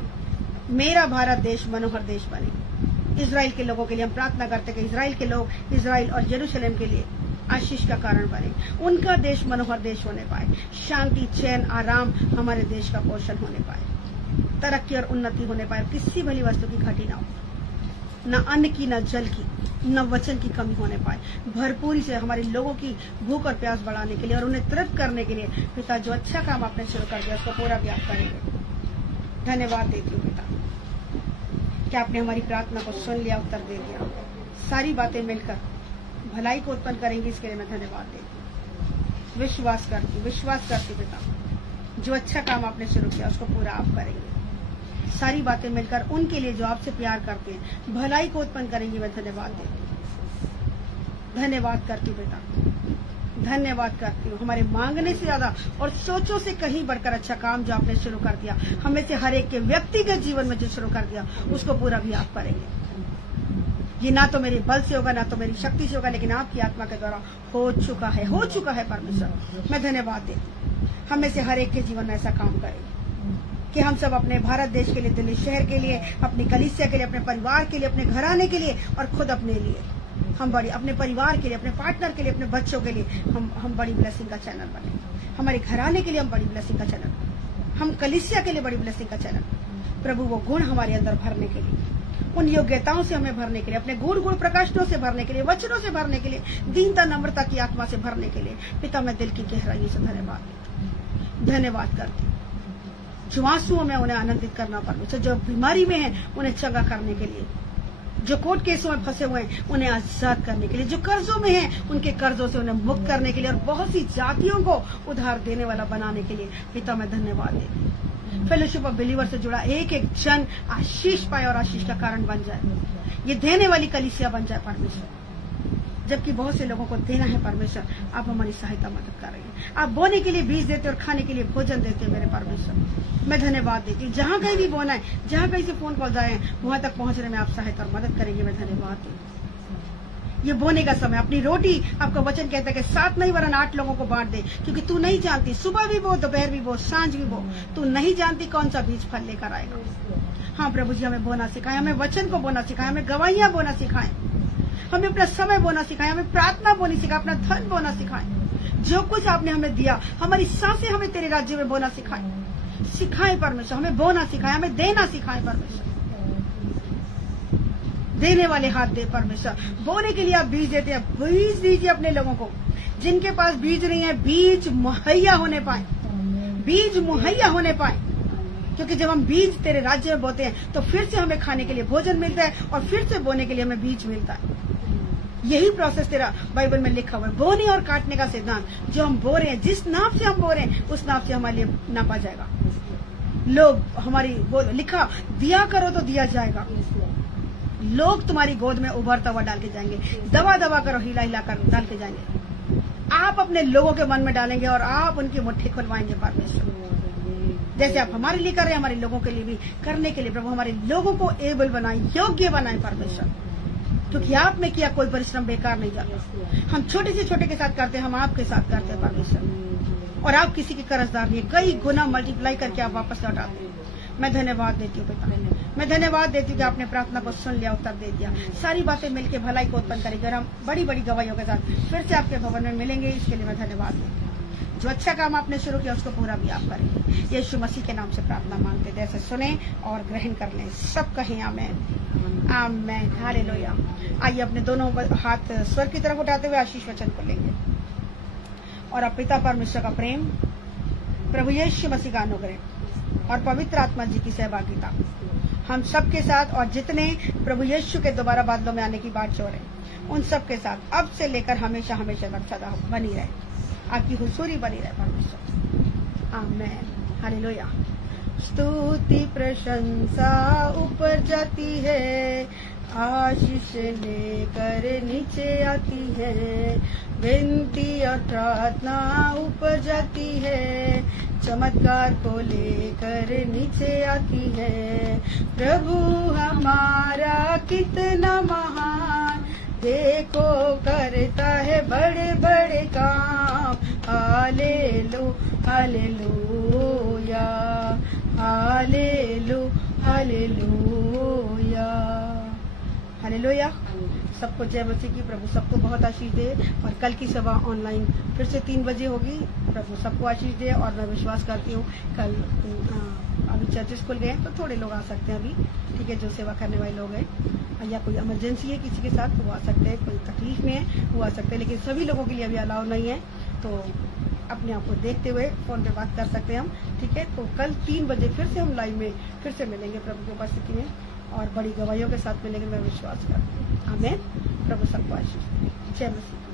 मेरा भारत देश मनोहर देश बने। इजराइल के लोगों के लिए हम प्रार्थना करते हैं कि इजराइल के लोग इजराइल और यरूशलेम के लिए आशीष का कारण बने, उनका देश मनोहर देश होने पाए, शांति चैन आराम हमारे देश का पोषण होने पाए, तरक्की और उन्नति होने पाए, किसी भली वस्तु की घटी ना हो, न अन्न की, न जल की, न वचन की कमी होने पाए। भरपूरी से हमारे लोगों की भूख और प्यास बढ़ाने के लिए और उन्हें तृप्त करने के लिए पिता जो अच्छा काम आपने शुरू कर दिया उसको पूरा भी आप करेंगे। धन्यवाद देती हूँ पिता कि आपने हमारी प्रार्थना को सुन लिया, उत्तर दे दिया, सारी बातें मिलकर भलाई को उत्पन्न करेंगी, इसके लिए मैं धन्यवाद देती हूँ। विश्वास करती पिता जो अच्छा काम आपने शुरू किया उसको पूरा आप करेंगे, सारी बातें मिलकर उनके लिए जो आपसे प्यार करते हैं भलाई को उत्पन्न करेंगी। मैं धन्यवाद देती हूँ, धन्यवाद करती हूँ बेटा, धन्यवाद करती हूँ। हमारे मांगने से ज्यादा और सोचों से कहीं बढ़कर अच्छा काम जो आपने शुरू कर दिया, हमें से हर एक के व्यक्तिगत जीवन में जो शुरू कर दिया उसको पूरा भी आप करेंगे। ये ना तो मेरे बल से होगा, ना तो मेरी शक्ति से होगा, लेकिन आपकी आत्मा के द्वारा हो चुका है परमेश्वर। मैं धन्यवाद देती हूँ, हमें से हर एक के जीवन में ऐसा काम करेंगे कि हम सब अपने भारत देश के लिए, दिल्ली शहर के लिए, अपनी कलीसिया के लिए, अपने परिवार के लिए, अपने घराने के लिए और खुद अपने लिए हम बड़ी, अपने परिवार के लिए, अपने पार्टनर के लिए, अपने बच्चों के लिए हम बड़ी ब्लेसिंग का चैनल बने। हमारे घराने के लिए हम बड़ी ब्लेसिंग का चैनल, हम कलीसिया के लिए बड़ी ब्लेसिंग का चैनल। प्रभु वो गुण हमारे अंदर भरने के लिए, उन योग्यताओं से हमें भरने के लिए, अपने गुण प्रकाशनों से भरने के लिए, वचनों से भरने के लिए, दीनता नम्रता की आत्मा से भरने के लिए पिता मैं दिल की गहराई से धन्यवाद करती हूँ। जो आंसुओं में उन्हें आनंदित करना परमेश्वर, जो बीमारी में है उन्हें चंगा करने के लिए, जो कोर्ट केसों में फंसे हुए हैं उन्हें आजाद करने के लिए, जो कर्जों में हैं उनके कर्जों से उन्हें मुक्त करने के लिए और बहुत सी जातियों को उधार देने वाला बनाने के लिए पिता मैं धन्यवाद देती हूँ। फेलोशिप ऑफ बिलीवर से जुड़ा एक एक जन आशीष पाए और आशीष का कारण बन जाए, ये देने वाली कलीसिया बन जाए परमेश्वर। जबकि बहुत से लोगों को देना है परमेश्वर, आप हमारी सहायता मदद कर रही हैं। आप बोने के लिए बीज देते और खाने के लिए भोजन देते हैं मेरे परमेश्वर। मैं धन्यवाद देती हूँ। जहाँ कहीं भी बोना है, जहाँ कहीं से फोन कॉल आए वहां तक पहुंचने में आप सहायता और मदद करेंगे। मैं धन्यवाद देती। ये बोने का समय, अपनी रोटी आपका वचन कहता है कि 7 नहीं वरन 8 लोगों को बांट दे, क्योंकि तू नहीं जानती, सुबह भी बो, दोपहर भी बो, सांझ भी बो, तू नहीं जानती कौन सा बीज फल लेकर आएगा। हाँ प्रभु जी, हमें बोना सिखाए, हमें वचन को बोना सिखाए, हमें गवाहियां बोना सिखाए, हमें अपना समय बोना सिखाए, हमें प्रार्थना बोनी सिखाए, अपना धन बोना सिखाए। जो कुछ आपने हमें दिया, हमारी सांसें हमें तेरे राज्य में बोना सिखाए परमेश्वर। हमें बोना सिखाए, हमें देना सिखाए परमेश्वर। देने वाले हाथ दे परमेश्वर। बोने के लिए आप बीज देते हैं, बीज दीजिए अपने लोगों को। जिनके पास बीज नहीं है, बीज मुहैया होने पाए, बीज मुहैया होने पाए। क्योंकि जब हम बीज तेरे राज्य में बोते हैं तो फिर से हमें खाने के लिए भोजन मिलता है और फिर से बोने के लिए हमें बीज मिलता है। यही प्रोसेस तेरा बाइबल में लिखा हुआ है, बोने और काटने का सिद्धांत। जो हम बो रहे हैं, जिस नाप से हम बो रहे हैं उस नाप से हमारे लिए नापा जाएगा। लोग हमारी गोद लिखा, दिया करो तो दिया जाएगा। लोग तुम्हारी गोद में उभरता हुआ डाल के जाएंगे, दवा दवा करो, हिला हिला कर डाल के जाएंगे। आप अपने लोगों के मन में डालेंगे और आप उनकी मुट्ठी खुलवाएंगे परमेश्वर। जैसे आप हमारे लिए कर रहे हैं, हमारे लोगों के लिए भी करने के लिए प्रभु हमारे लोगों को एबल बनाए, योग्य बनाए परमेश्वर। क्योंकि आपने किया कोई परिश्रम बेकार नहीं जाता। हम छोटे से छोटे के साथ करते हैं, हम आपके साथ करते हैं परमेश्वर। और आप किसी के कर्जदार नहीं, कई गुना मल्टीप्लाई करके आप वापस लौटाते हैं। मैं धन्यवाद देती हूँ पिता, मैं धन्यवाद देती हूँ कि आपने प्रार्थना को सुन लिया, उत्तर दे दिया। सारी बातें मिलकर भलाई को उत्पन्न करेंगे और हम बड़ी बड़ी गवाहियों के साथ फिर से आपके भवन में मिलेंगे। इसके लिए मैं धन्यवाद देती हूँ। जो अच्छा काम आपने शुरू किया उसको पूरा भी आप करेंगे। यीशु मसीह के नाम से प्रार्थना मांगते, जैसे सुने और ग्रहण कर लें। सब कहें आमेन, आमेन, हालेलुया। आइए अपने दोनों हाथ स्वर की तरफ उठाते हुए आशीष वचन को लेंगे। और अब पिता परमेश्वर का प्रेम, प्रभु यीशु मसीह का अनुग्रह और पवित्र आत्मा जी की सहभागिता हम सबके साथ और जितने प्रभु यीशु के दोबारा बादलों में आने की बात जो रहे उन सब के साथ अब से लेकर हमेशा हमेशा तक सदा बनी रहे। आपकी हुजूरी बनी रहे परमेश्वर, आमेन, हालेलुया। स्तुति प्रशंसा ऊपर जाती है, आशीष लेकर नीचे आती है। विनती और प्रार्थना ऊपर जाती है, चमत्कार को लेकर नीचे आती है। प्रभु हमारा कितना महान, देखो करता है बड़े बड़े काम। हालेलू हालेलूया हालेलू हालेलूया हालेलूया। सबको जय मसीह की। प्रभु सबको बहुत आशीष दे। और कल की सभा ऑनलाइन फिर से 3 बजे होगी। प्रभु सबको आशीष दे। और मैं विश्वास करती हूँ कल अभी चर्चेस खुल गए हैं तो थोड़े लोग आ सकते हैं अभी, ठीक है, जो सेवा करने वाले लोग हैं, या कोई इमरजेंसी है किसी के साथ तो वो आ सकते हैं, कोई तकलीफ में है वो आ सकते हैं, लेकिन सभी लोगों के लिए अभी अलाउ नहीं है। तो अपने आप को देखते हुए फोन पे बात कर सकते हैं हम, ठीक है। तो कल 3 बजे फिर से हम लाइव में फिर से मिलेंगे प्रभु की उपस्थिति में और बड़ी गवाहियों के साथ मिलेंगे, मैं विश्वास करती हूँ। आमीन। प्रभु सबको आशीष दे। जय मसीह।